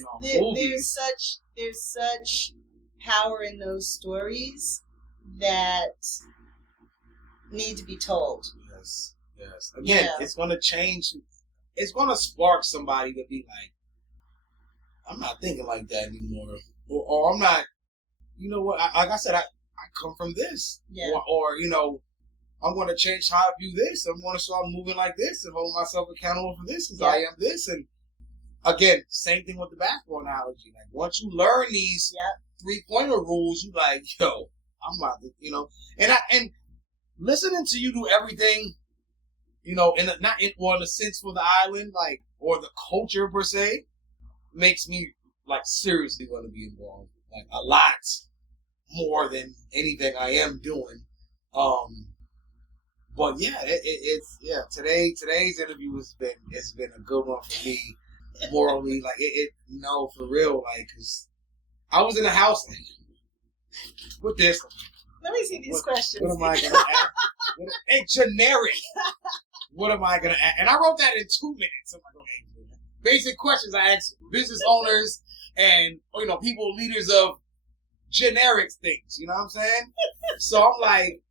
there's such power in those stories that need to be told. Yes. Yes. Again, it's going to change. It's going to spark somebody to be like, I'm not thinking like that anymore, or I'm not. You know what? Like I said, I come from this. Yeah. Or you know, I'm going to change how I view this. I'm going to start moving like this and hold myself accountable for this as I am this. And again, same thing with the basketball analogy. Like once you learn these 3-pointer rules, you like, yo, I'm about to, you know, and listening to you do everything, you know, in a sense for the island, like, or the culture per se, makes me like seriously want to be involved, like a lot more than anything I am doing. But today's interview has been a good one for me morally, like for real, like, cause I was in the house like, with this. Let me see these questions. What am I gonna ask? It's generic. What am I gonna ask? And I wrote that in 2 minutes. I'm like, okay, basic questions I ask business owners and people, leaders of generic things. You know what I'm saying? So I'm like,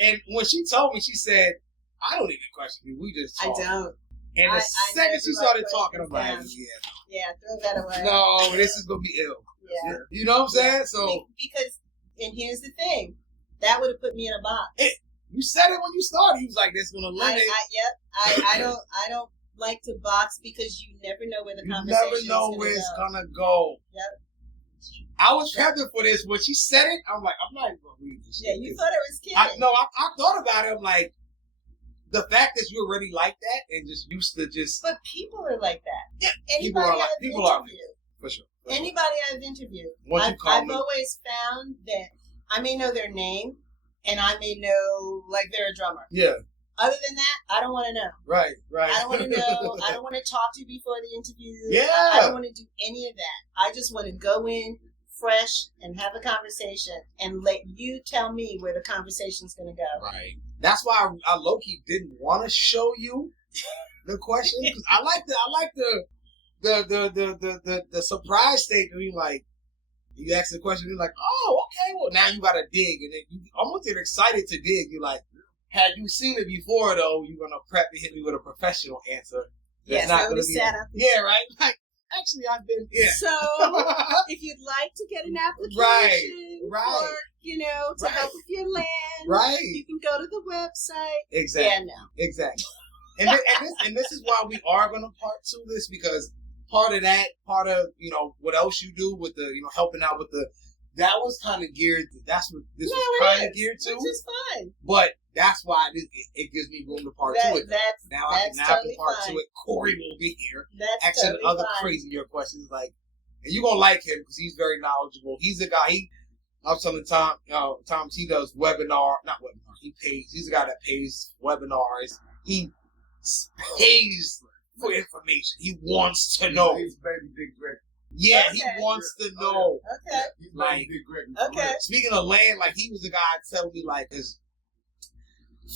and when she told me, she said, "I don't even question you. We just talk." I don't. And the second she started talking, I'm like, yeah, throw that away. No, this is gonna be ill. Yeah. You know what I'm saying? So because, and here's the thing, that would have put me in a box. You said it when you started. He was like, "This is gonna limit." I don't like to box because you never know where the conversation is. You never know where it's gonna go. Yep. I was prepping for this. When she said it, I'm like, I'm not even gonna read this. Yeah, you thought it was kidding. I thought about it. I'm like, the fact that you're already like that and just used to just. But people are like that. Yeah, people are for sure. Anybody I've interviewed, I've always found that I may know their name and I may know like they're a drummer. Yeah. Other than that, I don't want to know. Right. I don't want to know. I don't want to talk to you before the interview. Yeah. I don't want to do any of that. I just want to go in fresh and have a conversation and let you tell me where the conversation's going to go. Right. That's why I low-key didn't want to show you the question, because I like the surprise state to be like, you ask the question, you're like, oh, okay, well now you got to dig, and then you almost get excited to dig. You're like, had you seen it before though, you're gonna prep to hit me with a professional answer. Yes, I would have sat up. Yeah, right. Like, actually, I've been. Yeah. So, if you'd like to get an application, for, to help with your land, you can go to the website. Exactly. Yeah, no. Exactly. And this is why we are going to part 2 this, because part of what else you do with the helping out with that was kind of geared. That's what this was kind of geared to. Which is fine. But that's why it gives me room to part 2 it. Now I can totally part 2 it. Corey will be here. That's asking totally other fine. crazier questions, like, and you're gonna like him because he's very knowledgeable. He's a guy. I was telling Tom, he does not webinar. He pays. He's a guy that pays webinars. He pays for information. He wants to know. He's baby Big Greg. Yeah, he wants to know. Okay. He's baby Big Greg. Okay. Speaking of land, like, he was the guy telling me, like, his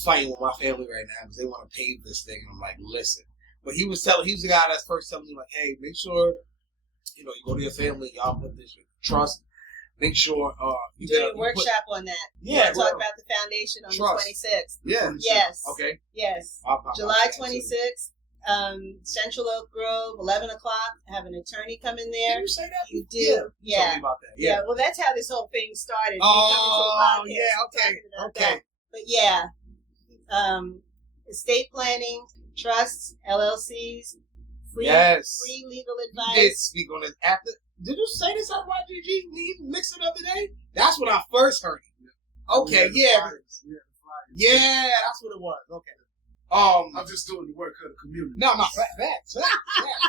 fighting with my family right now because they want to pave this thing. And I'm like, listen. But he was the guy that's first telling me, like, hey, make sure, you go to your family, y'all put this in trust. Make sure you do a workshop on that. Yeah, talk about the foundation on trust. the 26th. Yeah. Yes. Okay. Yes. July 26th. Central Oak Grove, 11 o'clock. Have an attorney come in there. Did you say that? You do. Yeah. Tell me about that. Yeah. Well, that's how this whole thing started. Oh, yeah. Okay. But yeah, estate planning, trusts, LLCs, free legal advice. You did speak on this after. Did you say this on YGG Mix the other day? That's when I first heard it. Okay, yeah. Yeah, that's what it was. Okay. I'm just doing the work of the community. No, facts.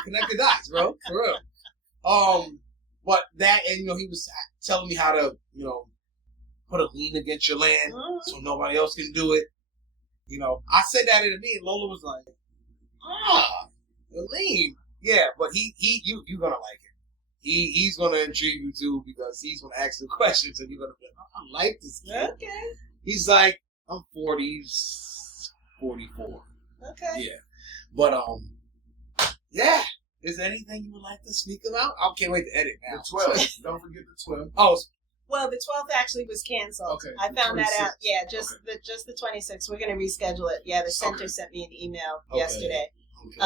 Connect the dots, bro. For real. But that, and he was telling me how to, put a lien against your land so nobody else can do it. I said that in a meeting. Lola was like, the lien. Yeah, but you're gonna like it. He's gonna intrigue you too because he's gonna ask the questions and you're gonna be like, I like this kid. Okay. He's like, I'm 44. Okay. Yeah. But, yeah. Is there anything you would like to speak about? I can't wait to edit now. The 12th. Don't forget the 12th. Oh. Well, the 12th actually was canceled. Okay. I found that out. Yeah, just okay. the 26th. We're going to reschedule it. Yeah, the center sent me an email yesterday. Okay.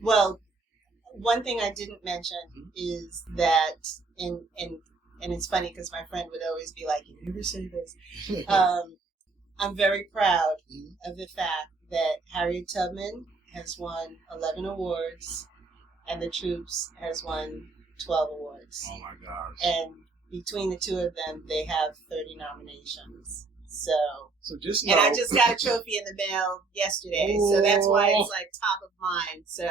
Well, one thing I didn't mention is that and it's funny because my friend would always be like, "You never say this." I'm very proud of the fact that Harriet Tubman has won 11 awards and the Troops has won 12 awards. Oh my gosh. And between the two of them, they have 30 nominations. So just know. And I just got a trophy in the mail yesterday. Ooh. So that's why it's like top of mind. So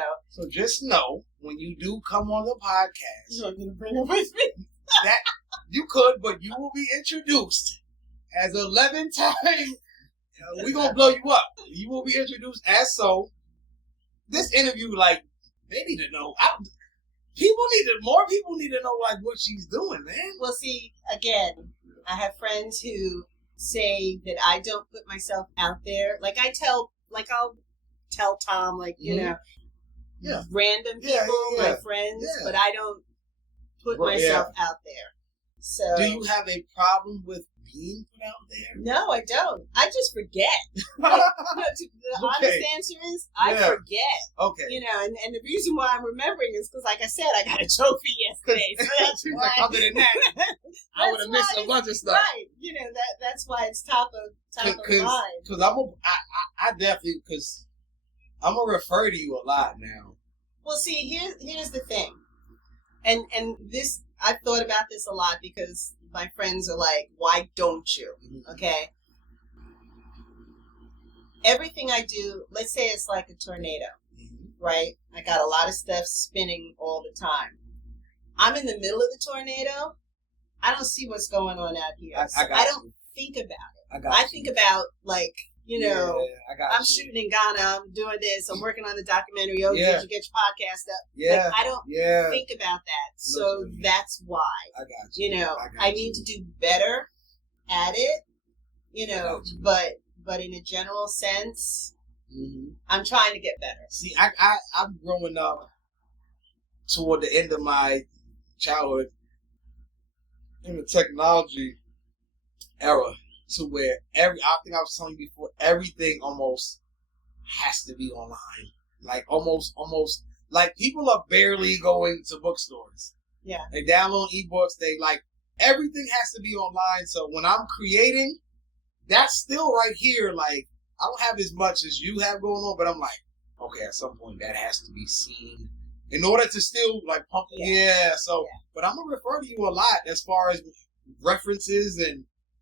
just know when you do come on the podcast, you're going to bring it with me. That you could, but you will be introduced as 11-time. We're going to blow you up. You will be introduced as so. This interview, they need to know. More people need to know, what she's doing, man. Well, see, again, I have friends who say that I don't put myself out there. I'll tell Tom, random people, my friends, but I don't put myself out there. So, do you have a problem with being put out there? No, I don't. I just forget. The honest answer is I forget. Okay. And the reason why I'm remembering is because, like I said, I got a trophy yesterday. So that's why. Other than that, I would have missed a bunch of stuff. Right. That's why it's top of mind. Because I definitely, because I'm going to refer to you a lot now. Well, see, here's the thing. And this, I've thought about this a lot because my friends are like, why don't you? Okay. Everything I do, let's say it's like a tornado, right? I got a lot of stuff spinning all the time. I'm in the middle of the tornado. I don't see what's going on out here. I don't think about it. I think about I'm shooting in Ghana. I'm doing this. I'm working on the documentary. Did you get your podcast up? Yeah. I don't think about that. So that's why. I got you. I need to do better at it. But in a general sense, I'm trying to get better. See, I'm growing up toward the end of my childhood in the technology era. To where I think I was telling you before, everything almost has to be online. Almost, people are barely going to bookstores. Yeah. They download ebooks. Everything has to be online. So when I'm creating, that's still right here. I don't have as much as you have going on, but I'm like, okay, at some point that has to be seen in order to still pump. But I'm going to refer to you a lot as far as references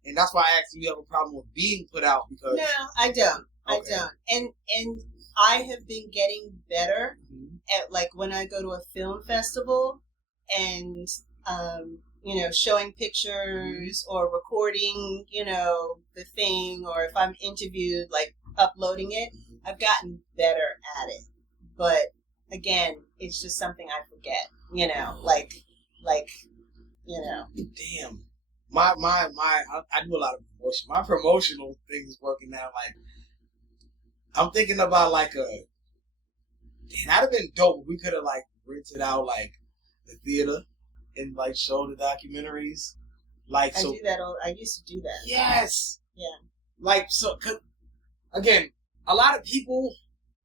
and that's why I asked you have a problem with being put out because... No, I don't. Okay. I don't. And I have been getting better at when I go to a film festival and, showing pictures or recording, the thing, or if I'm interviewed, uploading it, I've gotten better at it. But again, it's just something I forget, Damn. I do a lot of promotion. My promotional thing is working now. I'm thinking about that'd have been dope. We could have rented out the theater and show the documentaries. Do that. I used to do that. Yes. Yeah. Again, a lot of people,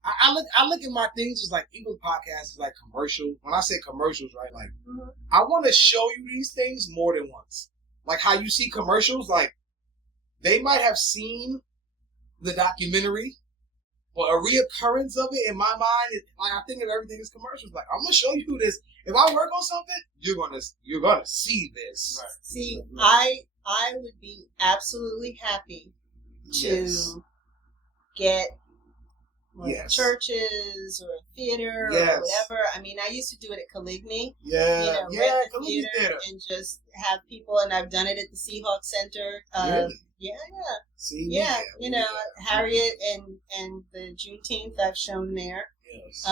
I look at my things as like, even podcasts is like commercial. When I say commercials, right, like, I want to show you these things more than once. Like how you see commercials, like, they might have seen the documentary, but a reoccurrence of it in my mind is like, I think of everything as commercials. Like, I'm gonna show you this. If I work on something, you're gonna see this. Right. See, I would be absolutely happy to get churches or theater or whatever. I mean, I used to do it at Caligny. Yeah, Caligny theater and just have people, and I've done it at the Seahawk Center. Really? Yeah. See, Harriet and the Juneteenth I've shown there. Yes.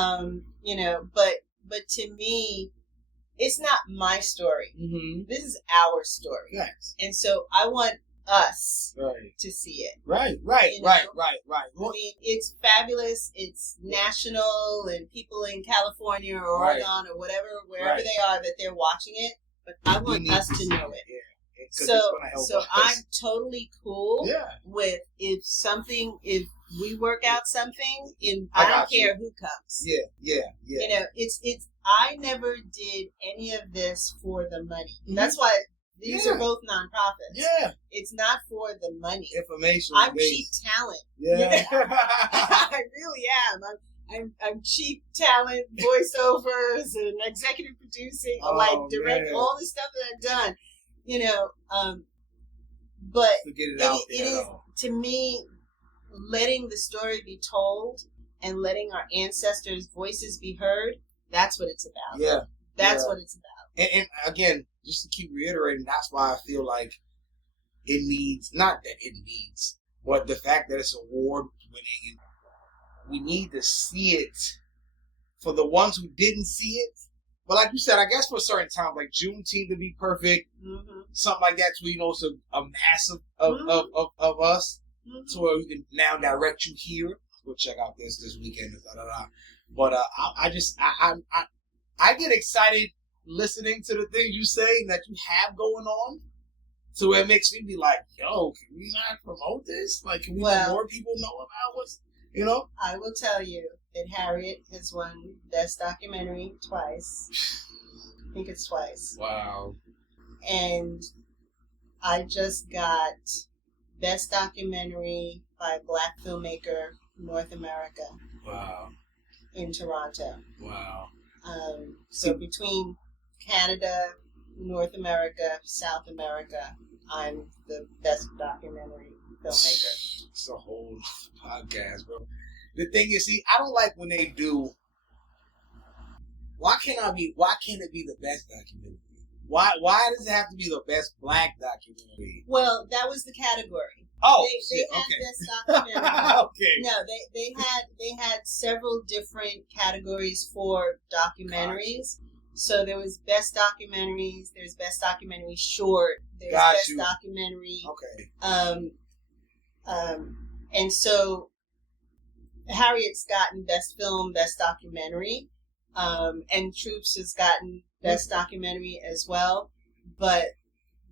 But to me, it's not my story. Mm-hmm. This is our story. Yes. And so I want us to see it. Right. Right. Well, I mean, it's fabulous. It's national, and people in California or Oregon or whatever, wherever they are, that they're watching it. But I want us to know it. Yeah. So I'm totally cool with if we work out something, I don't care who comes. Yeah. It's I never did any of this for the money. Mm-hmm. That's why these are both nonprofits. Yeah. It's not for the money. Information. I'm cheap talent. Yeah. I really am. I'm cheap talent, voiceovers and executive producing, direct all the stuff that I've done. But it is, to me, letting the story be told and letting our ancestors' voices be heard, that's what it's about. Yeah. That's what it's about. And again, just to keep reiterating, that's why I feel like it needs, not that it needs, but the fact that it's award winning, we need to see it for the ones who didn't see it. But like you said, I guess for certain times, like Juneteenth to be perfect, something like that, where it's a massive of us, to where we can now direct you here. Go check out this weekend. But I get excited listening to the things you say and that you have going on. So it makes me be like, yo, can we not promote this? Like, can we let more people know about what's, I will tell you that Harriet has won Best Documentary twice. I think it's twice. Wow. And I just got Best Documentary by a Black filmmaker, North America. Wow. In Toronto. Wow. So between Canada, North America, South America, I'm the best documentary filmmaker. It's a whole podcast, bro. The thing is, see, I don't like when they do. Why can't it be the best documentary? Why does it have to be the best Black documentary? Well, that was the category. Oh, they had best documentary. Okay. No, they had several different categories for documentaries. Gotcha. So there was best documentaries. There's best documentary short. There's best documentary. Okay. And so Harriet's gotten best film, best documentary, and Troops has gotten best documentary as well. But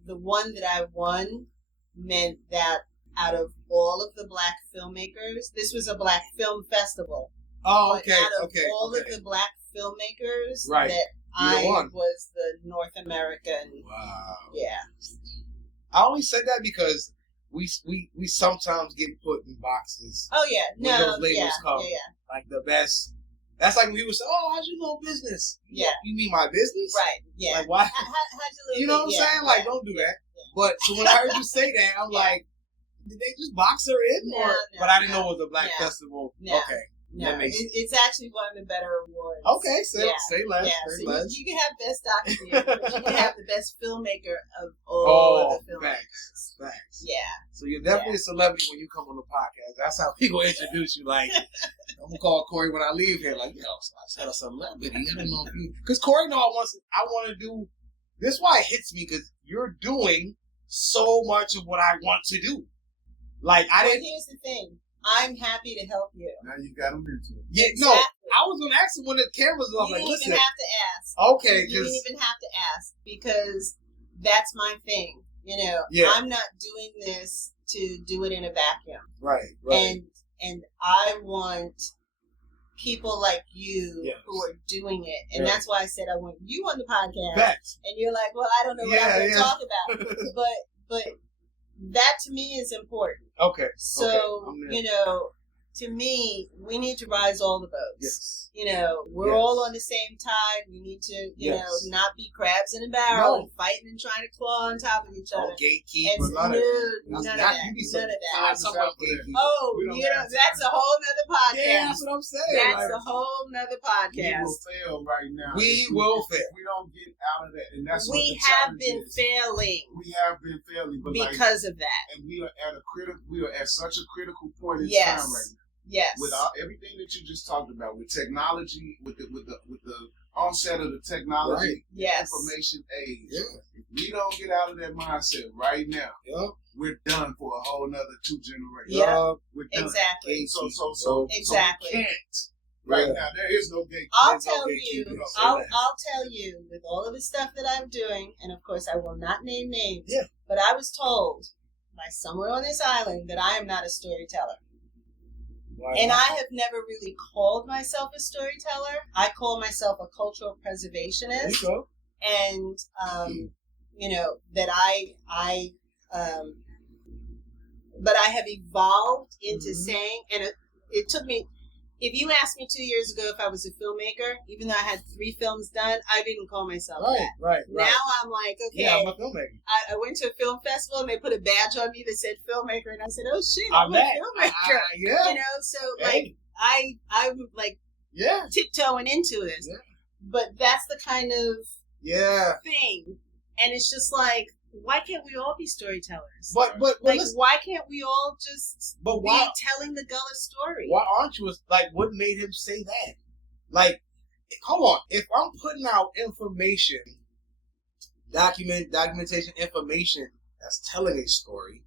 the one that I won meant that out of all of the Black filmmakers, this was a Black film festival. Oh, okay. Out of all of the Black filmmakers, that I was the North American. Wow. Yeah. I only said that because we sometimes get put in boxes. Oh yeah, no, those labels come. Yeah. Like the best. That's like when people say, "Oh, how'd you know business?" Yeah. You mean my business? Right. Yeah. Like why? How'd you know what I'm saying? Like, don't do that. Yeah. But so when I heard you say that, I'm like, did they just box her in? No, but I didn't know it was a Black festival. No. Okay. No, it's actually one of the better awards. Okay, say less. Yeah, so you can have best documentary, but you can have the best filmmaker of all of the filmmakers. Facts. Yeah. So you're definitely a celebrity when you come on the podcast. That's how people introduce you. Like, I'm gonna call Corey when I leave here. Like, yo, I said a celebrity. I don't know if you, because Corey know I want to do. This is why it hits me, because you're doing so much of what I want to do. Like here's the thing. I'm happy to help you. Now you got them into it. Yeah, exactly. No, I was going to ask him when the cameras were off. You like, didn't listen. even have to ask. Okay. You didn't even have to ask, because that's my thing. I'm not doing this to do it in a vacuum. Right. And And I want people like you yes. who are doing it. And that's why I said I want you on the podcast. Facts. And you're like, well, I don't know what I'm going to talk about. But that to me is important. Okay. So, you know, to me, we need to rise all the boats. Yes. You know, we're all on the same tide. We need to, you know, not be crabs in a barrel and fighting and trying to claw on top of each other. Gatekeep. None of that. Oh, you know, that's a whole nother podcast. Yeah, that's what I'm saying. That's a whole nother podcast. We will fail right now. We will fail. We don't get out of that. And that's what we the have been is. failing. We have been failing. But because of that. And we are at such a critical point in time right now. Yes. With everything that you just talked about, with technology, with the onset of the technology, information age. Yeah. If we don't get out of that mindset right now, we're done for a whole nother 2 generations. Yeah, we're done. Exactly. So exactly. we can't. Right now, there is no gate. I'll tell you, with all of the stuff that I'm doing, and of course I will not name names, but I was told by someone on this island that I am not a storyteller. And I have never really called myself a storyteller. I call myself a cultural preservationist. There you go. And, you know, that but I have evolved into saying, and it took me, if you asked me 2 years ago if I was a filmmaker, even though I had 3 films done, I didn't call myself that. Right. Now I'm like, okay. Yeah, I'm a filmmaker. I went to a film festival and they put a badge on me that said filmmaker, and I said, oh shit, I'm a filmmaker. You know, so like I'm like tiptoeing into this. Yeah. But that's the kind of thing. And it's just like, why can't we all be storytellers? But like, listen, why can't we all just be telling the Gullah story? Why aren't you? Like, what made him say that? Like, hold on. If I'm putting out information, documentation information that's telling a story,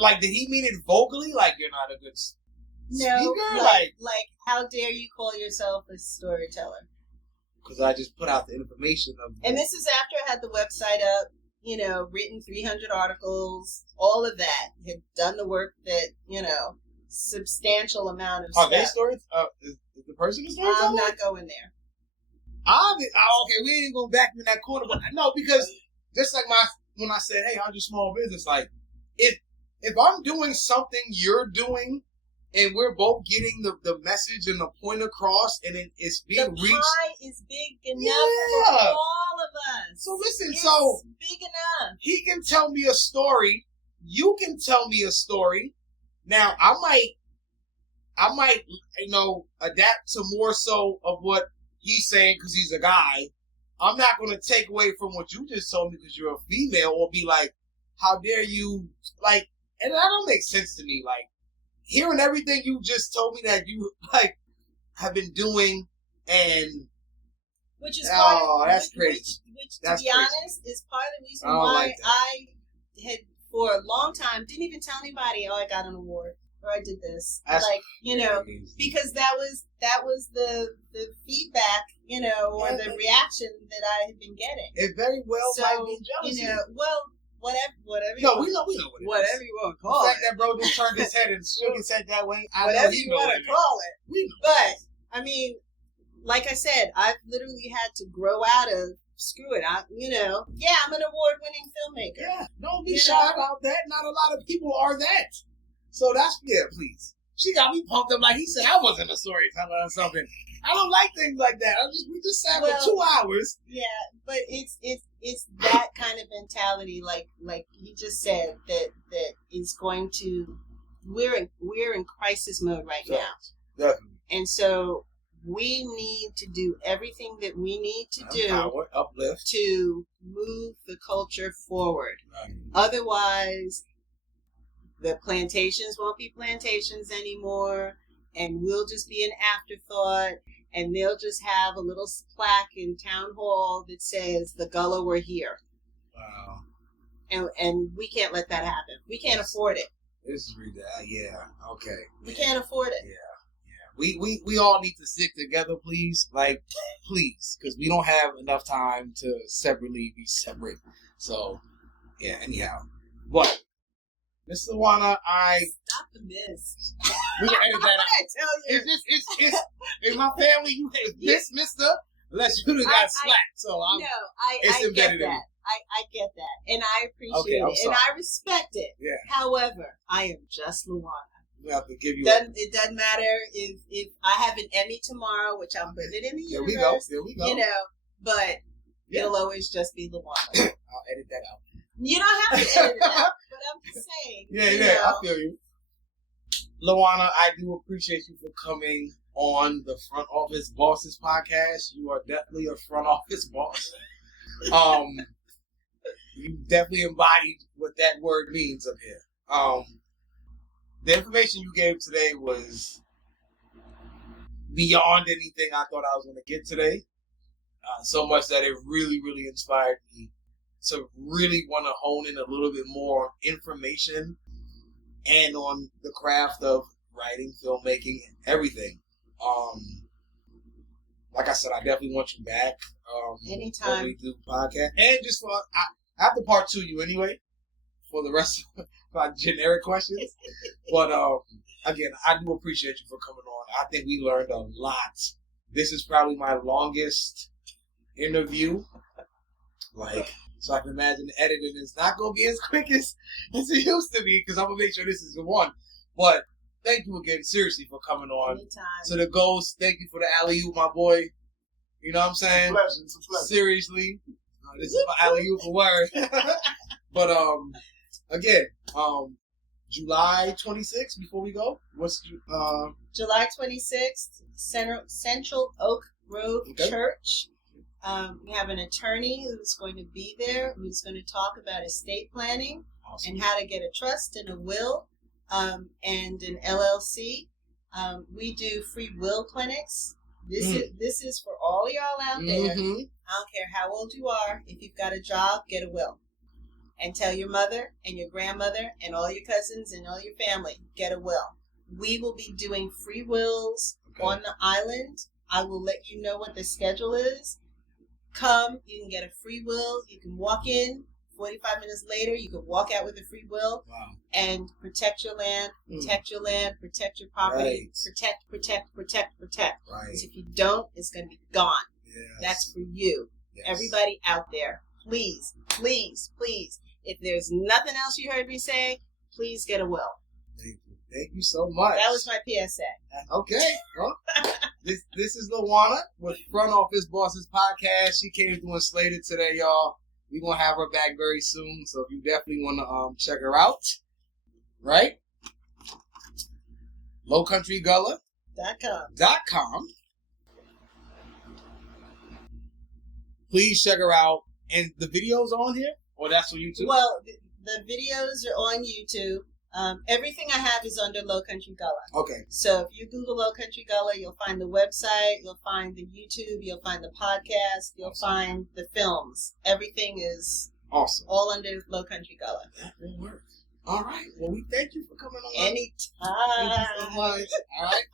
like, did he mean it vocally? Like, you're not a good speaker? Like, how dare you call yourself a storyteller? Because I just put out the information of. And this is after I had the website up. You know, written 300 articles, all of that. Had done the work that, you know, substantial amount of stuff. Are they stories? Is the person a storyteller? I'm not going there. Okay, we ain't going back in that corner. But no, because just like when I said, hey, I'm just small business, like, if I'm doing something you're doing, and we're both getting the message and the point across, and it's being reached. The pie is big enough for all of us. So listen, it's big enough. He can tell me a story. You can tell me a story. Now, I might, you know, adapt to more so of what he's saying because he's a guy. I'm not going to take away from what you just told me because you're a female, or be like, how dare you, like, and that don't make sense to me, like. Hearing everything you just told me that you like have been doing, and which is part of, that's crazy. Which to be honest, is part of the reason why I had for a long time didn't even tell anybody. Oh, I got an award, or I did this. That's like, you know, because that was the feedback, you know, or the reaction that I had been getting. It very well might be jealousy. You know, whatever. No, we know what it is. Whatever you want to call it. The fact that bro just turned his head and shook his head that way. Whatever you want to call it. But I mean, like I said, I've literally had to grow out of screw it. I'm an award-winning filmmaker. Yeah, don't be shy about that. Not a lot of people are that. So that's please. She got me pumped up like he said I wasn't a storyteller or something. I don't like things like that. We just sat for 2 hours. Yeah, but it's that kind of mentality, like he just said, that is going to. We're in crisis mode right now. Definitely. And so we need to do everything that we need to do uplift to move the culture forward. Right. Otherwise, the plantations won't be plantations anymore, and we'll just be an afterthought, and they'll just have a little plaque in town hall that says the Gullah were here. Wow. And we can't let that happen. We can't afford it. This is okay. We can't afford it. Yeah. We all need to stick together, please. Like, please, because we don't have enough time to separately be separate. So, yeah. Anyhow, but Miss Luana, Stop the miss. We can edit that out. I tell you. It's in my family, you have this, Mister, unless you got slapped. So I get that. I get that. And I appreciate it. And I respect it. Yeah. However, I am just Luana. We have to give you It doesn't matter if I have an Emmy tomorrow, which I'm putting it in the universe. There we go. You know, but it'll always just be Luana. I'll edit that out. You don't have to edit it out, but I'm just saying. Yeah, I feel you. Luana, I do appreciate you for coming on the Front Office Bosses podcast. You are definitely a front office boss. You definitely embodied what that word means up here. The information you gave today was beyond anything I thought I was going to get today. So much that it really, really inspired me to really want to hone in a little bit more information and on the craft of writing, filmmaking, everything. Like I said, I definitely want you back. Anytime. When we do podcast. And just for, I have to part 2 you anyway for the rest of my generic questions. But again, I do appreciate you for coming on. I think we learned a lot. This is probably my longest interview. So I can imagine the editing is not going to be as quick as it used to be because I'm going to make sure this is the one. But thank you again, seriously, for coming on. Anytime. To the Ghost, thank you for the alley-oop, my boy. You know what I'm saying? It's a pleasure. Seriously. This is my alley-oop for word. But, again, July 26th, before we go, July 26th, Central Oak Grove Church. We have an attorney who's going to be there, who's going to talk about estate planning and how to get a trust and a will and an LLC. We do free will clinics. This is for all y'all out there. Mm-hmm. I don't care how old you are. If you've got a job, get a will. And tell your mother and your grandmother and all your cousins and all your family, get a will. We will be doing free wills on the island. I will let you know what the schedule is. Come, you can get a free will. You can walk in. 45 minutes later, you can walk out with a free will and protect your land, protect your land, protect your property, protect. Right. Because if you don't, it's going to be gone. Yes. That's for you. Yes. Everybody out there, please, please, please. If there's nothing else you heard me say, please get a will. Thank you so much. That was my PSA. Okay. Well, this is Luana with Front Office Bosses podcast. She came through and slated today, y'all. We're going to have her back very soon, so if you definitely want to check her out, right? lowcountrygullah.com. Please check her out. And the videos on here? Or that's on YouTube? Well, the videos are on YouTube. Everything I have is under Low Country Gullah. Okay. So if you Google Low Country Gullah, you'll find the website, you'll find the YouTube, you'll find the podcast, you'll find the films. Everything is all under Low Country Gullah. That will work. All right. Well, we thank you for coming on. Anytime. Thank you so much. All right.